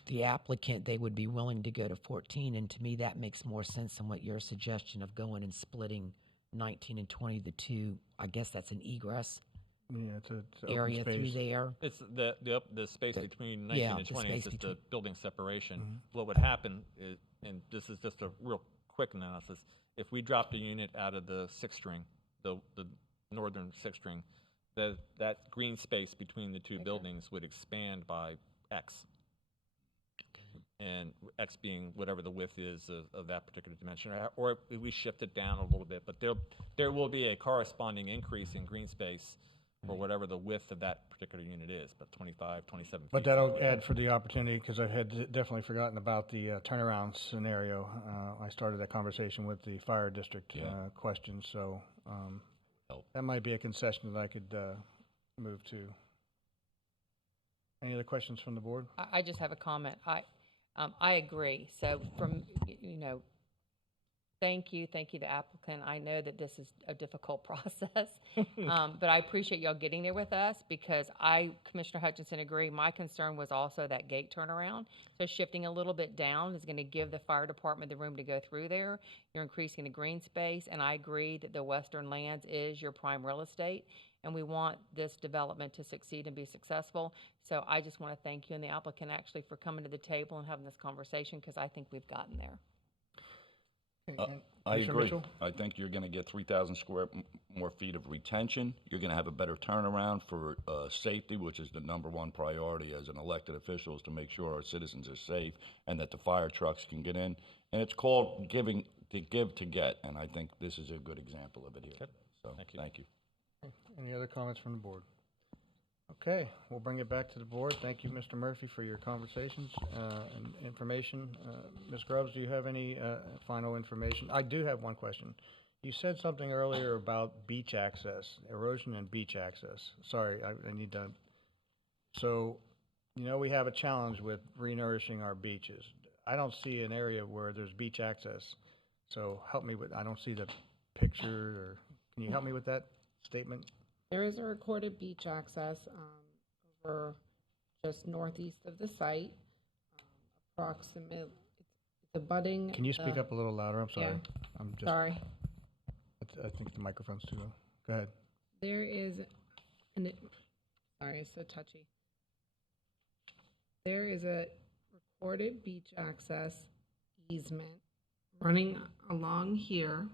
the applicant. They would be willing to go to 14, and to me that makes more sense than what your suggestion of going and splitting 19 and 20, the two. I guess that's an egress. Yeah, it's open area through space. there. It's the space between 19 yeah, and the 20 space is just between- the building separation. What would happen is, and this is just a real quick analysis, if we dropped a unit out of the sixth string, the northern sixth string, that green space between the two buildings would expand by X. And X being whatever the width is of that particular dimension, or if we shift it down a little bit, but there will be a corresponding increase in green space for whatever the width of that particular unit is, but 25, 27 feet. But that'll add for the opportunity, because I had definitely forgotten about the turnaround scenario. I started that conversation with the fire district question, so that might be a concession that I could move to. Any other questions from the board? I just have a comment. I agree. So thank you the applicant. I know that this is a difficult process, but I appreciate y'all getting there with us because Commissioner Hutchinson, agree. My concern was also that gate turnaround. So shifting a little bit down is going to give the fire department the room to go through there. You're increasing the green space, and I agree that the Western Lands is your prime real estate, and we want this development to succeed and be successful. So I just want to thank you and the applicant actually for coming to the table and having this conversation because I think we've gotten there. I Commissioner agree. Mitchell? I think you're going to get 3,000 more feet of retention. You're going to have a better turnaround for safety, which is the number one priority as an elected official, is to make sure our citizens are safe and that the fire trucks can get in. And it's called giving to give to get, and I think this is a good example of it here. So thank you. Any other comments from the board? Okay, we'll bring it back to the board. Thank you, Mr. Murphy, for your conversations and information. Ms. Grubbs, do you have any final information? I do have one question. You said something earlier about beach access, erosion and beach access. Sorry, I need to. So, we have a challenge with renourishing our beaches. I don't see an area where there's beach access. So help me with, I don't see the picture, or can you help me with that statement? There is a recorded beach access over just northeast of the site, approximate, it's abutting. Can you speak up a little louder? I'm sorry. Yeah. I'm just, Sorry. I think the microphone's too low. Go ahead. There is Sorry, it's so touchy. There is a recorded beach access easement running along here.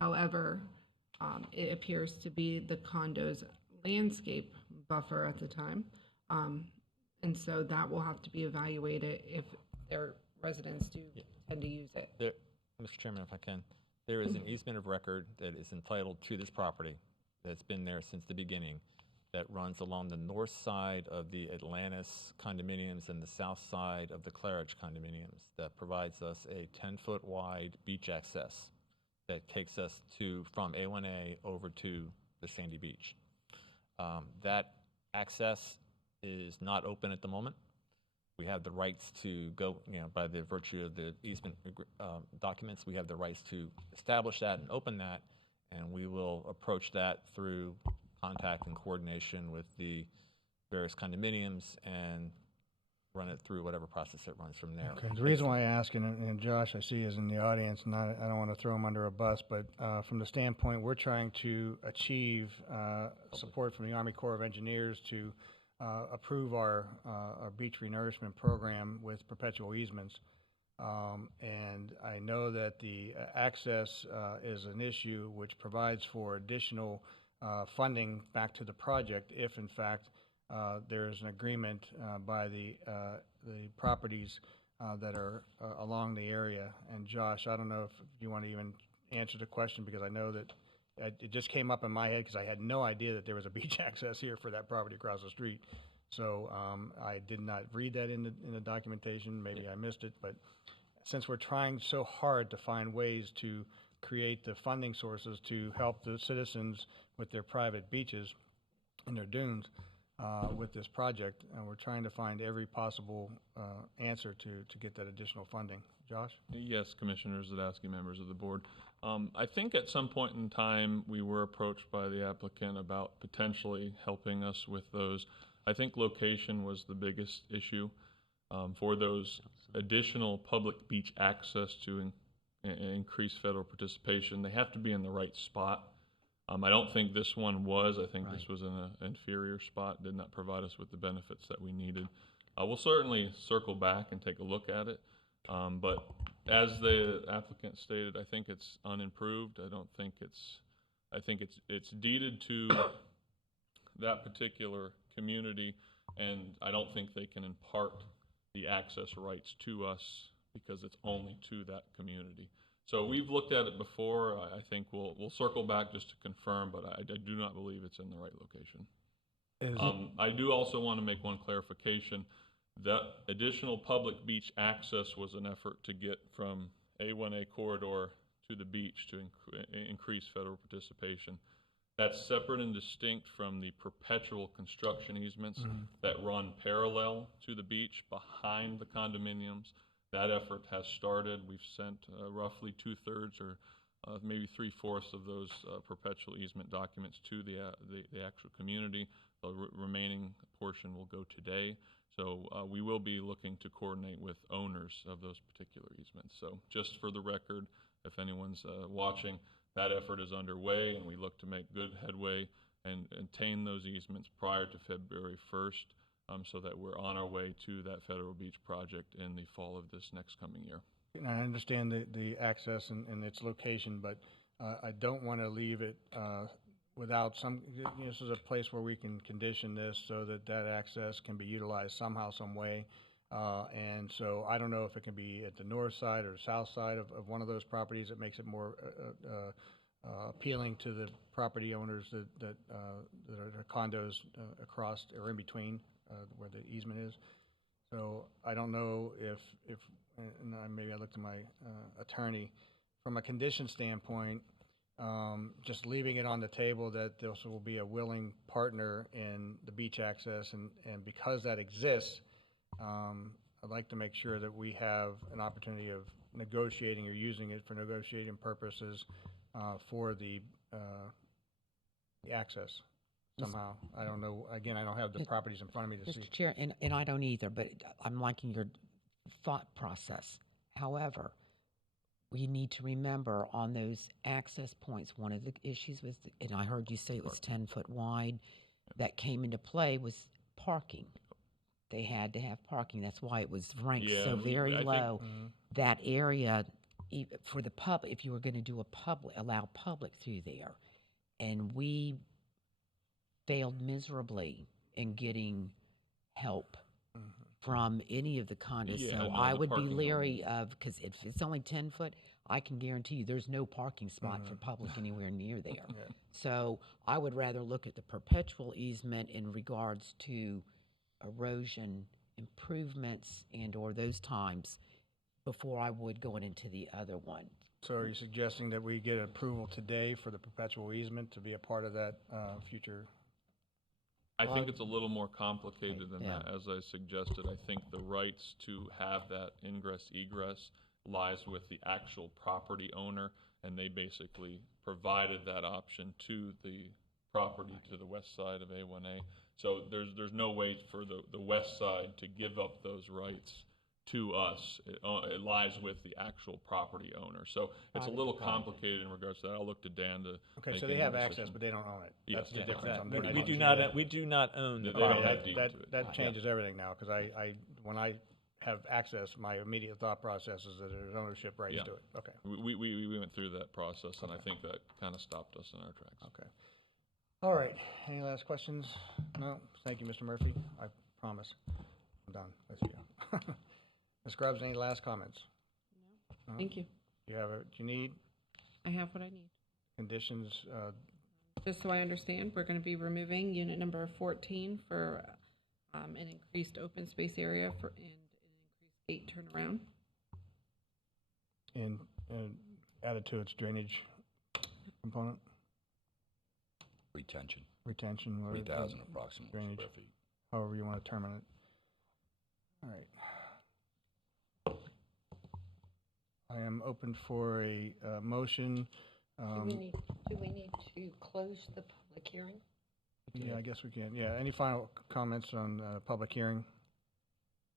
However, it appears to be the condo's landscape buffer at the time. And so that will have to be evaluated if their residents do tend to use it. There, Mr. Chairman, if I can, there is an easement of record that is entitled to this property that's been there since the beginning, that runs along the north side of the Atlantis condominiums and the south side of the Claridge condominiums, that provides us a 10-foot wide beach access that takes us from A1A over to the Sandy Beach. That access is not open at the moment. We have the rights to go, by the virtue of the easement documents, we have the rights to establish that and open that, and we will approach that through contact and coordination with the various condominiums and run it through whatever process it runs from there. Okay. The reason why I ask, and Josh I see is in the audience, and I don't want to throw him under a bus, but from the standpoint, we're trying to achieve support from the Army Corps of Engineers to approve our beach renourishment program with perpetual easements. And I know that the access is an issue which provides for additional funding back to the project if, in fact, there's an agreement by the properties that are along the area. And Josh, I don't know if you want to even answer the question, because I know that it just came up in my head because I had no idea that there was a beach access here for that property across the street. So I did not read that in the documentation. Maybe I missed it. But since we're trying so hard to find ways to create the funding sources to help the citizens with their private beaches and their dunes with this project, and we're trying to find every possible answer to get that additional funding. Josh? Yes, Commissioners, Zadowski, members of the board. I think at some point in time we were approached by the applicant about potentially helping us with those. I think location was the biggest issue for those additional public beach access to increase federal participation. They have to be in the right spot. I don't think this one was. I think this was in an inferior spot, did not provide us with the benefits that we needed. We'll certainly circle back and take a look at it. But as the applicant stated, I think it's unimproved. I think it's deeded to that particular community, and I don't think they can impart the access rights to us because it's only to that community. So we've looked at it before. I think we'll circle back just to confirm, but I do not believe it's in the right location. I do also want to make one clarification. That additional public beach access was an effort to get from A1A corridor to the beach to increase federal participation. That's separate and distinct from the perpetual construction easements that run parallel to the beach behind the condominiums. That effort has started. We've sent roughly 2/3 or maybe 3/4 of those perpetual easement documents to the actual community. The remaining portion will go today. So we will be looking to coordinate with owners of those particular easements. So just for the record, if anyone's watching, that effort is underway, and we look to make good headway and attain those easements prior to February 1st, so that we're on our way to that Federal Beach project in the fall of this next coming year. And I understand the access and its location, but I don't want to leave it without some, this is a place where we can condition this so that that access can be utilized somehow, some way. And so I don't know if it can be at the north side or south side of one of those properties that makes it more appealing to the property owners that are condos across or in between where the easement is. So I don't know if and maybe I look to my attorney, from a condition standpoint, just leaving it on the table that there will be a willing partner in the beach access, and because that exists, I'd like to make sure that we have an opportunity of negotiating or using it for negotiating purposes for the access somehow. I don't know, again, I don't have the properties in front of me to see. Mr. Chair, and I don't either, but I'm liking your thought process. However, we need to remember on those access points, one of the issues with, and I heard you say it was 10 foot wide, that came into play was parking. They had to have parking. That's why it was ranked Yeah, so and very I think- low. That area, for the if you were going to do allow public through there, and we failed miserably in getting help from any of the condos. Yeah, So no, I the would be parking leery of, because if it's only 10 foot, I can guarantee you there's no parking spot for public anywhere near there. So I would rather look at the perpetual easement in regards to erosion improvements or those times before I would going into the other one. So are you suggesting that we get approval today for the perpetual easement to be a part of that future? I think it's a little more complicated than that. As I suggested, I think the rights to have that ingress egress lies with the actual property owner, and they basically provided that option to the property to the west side of A1A. So there's no way for the west side to give up those rights to us. It lies with the actual property owner. So it's a little complicated in regards to that. I'll look to Dan to Okay, make so they any have decision. access, but they don't own it. Yes, That's the yeah, difference. exactly. on We the- do on We do not own the They don't property. have deed to it. That changes everything now, because when I have access, my immediate thought process is that there's ownership rights Yeah. to it. Okay. We went through that process, and I think that kind of stopped us in our tracks. Okay. All right. Any last questions? No? Thank you, Mr. Murphy. I promise. I'm done with you. Ms. Grubbs, any last comments? No. Thank you. Do you need I have what I need. conditions? Just so I understand, we're going to be removing unit number 14 for an increased open space area and an increased gate turnaround. And added to its drainage component? Retention. Retention. 3,000 approximately drainage, square feet. however you want to term it. All right. I am open for a motion. Do we need to close the public hearing? Yeah, I guess we can. Yeah, any final comments on public hearing?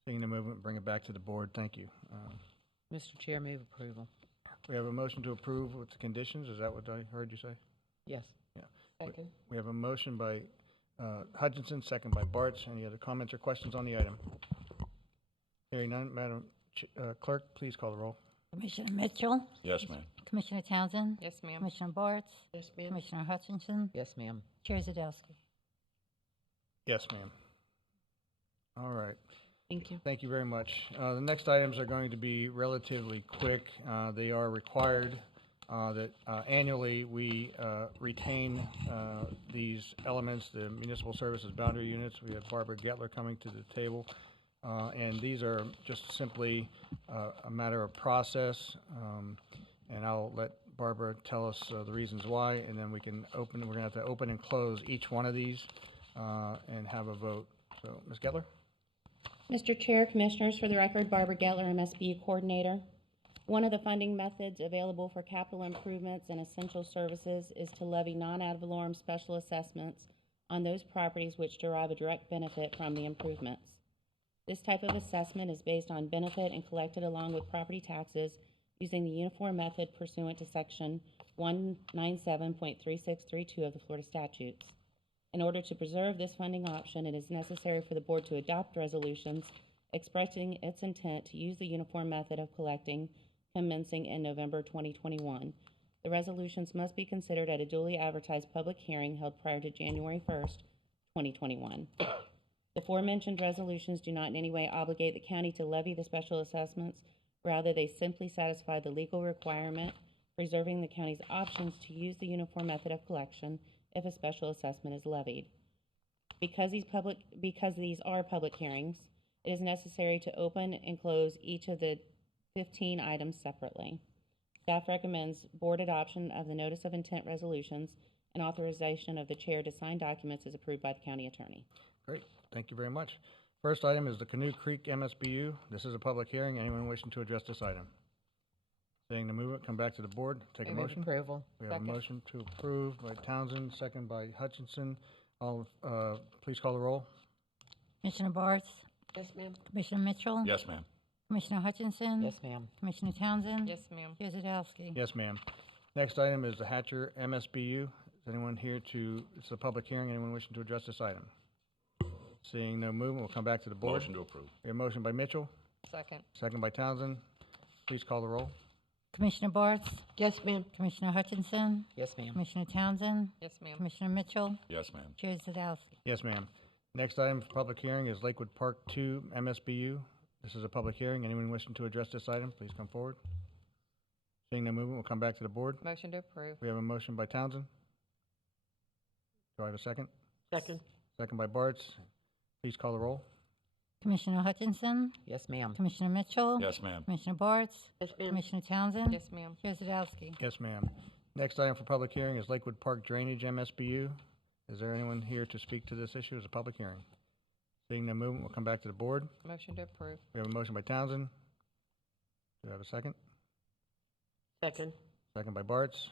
Seeing the movement, bring it back to the board. Thank you. Mr. Chair, move approval. We have a motion to approve with the conditions. Is that what I heard you say? Yes. Yeah. Second. We have a motion by Hutchinson, second by Bartz. Any other comments or questions on the item? Hearing none, Madam Clerk, please call the roll. Commissioner Mitchell? Yes, ma'am. Commissioner Townsend? Yes, ma'am. Commissioner Bartz? Yes, ma'am. Commissioner Hutchinson? Yes, ma'am. Chair Zadowski? Yes, ma'am. All right. Thank you. Thank you very much. The next items are going to be relatively quick. They are required that annually we retain these elements, the municipal services boundary units. We have Barbara Gettler coming to the table. And these are just simply a matter of process. And I'll let Barbara tell us the reasons why, and then we're going to have to open and close each one of these and have a vote. So, Ms. Gettler? Mr. Chair, Commissioners, for the record, Barbara Gettler, MSBU Coordinator. One of the funding methods available for capital improvements and essential services is to levy non-ad valorem special assessments on those properties which derive a direct benefit from the improvements. This type of assessment is based on benefit and collected along with property taxes using the uniform method pursuant to Section 197.3632 of the Florida statutes. In order to preserve this funding option, it is necessary for the board to adopt resolutions expressing its intent to use the uniform method of collecting commencing in November 2021. The resolutions must be considered at a duly advertised public hearing held prior to January 1st, 2021. The aforementioned resolutions do not in any way obligate the county to levy the special assessments. Rather, they simply satisfy the legal requirement, preserving the county's options to use the uniform method of collection if a special assessment is levied. Because these are public hearings, it is necessary to open and close each of the 15 items separately. Staff recommends board adoption of the notice of intent resolutions and authorization of the chair to sign documents as approved by the county attorney. Great. Thank you very much. First item is the Canoe Creek MSBU. This is a public hearing. Anyone wishing to address this item? Seeing the movement, come back to the board. Take a Move motion. approval. We have a motion to approve by Townsend, second by Hutchinson. Please call the roll. Commissioner Bartz? Yes, ma'am. Commissioner Mitchell? Yes, ma'am. Commissioner Hutchinson? Yes, ma'am. Commissioner Townsend? Yes, ma'am. Chair Zadowski? Yes, ma'am. Next item is the Hatcher MSBU. Is anyone here to, it's a public hearing, anyone wishing to address this item? Seeing no movement, we'll come back to the board. Motion to approve. We have a motion by Mitchell, Second. second by Townsend. Please call the roll. Commissioner Bartz? Yes, ma'am. Commissioner Hutchinson? Yes, ma'am. Commissioner Townsend? Yes, ma'am. Commissioner Mitchell? Yes, ma'am. Chair Zadowski. Yes, ma'am. Next item for public hearing is Lakewood Park 2 MSBU. This is a public hearing. Anyone wishing to address this item, please come forward. Seeing no movement, we'll come back to the board. Motion to approve. We have a motion by Townsend. Do I have a second? Second. Second by Bartz. Please call the roll. Commissioner Hutchinson? Yes, ma'am. Commissioner Mitchell? Yes, ma'am. Commissioner Bartz? Yes, ma'am. Commissioner Townsend? Yes, ma'am. Chair Zadowski. Yes, ma'am. Next item for public hearing is Lakewood Park Drainage MSBU. Is there anyone here to speak to this issue as a public hearing? Seeing no movement, we'll come back to the board. Motion to approve. We have a motion by Townsend. Do I have a second? Second. Second by Bartz.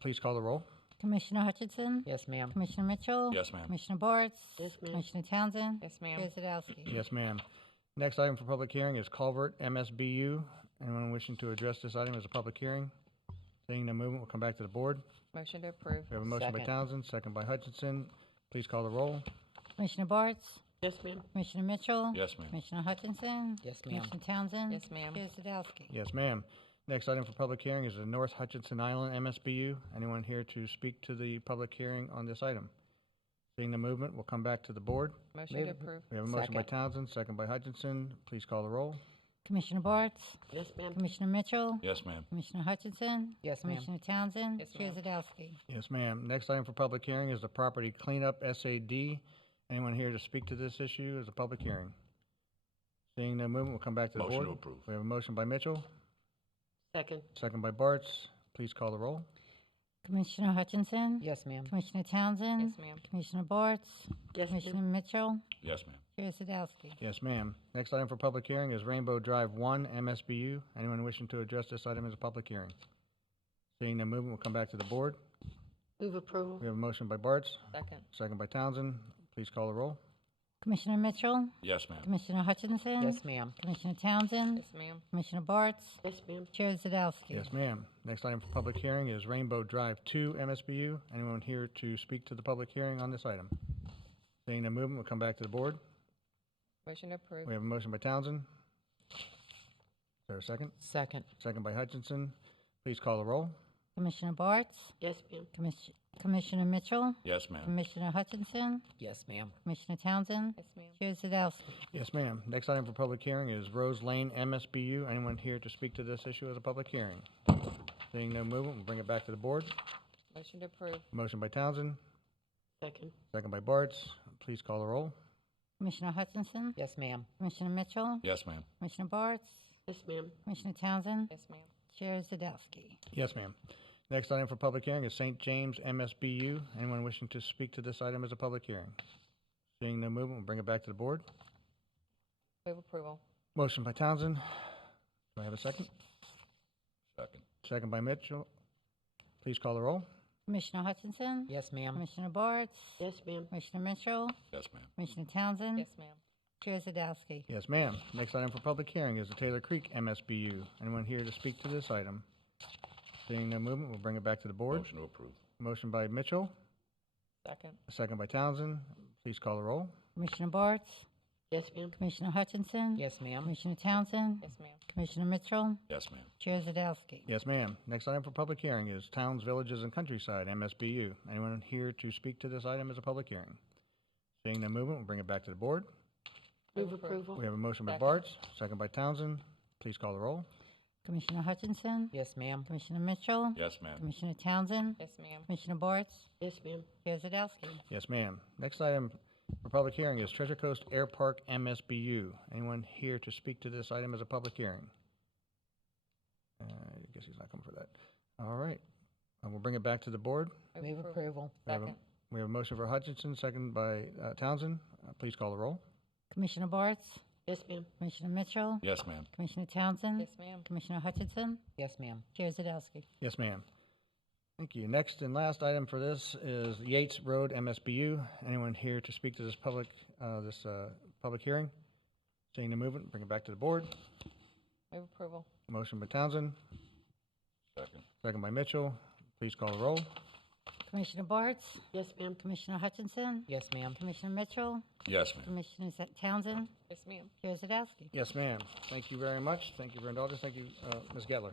Please call the roll. Commissioner Hutchinson? Yes, ma'am. Commissioner Mitchell? Yes, ma'am. Commissioner Bartz? Yes, ma'am. Commissioner Townsend? Yes, ma'am. Chair Zadowski. Yes, ma'am. Next item for public hearing is Culvert MSBU. Anyone wishing to address this item as a public hearing? Seeing no movement, we'll come back to the board. Motion to approve. We have a motion by Second. Townsend, second by Hutchinson. Please call the roll. Commissioner Bartz? Yes, ma'am. Commissioner Mitchell? Yes, ma'am. Commissioner Hutchinson? Yes, ma'am. Commissioner Townsend? Yes, ma'am. Chair Zadowski. Yes, ma'am. Next item for public hearing is the North Hutchinson Island MSBU. Anyone here to speak to the public hearing on this item? Seeing the movement, we'll come back to the board. Motion to approve. We have a motion by Second. Townsend, second by Hutchinson. Please call the roll. Commissioner Bartz? Yes, ma'am. Commissioner Mitchell? Yes, ma'am. Commissioner Hutchinson? Yes, ma'am. Commissioner Townsend? Yes, Chair ma'am. Zadowski. Yes, ma'am. Next item for public hearing is the property cleanup SAD. Anyone here to speak to this issue as a public hearing? Seeing no movement, we'll come back to the Motion board. to approve. We have a motion by Mitchell, Second. second by Bartz. Please call the roll. Commissioner Hutchinson? Yes, ma'am. Commissioner Townsend? Yes, ma'am. Commissioner Bartz? Yes, Commissioner ma'am. Mitchell? Yes, ma'am. Chair Zadowski. Yes, ma'am. Next item for public hearing is Rainbow Drive 1 MSBU. Anyone wishing to address this item as a public hearing? Seeing no movement, we'll come back to the board. Move approval. We have a motion by Bartz, Second. second by Townsend. Please call the roll. Commissioner Mitchell? Yes, ma'am. Commissioner Hutchinson? Yes, ma'am. Commissioner Townsend? Yes, ma'am. Commissioner Bartz? Yes, ma'am. Chair Zadowski. Yes, ma'am. Next item for public hearing is Rainbow Drive 2 MSBU. Anyone here to speak to the public hearing on this item? Seeing no movement, we'll come back to the board. Motion to approve. We have a motion by Townsend. Is there a second? Second. Second by Hutchinson. Please call the roll. Commissioner Bartz? Yes, ma'am. Commissioner Mitchell? Yes, ma'am. Commissioner Hutchinson? Yes, ma'am. Commissioner Townsend? Yes, ma'am. Chair Zadowski. Yes, ma'am. Next item for public hearing is Rose Lane MSBU. Anyone here to speak to this issue as a public hearing? Seeing no movement, we'll bring it back to the board. Motion to approve. Motion by Townsend, Second. second by Bartz. Please call the roll. Commissioner Hutchinson? Yes, ma'am. Commissioner Mitchell? Yes, ma'am. Commissioner Bartz? Yes, ma'am. Commissioner Townsend? Yes, ma'am. Chair Zadowski. Yes, ma'am. Next item for public hearing is St. James MSBU. Anyone wishing to speak to this item as a public hearing? Seeing no movement, we'll bring it back to the board. Move approval. Motion by Townsend. Do I have a second? Second. Second by Mitchell. Please call the roll. Commissioner Hutchinson? Yes, ma'am. Commissioner Bartz? Yes, ma'am. Commissioner Mitchell? Yes, ma'am. Commissioner Townsend? Yes, ma'am. Chair Zadowski. Yes, ma'am. Next item for public hearing is the Taylor Creek MSBU. Anyone here to speak to this item? Seeing no movement, we'll bring it back to the board. Motion to approve. Motion by Mitchell, Second. second by Townsend. Please call the roll. Commissioner Bartz? Yes, ma'am. Commissioner Hutchinson? Yes, ma'am. Commissioner Townsend? Yes, ma'am. Commissioner Mitchell? Yes, ma'am. Chair Zadowski. Yes, ma'am. Next item for public hearing is Towns, Villages, and Countryside, MSBU. Anyone here to speak to this item as a public hearing? Seeing no movement, we'll bring it back to the board. Move approval. We have a motion by Second. Bartz, second by Townsend. Please call the roll. Commissioner Hutchinson? Yes, ma'am. Commissioner Mitchell? Yes, ma'am. Commissioner Townsend? Yes, ma'am. Commissioner Bartz? Yes, ma'am. Chair Zadowski. Yes, ma'am. Next item for public hearing is Treasure Coast Air Park MSBU. Anyone here to speak to this item as a public hearing? I guess he's not coming for that. All right. We'll bring it back to the board. Move approval. We have a- Second. We have a motion for Hutchinson, second by Townsend. Please call the roll. Commissioner Bartz? Yes, ma'am. Commissioner Mitchell? Yes, ma'am. Commissioner Townsend? Yes, ma'am. Commissioner Hutchinson? Yes, ma'am. Chair Zadowski. Yes, ma'am. Thank you. Next and last item for this is Yates Road MSBU. Anyone here to speak to this public hearing? Seeing the movement, bring it back to the board. Move approval. Motion by Townsend, Second. second by Mitchell. Please call the roll. Commissioner Bartz? Yes, ma'am. Commissioner Hutchinson? Yes, ma'am. Commissioner Mitchell? Yes, ma'am. Commissioner Townsend? Yes, ma'am. Chair Zadowski? Yes, ma'am. Thank you very much. Thank you for indulgence. Thank you, Ms. Gettler.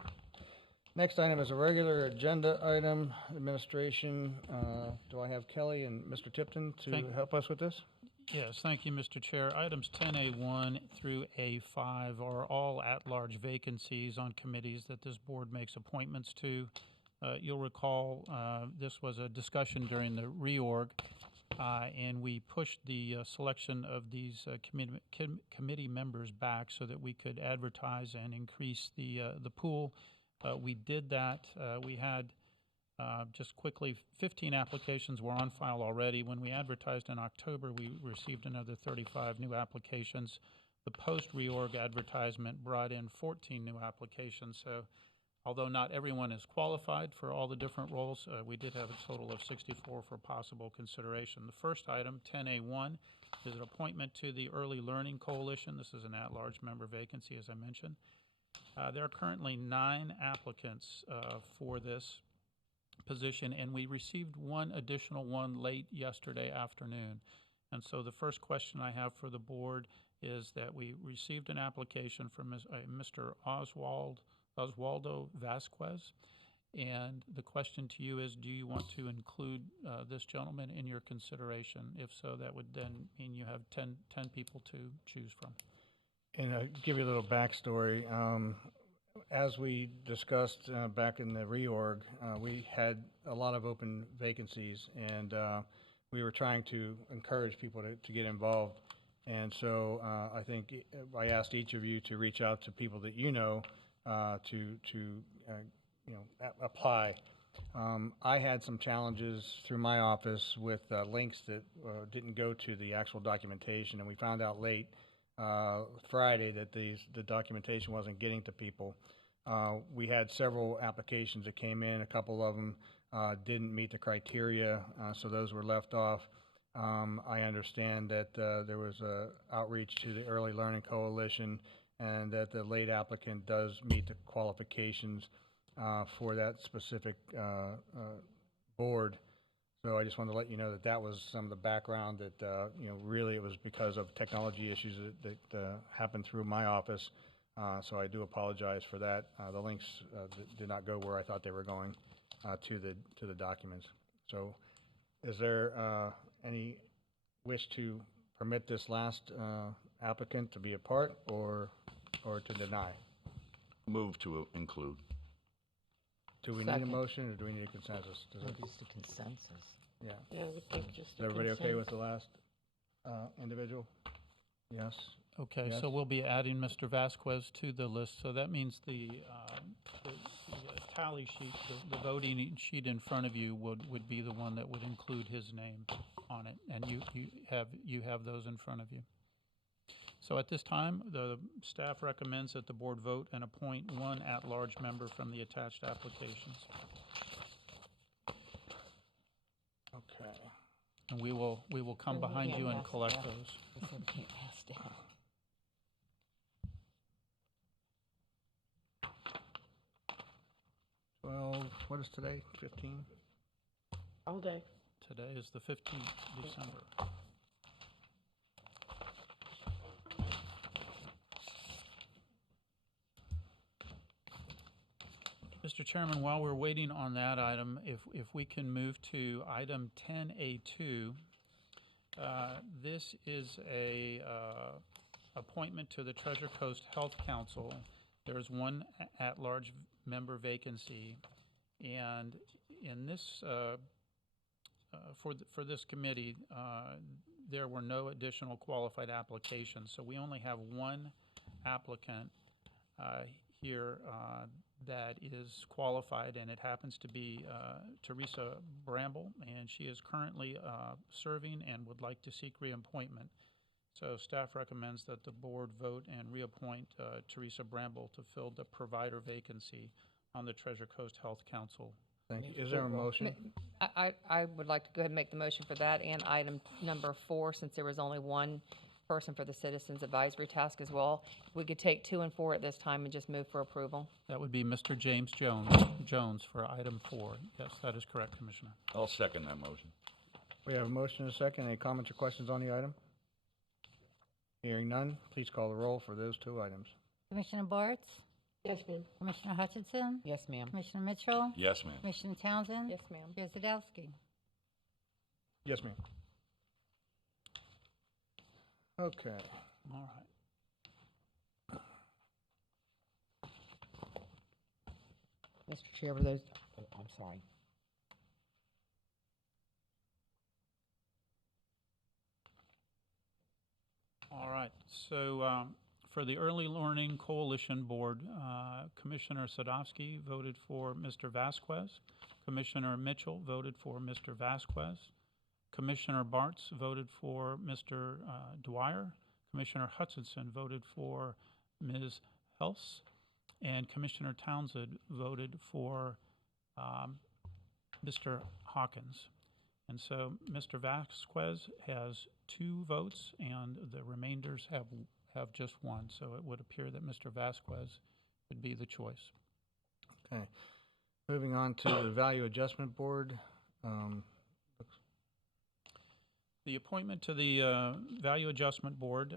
Next item is a regular agenda item, administration. Do I have Kelly and Mr. Tipton to help us with this? Yes, thank you, Mr. Chair. Items 10A1 through A5 are all at-large vacancies on committees that this board makes appointments to. You'll recall this was a discussion during the reorg, and we pushed the selection of these committee members back so that we could advertise and increase the pool. We did that. We had, just quickly, 15 applications were on file already. When we advertised in October, we received another 35 new applications. The post-reorg advertisement brought in 14 new applications. So although not everyone is qualified for all the different roles, we did have a total of 64 for possible consideration. The first item, 10A1, is an appointment to the Early Learning Coalition. This is an at-large member vacancy, as I mentioned. There are currently 9 applicants for this position, and we received one additional one late yesterday afternoon. And so the first question I have for the board is that we received an application from Mr. Oswaldo Vasquez, and the question to you is, do you want to include this gentleman in your consideration? If so, that would then mean you have 10 people to choose from. And I'll give you a little backstory. As we discussed back in the reorg, we had a lot of open vacancies, and we were trying to encourage people to get involved. And so I think I asked each of you to reach out to people that you know to apply. I had some challenges through my office with links that didn't go to the actual documentation, and we found out late Friday that the documentation wasn't getting to people. We had several applications that came in. A couple of them didn't meet the criteria, so those were left off. I understand that there was a outreach to the Early Learning Coalition, and that the late applicant does meet the qualifications for that specific board. So I just wanted to let you know that that was some of the background, that really it was because of technology issues that happened through my office. So I do apologize for that. The links did not go where I thought they were going to the documents. So is there any wish to permit this last applicant to be a part, or to deny? Move to include. Do we need a motion, or do we need a consensus? I think it's the consensus. Yeah. Yeah, I would think just Is everybody okay with the last individual? Yes? Okay, Yes? so we'll be adding Mr. Vasquez to the list. So that means the tally sheet, the voting sheet in front of you would be the one that would include his name on it, and you have those in front of you. So at this time, the staff recommends that the board vote and appoint one at-large member from the attached applications. Okay. And we will come behind you and collect those. Well, what is today? 15? All day. Today is the 15th December. Mr. Chairman, while we're waiting on that item, if we can move to item 10A2, this is a appointment to the Treasure Coast Health Council. There's one at-large member vacancy, and in this for this committee, there were no additional qualified applications, so we only have one applicant here that is qualified, and it happens to be Teresa Bramble, and she is currently serving and would like to seek reappointment. So staff recommends that the board vote and reappoint Teresa Bramble to fill the provider vacancy on the Treasure Coast Health Council. Thank you. Is there a motion? I would like to go ahead and make the motion for that and item number 4, since there was only one person for the Citizens Advisory Task as well. We could take 2 and 4 at this time and just move for approval. That would be Mr. James Jones for item 4. Yes, that is correct, Commissioner. I'll second that motion. We have a motion and a second. Any comments or questions on the item? Hearing none, please call the roll for those 2 items. Commissioner Bartz? Yes, ma'am. Commissioner Hutchinson? Yes, ma'am. Commissioner Mitchell? Yes, ma'am. Commissioner Townsend? Yes, ma'am. Chair Zadowski? Yes, ma'am. Okay. All right. Mr. Chair, for those, oh, I'm sorry. All right, so for the Early Learning Coalition Board, Commissioner Sadowski voted for Mr. Vasquez. Commissioner Mitchell voted for Mr. Vasquez. Commissioner Bartz voted for Mr. Dwyer. Commissioner Hutchinson voted for Ms. Helse. And Commissioner Townsend voted for Mr. Hawkins. And so Mr. Vasquez has 2 votes, and the remainders have just 1. So it would appear that Mr. Vasquez would be the choice. Okay. Moving on to the Value Adjustment Board. The appointment to the Value Adjustment Board,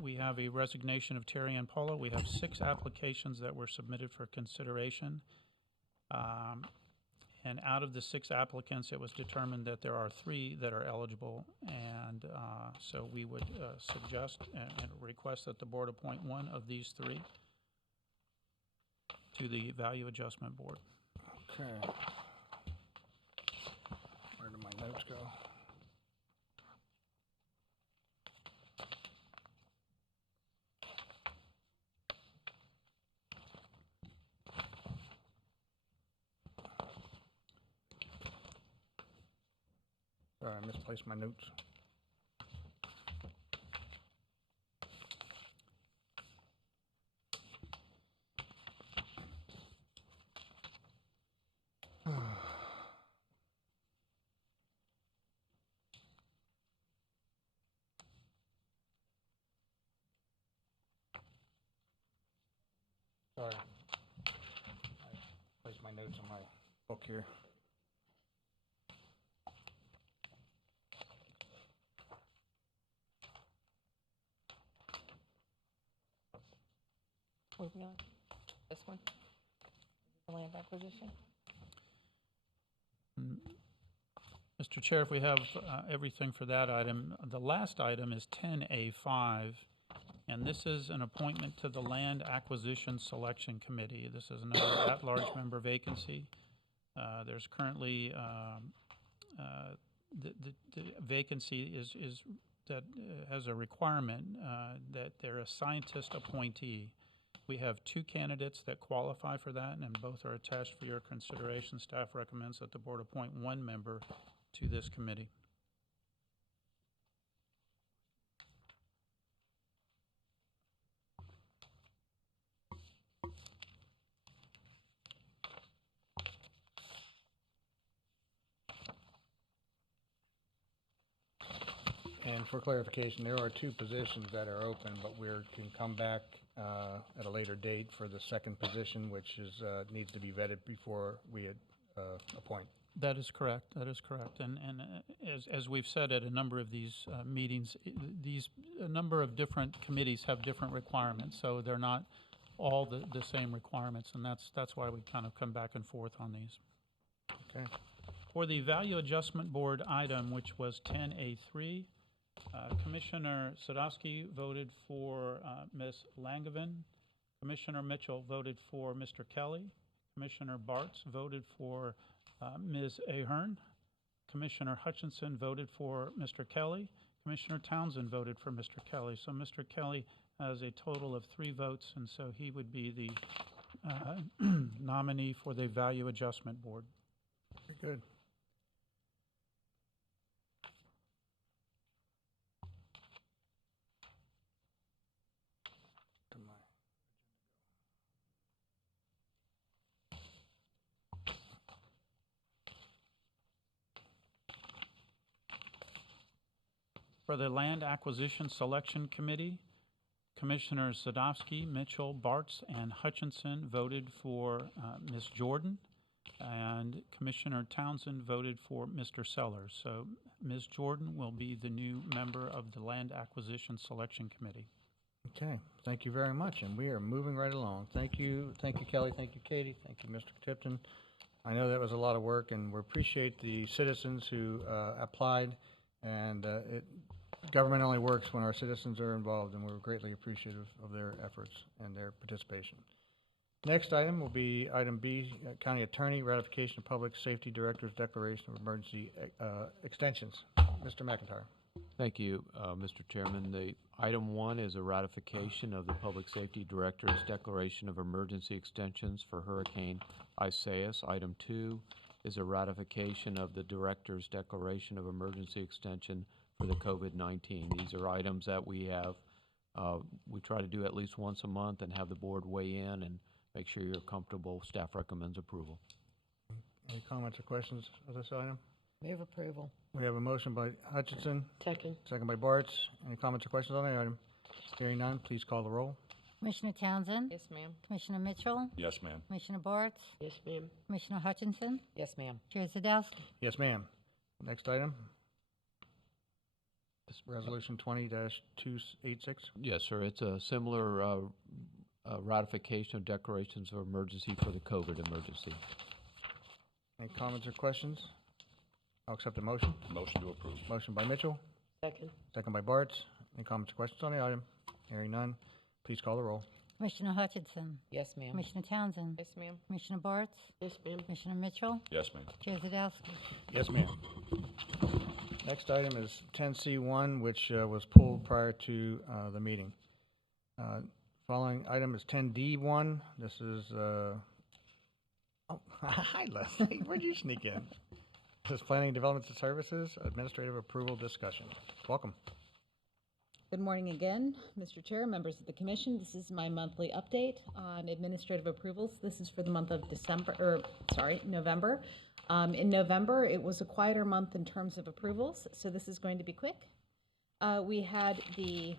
we have a resignation of Terry Ann Paula. We have 6 applications that were submitted for consideration. And out of the 6 applicants, it was determined that there are 3 that are eligible. And so we would suggest and request that the board appoint one of these 3 to the Value Adjustment Board. Okay. Where did my notes go? Sorry, I misplaced my notes. Sorry. I placed my notes on my book here. Moving on. This one? The land acquisition? Mr. Chair, if we have everything for that item, the last item is 10A5, and this is an appointment to the Land Acquisition Selection Committee. This is another at-large member vacancy. There's currently, the vacancy is that has a requirement that they're a scientist appointee. We have 2 candidates that qualify for that, and both are attached for your consideration. Staff recommends that the board appoint 1 member to this committee. And for clarification, there are 2 positions that are open, but we can come back at a later date for the second position, which is needs to be vetted before we appoint. That is correct. That is correct. And as we've said at a number of these meetings, a number of different committees have different requirements, so they're not all the same requirements, and that's why we kind of come back and forth on these. Okay. For the Value Adjustment Board item, which was 10A3, Commissioner Sadowski voted for Ms. Langevin. Commissioner Mitchell voted for Mr. Kelly. Commissioner Bartz voted for Ms. Ahern. Commissioner Hutchinson voted for Mr. Kelly. Commissioner Townsend voted for Mr. Kelly. So Mr. Kelly has a total of 3 votes, and so he would be the nominee for the Value Adjustment Board. Very good. For the Land Acquisition Selection Committee, Commissioners Sadowski, Mitchell, Bartz, and Hutchinson voted for Ms. Jordan, and Commissioner Townsend voted for Mr. Sellers. So Ms. Jordan will be the new member of the Land Acquisition Selection Committee. Okay, thank you very much, and we are moving right along. Thank you, Kelly, thank you, Katie, thank you, Mr. Tipton. I know that was a lot of work, and we appreciate the citizens who applied, and government only works when our citizens are involved, and we're greatly appreciative of their efforts and their participation. Next item will be item B, County Attorney, ratification of Public Safety Director's Declaration of Emergency extensions. Mr. McIntyre. Thank you, Mr. Chairman. The item 1 is a ratification of the Public Safety Director's Declaration of Emergency Extensions for Hurricane Isaias. Item 2 is a ratification of the Director's Declaration of Emergency Extension for the COVID-19. These are items that we have, we try to do at least once a month and have the board weigh in and make sure you're comfortable. Staff recommends approval. Any comments or questions of this item? Move approval. We have a motion by Hutchinson. Second. Second by Bartz. Any comments or questions on the item? Hearing none, please call the roll. Commissioner Townsend? Yes, ma'am. Commissioner Mitchell? Yes, ma'am. Commissioner Bartz? Yes, ma'am. Commissioner Hutchinson? Yes, ma'am. Chair Zadowski? Yes, ma'am. Next item. This Resolution 20-286. Yes, sir. It's a similar ratification of declarations of emergency for the COVID emergency. Any comments or questions? I'll accept the motion. Motion to approve. Motion by Mitchell, Second. second by Bartz. Any comments or questions on the item? Hearing none, please call the roll. Commissioner Hutchinson? Yes, ma'am. Commissioner Townsend? Yes, ma'am. Commissioner Bartz? Yes, ma'am. Commissioner Mitchell? Yes, ma'am. Chair Zadowski? Yes, ma'am. Next item is 10C1, which was pulled prior to the meeting. Following item is 10D1. This is, oh, hi Leslie, where'd you sneak in? This is Planning Development Services, Administrative Approval Discussion. Welcome. Good morning again, Mr. Chair, members of the commission. This is my monthly update on administrative approvals. This is for the month of November. In November, it was a quieter month in terms of approvals, so this is going to be quick. We had the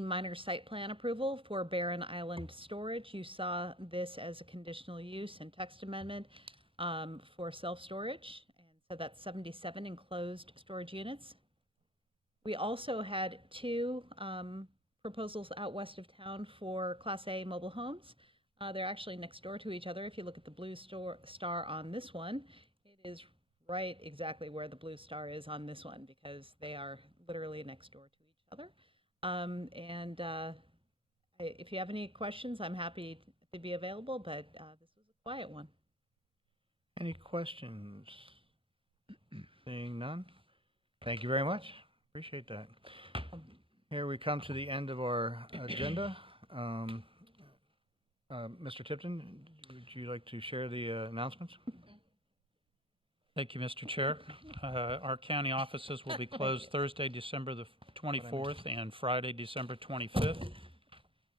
minor site plan approval for Barren Island Storage. You saw this as a conditional use and text amendment for self-storage, and so that's 77 enclosed storage units. We also had two proposals out west of town for Class A mobile homes. They're actually next door to each other. If you look at the blue star on this one, it is right exactly where the blue star is on this one because they are literally next door to each other. If you have any questions, I'm happy to be available, but this was a quiet one. Any questions? Seeing none? Thank you very much. Appreciate that. Here we come to the end of our agenda. Mr. Tipton, would you like to share the announcements? Thank you, Mr. Chair. Our county offices will be closed Thursday, December the 24th and Friday, December 25th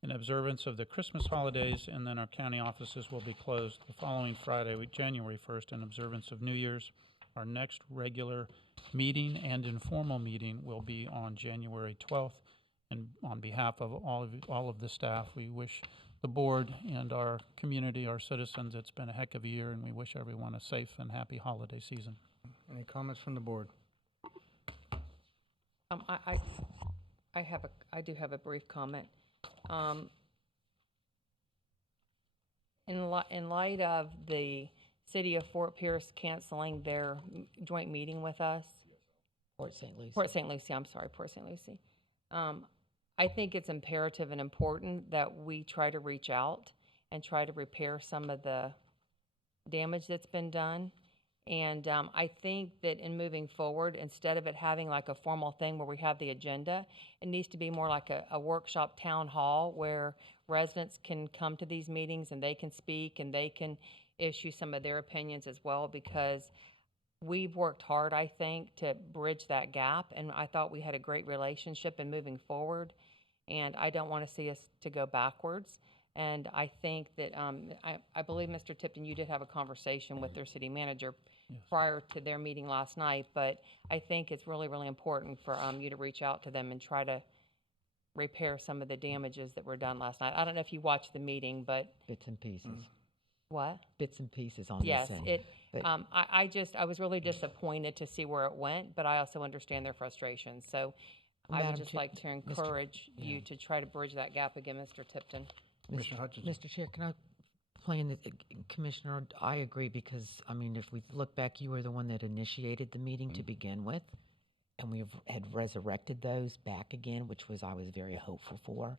in observance of the Christmas holidays, and then our county offices will be closed the following Friday, January 1st, in observance of New Year's. Our next regular meeting and informal meeting will be on January 12th, and on behalf of all of the staff, we wish the board and our community, our citizens, it's been a heck of a year, and we wish everyone a safe and happy holiday season. Any comments from the board? I do have a brief comment. In light of the city of Fort Pierce canceling their joint meeting with us. Port St. Lucie. Port St. Lucie, I'm sorry, Port St. Lucie. I think it's imperative and important that we try to reach out and try to repair some of the damage that's been done. And I think that in moving forward, instead of it having like a formal thing where we have the agenda, it needs to be more like a workshop town hall where residents can come to these meetings and they can speak and they can issue some of their opinions as well, because we've worked hard, I think, to bridge that gap, and I thought we had a great relationship in moving forward, and I don't want to see us to go backwards. And I think that, I believe, Mr. Tipton, you did have a conversation with their city manager prior to their meeting last night, but I think it's really, really important for you to reach out to them and try to repair some of the damages that were done last night. I don't know if you watched the meeting, but Bits and pieces. what? Bits and pieces on Yes, this thing. it, I was really disappointed to see where it went, but I also understand their frustration. So I would Madam just Chair- like to encourage you yeah. to try to bridge that gap again, Mr. Tipton. Commissioner Hutchinson. Mr. Chair, can I plan the Commissioner? I agree because, I mean, if we look back, you were the one that initiated the meeting to begin with, and we had resurrected those back again, which was I was very hopeful for.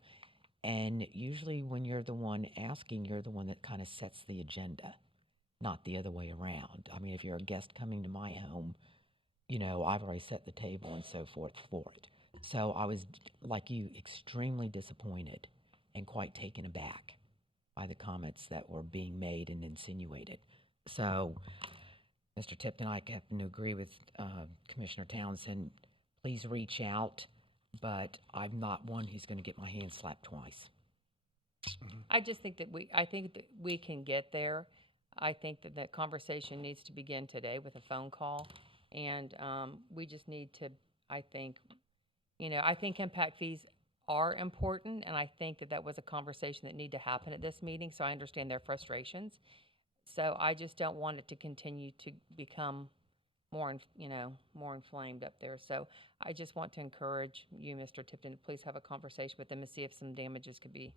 And usually when you're the one asking, you're the one that kind of sets the agenda, not the other way around. I mean, if you're a guest coming to my home, you know, I've already set the table and so forth for it. So I was, like you, extremely disappointed and quite taken aback by the comments that were being made and insinuated. So, Mr. Tipton, I happen to agree with Commissioner Townsend. Please reach out, but I'm not one who's going to get my hand slapped twice. I just think that we can get there. I think that that conversation needs to begin today with a phone call, and we just need to, I think impact fees are important, and I think that that was a conversation that needed to happen at this meeting, so I understand their frustrations. So I just don't want it to continue to become more inflamed up there. So I just want to encourage you, Mr. Tipton, to please have a conversation with them and see if some damages could be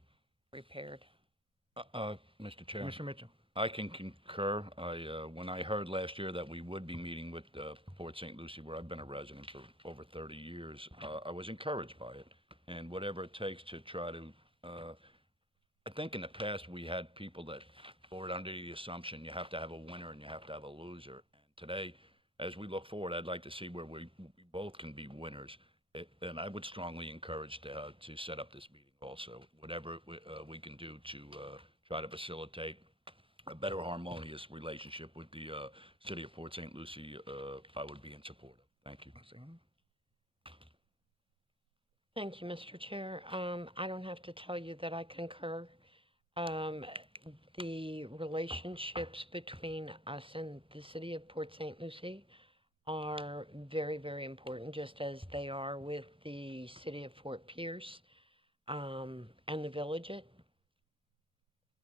repaired. Mr. Chair. Commissioner Mitchell. I can concur. When I heard last year that we would be meeting with Port St. Lucie, where I've been a resident for over 30 years, I was encouraged by it. And whatever it takes to try to, I think in the past we had people that forward under the assumption you have to have a winner and you have to have a loser. And today, as we look forward, I'd like to see where we both can be winners. And I would strongly encourage to set up this meeting also, whatever we can do to try to facilitate a better harmonious relationship with the city of Port St. Lucie, I would be in support of. Thank you. Thank you, Mr. Chair. I don't have to tell you that I concur. The relationships between us and the city of Port St. Lucie are very, very important, just as they are with the city of Fort Pierce and the Villageette.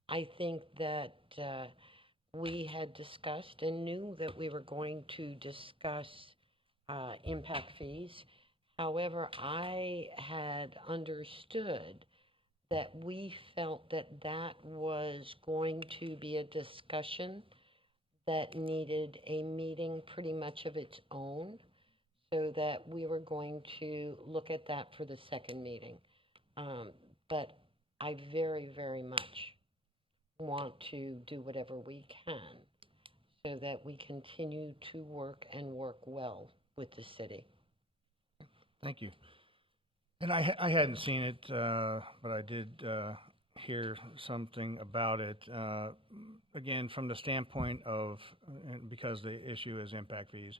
I think that we had discussed and knew that we were going to discuss impact fees. However, I had understood that we felt that that was going to be a discussion that needed a meeting pretty much of its own, so that we were going to look at that for the second meeting. But I very, very much want to do whatever we can so that we continue to work and work well with the city. Thank you. And I hadn't seen it, but I did hear something about it. Again, from the standpoint of, and because the issue is impact fees,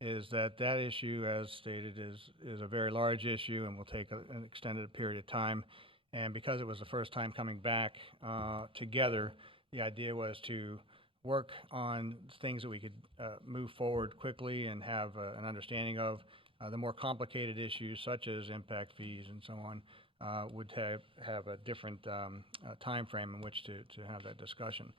is that issue, as stated, is a very large issue and will take an extended period of time. And because it was the first time coming back together, the idea was to work on things that we could move forward quickly and have an understanding of. The more complicated issues, such as impact fees and so on, would have a different time frame in which to have that discussion.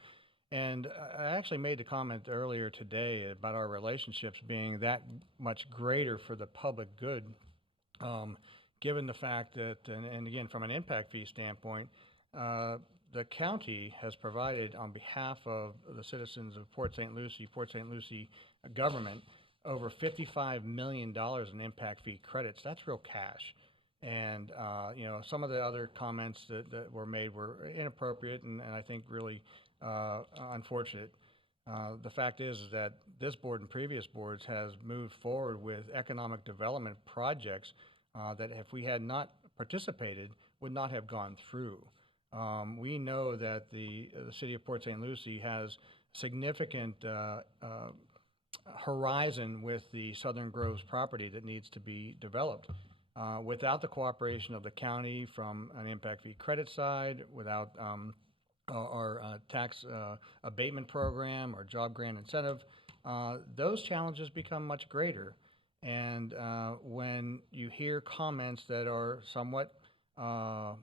And I actually made the comment earlier today about our relationships being that much greater for the public good, given the fact that, and again, from an impact fee standpoint, the county has provided on behalf of the citizens of Port St. Lucie government, over $55 million in impact fee credits. That's real cash. And, some of the other comments that were made were inappropriate and I think really unfortunate. The fact is that this board and previous boards has moved forward with economic development projects that if we had not participated would not have gone through. We know that the city of Port St. Lucie has significant horizon with the Southern Groves property that needs to be developed. Without the cooperation of the county from an impact fee credit side, without our tax abatement program or job grant incentive, those challenges become much greater. And when you hear comments that are somewhat, well,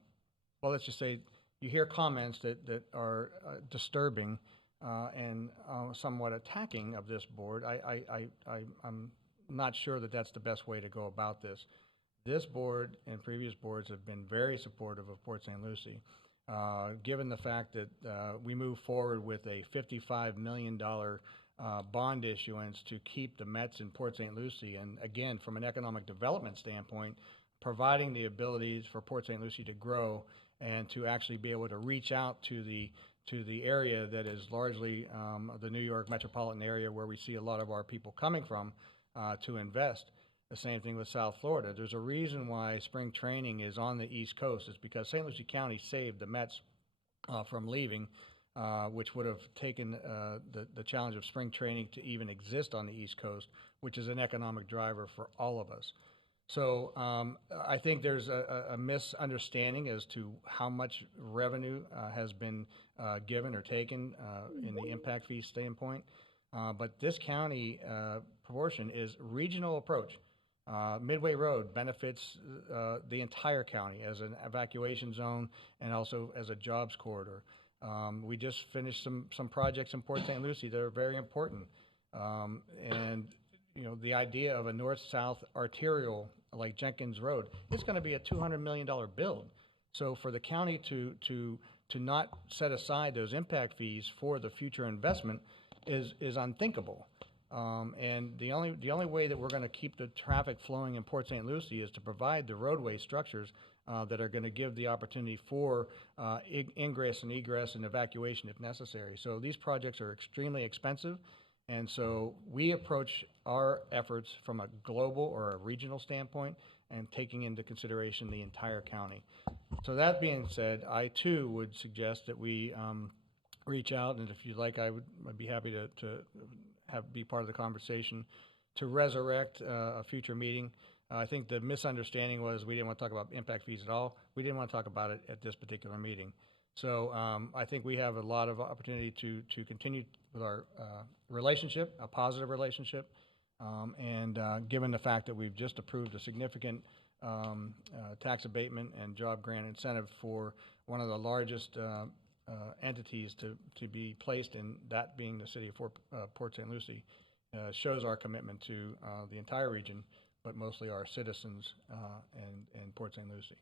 let's just say you hear comments that are disturbing and somewhat attacking of this board, I'm not sure that that's the best way to go about this. This board and previous boards have been very supportive of Port St. Lucie. Given the fact that we moved forward with a $55 million bond issuance to keep the Mets in Port St. Lucie, and again, from an economic development standpoint, providing the abilities for Port St. Lucie to grow and to actually be able to reach out to the area that is largely the New York metropolitan area where we see a lot of our people coming from to invest. The same thing with South Florida. There's a reason why spring training is on the East Coast. It's because St. Lucie County saved the Mets from leaving, which would have taken the challenge of spring training to even exist on the East Coast, which is an economic driver for all of us. So I think there's a misunderstanding as to how much revenue has been given or taken in the impact fee standpoint. But this county proportion is regional approach. Midway Road benefits the entire county as an evacuation zone and also as a jobs corridor. We just finished some projects in Port St. Lucie that are very important. And you know, the idea of a north-south arterial like Jenkins Road, it's going to be a $200 million build. So for the county to not set aside those impact fees for the future investment is unthinkable. And the only way that we're going to keep the traffic flowing in Port St. Lucie is to provide the roadway structures that are going to give the opportunity for ingress and egress and evacuation if necessary. So these projects are extremely expensive, and so we approach our efforts from a global or a regional standpoint and taking into consideration the entire county. So that being said, I too would suggest that we reach out, and if you'd like, I'd be happy to be part of the conversation to resurrect a future meeting. I think the misunderstanding was we didn't want to talk about impact fees at all. We didn't want to talk about it at this particular meeting. So I think we have a lot of opportunity to continue with our relationship, a positive relationship, and given the fact that we've just approved a significant tax abatement and job grant incentive for one of the largest entities to be placed in, that being the city of Port St. Lucie, shows our commitment to the entire region, but mostly our citizens and Port St. Lucie.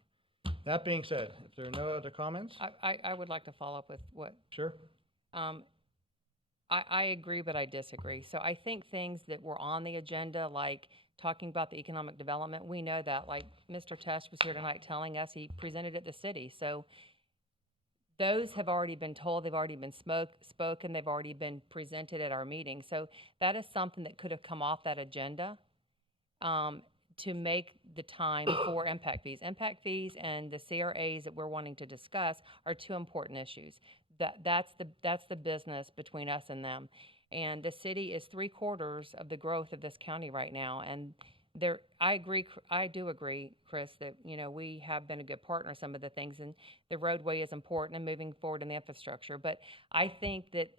That being said, if there are no other comments? I would like to follow up with what. Sure. I agree, but I disagree. So I think things that were on the agenda, like talking about the economic development, we know that. Like Mr. Tesh was here tonight telling us he presented at the city. So those have already been told, they've already been spoken, they've already been presented at our meeting. So that is something that could have come off that agenda to make the time for impact fees. Impact fees and the CRAs that we're wanting to discuss are two important issues. That's the business between us and them. And the city is 3/4 of the growth of this county right now. And I do agree, Chris, that, you know, we have been a good partner in some of the things, and the roadway is important and moving forward in the infrastructure. But I think that,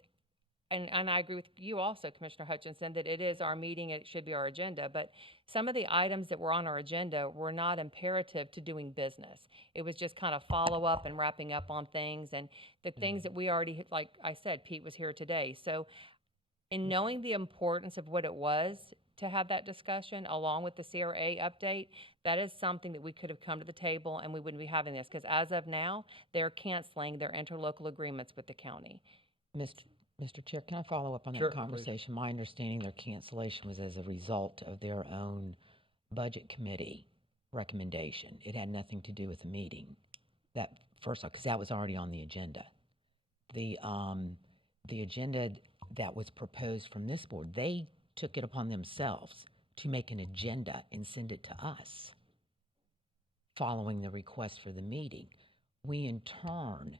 and I agree with you also, Commissioner Hutchinson, that it is our meeting, it should be our agenda, but some of the items that were on our agenda were not imperative to doing business. It was just kind of follow up and wrapping up on things, and the things that we already, like I said, Pete was here today. So in knowing the importance of what it was to have that discussion along with the CRA update, that is something that we could have come to the table and we wouldn't be having this, because as of now, they're canceling their interlocal agreements with the county. Mr. Chair, can I follow up on Sure, that conversation? My understanding their cancellation was as a result of their own budget committee recommendation. It had nothing to do with the meeting. That first, because that was already on the agenda. The agenda that was proposed from this board, they took it upon themselves to make an agenda and send it to us following the request for the meeting. We in turn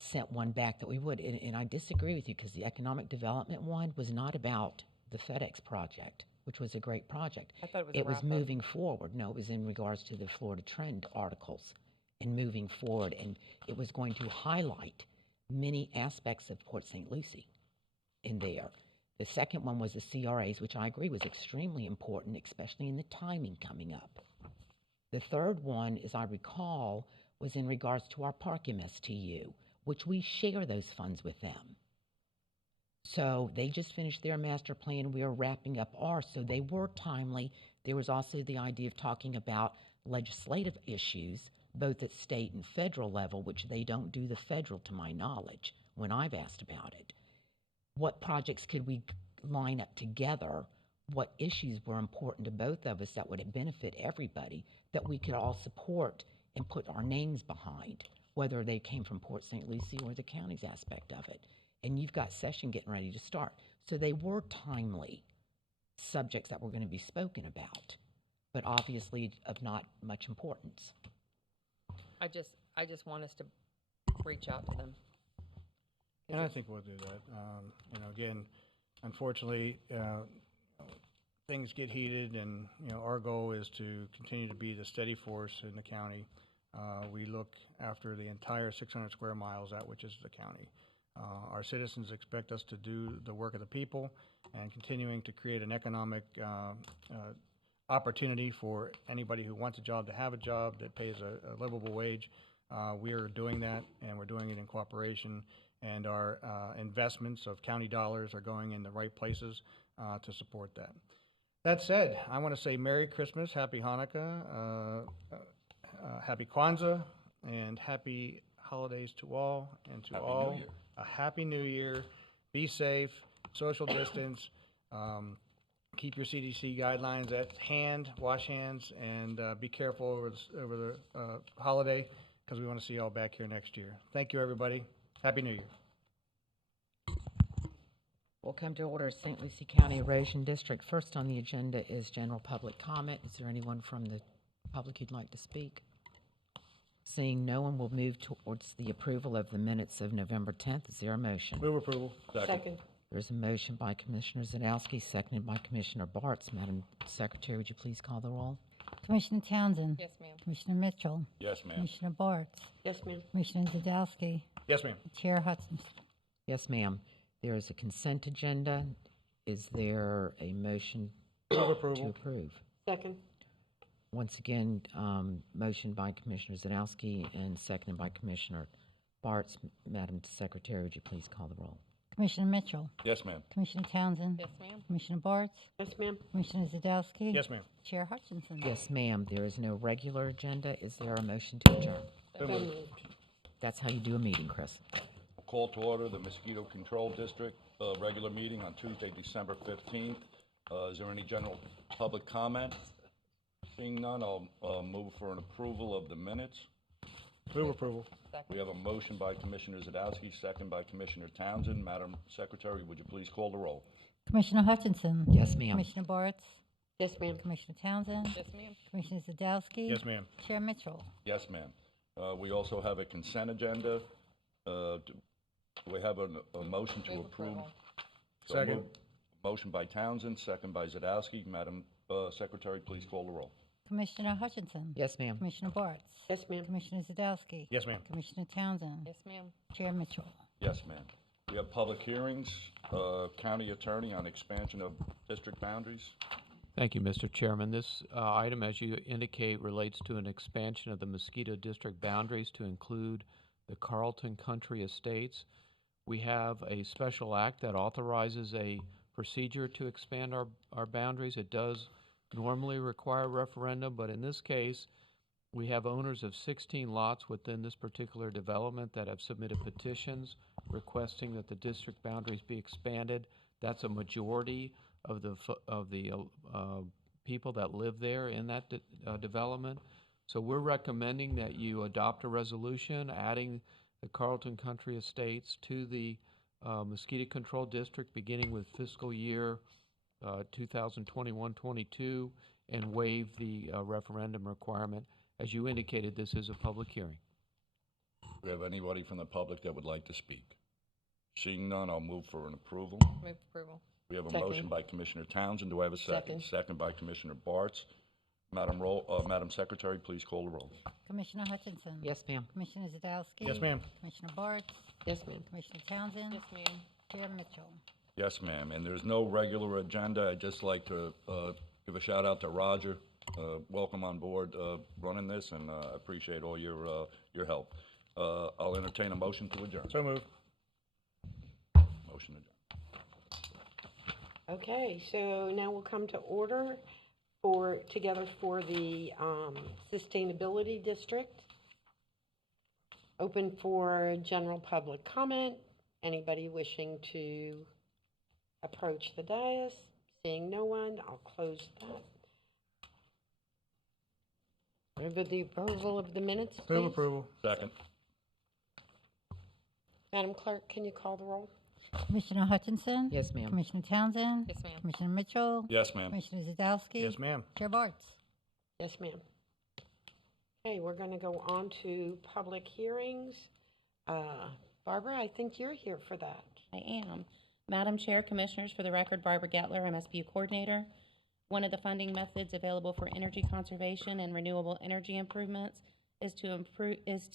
sent one back that we would, and I disagree with you because the economic development one was not about the FedEx project, which was a great project. I thought it was It was moving forward. No, it was in regards to the Florida Trend articles and moving forward, and it was going to highlight many aspects of Port St. Lucie in there. The second one was the CRAs, which I agree was extremely important, especially in the timing coming up. The third one, as I recall, was in regards to our park MSTU, which we share those funds with them. So they just finished their master plan. We are wrapping up ours, so they were timely. There was also the idea of talking about legislative issues, both at state and federal level, which they don't do the federal, to my knowledge, when I've asked about it. What projects could we line up together? What issues were important to both of us that would benefit everybody, that we could all support and put our names behind, whether they came from Port St. Lucie or the county's aspect of it. And you've got session getting ready to start. So they were timely subjects that were going to be spoken about, but obviously of not much importance. I just want us to reach out to them. And I think we'll do that. You know, again, unfortunately, things get heated, and you know, our goal is to continue to be the steady force in the county. We look after the entire 600 square miles, that which is the county. Our citizens expect us to do the work of the people, and continuing to create an economic opportunity for anybody who wants a job to have a job that pays a livable wage. We are doing that, and we're doing it in cooperation, and our investments of county dollars are going in the right places to support that. That said, I want to say Merry Christmas, Happy Hanukkah, Happy Kwanzaa, and Happy holidays to all, and to all a Happy New Year. Be safe, social distance, keep your CDC guidelines at hand, wash hands, and be careful over the holiday, because we want to see you all back here next year. Thank you, everybody. Happy New Year. We'll come to order, St. Lucie County Erosion District. First on the agenda is general public comment. Is there anyone from the public who'd like to speak? Seeing no one, will move towards the approval of the minutes of November 10th. Is there a motion? Move approval. Second. There's a motion by Commissioner Zadowski, seconded by Commissioner Bartz. Madam Secretary, would you please call the roll? Commissioner Townsend. Yes, ma'am. Commissioner Mitchell. Yes, ma'am. Commissioner Bartz. Yes, ma'am. Commissioner Zadowski. Yes, ma'am. Chair Hudson. Yes, ma'am. There is a consent agenda. Is there a motion Move approval. to approve? Second. Once again, motion by Commissioner Zadowski and seconded by Commissioner Bartz. Madam Secretary, would you please call the roll? Commissioner Mitchell. Yes, ma'am. Commissioner Townsend. Yes, ma'am. Commissioner Bartz. Yes, ma'am. Commissioner Zadowski. Yes, ma'am. Chair Hutchinson. Yes, ma'am. There is no regular agenda. Is there a motion to adjourn? So moved. That's how you do a meeting, Chris. Call to order the Mosquito Control District regular meeting on Tuesday, December 15th. Is there any general public comment? Seeing none, I'll move for an approval of the minutes. Move approval. Second. We have a motion by Commissioner Zadowski, second by Commissioner Townsend. Madam Secretary, would you please call the roll? Commissioner Hutchinson. Yes, ma'am. Commissioner Bartz. Yes, ma'am. Commissioner Townsend. Yes, ma'am. Commissioner Zadowski. Yes, ma'am. Chair Mitchell. Yes, ma'am. We also have a consent agenda. Do we have a motion to Move approve? approval. So Second. moved. Motion by Townsend, second by Zadowski. Madam Secretary, please call the roll. Commissioner Hutchinson. Yes, ma'am. Commissioner Bartz. Yes, ma'am. Commissioner Zadowski. Yes, ma'am. Commissioner Townsend. Yes, ma'am. Chair Mitchell. Yes, ma'am. We have public hearings, county attorney on expansion of district boundaries. Thank you, Mr. Chairman. This item, as you indicate, relates to an expansion of the Mosquito District boundaries to include the Carlton Country Estates. We have a special act that authorizes a procedure to expand our boundaries. It does normally require a referendum, but in this case, we have owners of 16 lots within this particular development that have submitted petitions requesting that the district boundaries be expanded. That's a majority of the people that live there in that development. So we're recommending that you adopt a resolution adding the Carlton Country Estates to the Mosquito Control District beginning with fiscal year 2021-22 and waive the referendum requirement. As you indicated, this is a public hearing. Do we have anybody from the public that would like to speak? Seeing none, I'll move for an approval. Move approval. We have a Second. motion by Commissioner Townsend. Do I have a second? Second. Second by Commissioner Bartz. Madam Secretary, please call the roll. Commissioner Hutchinson. Yes, ma'am. Commissioner Zadowski. Yes, ma'am. Commissioner Bartz. Yes, ma'am. Commissioner Townsend. Yes, ma'am. Chair Mitchell. Yes, ma'am. And there's no regular agenda. I'd just like to give a shout out to Roger. Welcome on board running this, and I appreciate all your help. I'll entertain a motion to adjourn. So moved. Motion adjourned. Okay, so now we'll come to order together for the Sustainability District. Open for general public comment. Anybody wishing to approach the dais? Seeing no one, I'll close that. Over the approval of the minutes, Move please. approval. Second. Madam Clerk, can you call the roll? Commissioner Hutchinson? Yes, ma'am. Commissioner Townsend? Yes, ma'am. Commissioner Mitchell? Yes, ma'am. Commissioner Zadowski? Yes, ma'am. Chair Bartz? Yes, ma'am. Okay, we're going to go on to public hearings. Barbara, I think you're here for that. I am. Madam Chair, Commissioners, for the record, Barbara Gettler, MSBU Coordinator. One of the funding methods available for energy conservation and renewable energy improvements is to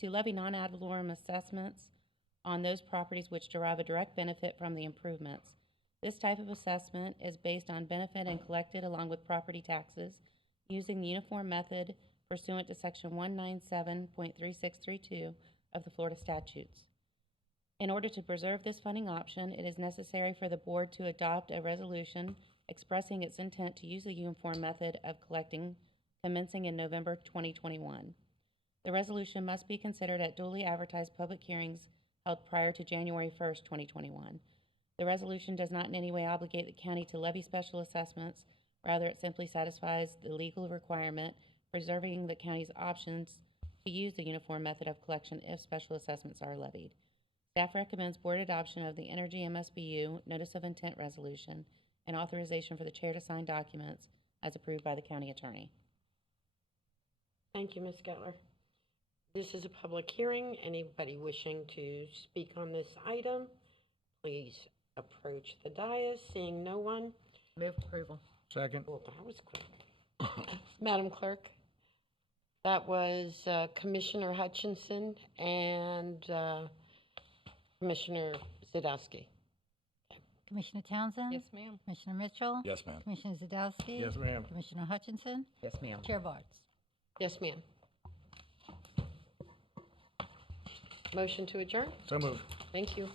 levy non-ad valorem assessments on those properties which derive a direct benefit from the improvements. This type of assessment is based on benefit and collected along with property taxes using the uniform method pursuant to Section 197.3632 of the Florida statutes. In order to preserve this funding option, it is necessary for the board to adopt a resolution expressing its intent to use the uniform method of collecting commencing in November 2021. The resolution must be considered at duly advertised public hearings held prior to January 1st, 2021. The resolution does not in any way obligate the county to levy special assessments. Rather, it simply satisfies the legal requirement, preserving the county's options to use the uniform method of collection if special assessments are levied. Staff recommends board adoption of the Energy MSBU Notice of Intent Resolution and authorization for the chair to sign documents as approved by the county attorney. Thank you, Ms. Gettler. This is a public hearing. Anybody wishing to speak on this item, please approach the dais. Seeing no one. Move approval. Second. Oh, that was quick. Madam Clerk, that was Commissioner Hutchinson and Commissioner Zadowski. Commissioner Townsend? Yes, ma'am. Commissioner Mitchell? Yes, ma'am. Commissioner Zadowski? Yes, ma'am. Commissioner Hutchinson? Yes, ma'am. Chair Bartz? Yes, ma'am. Motion to adjourn? So moved. Thank you.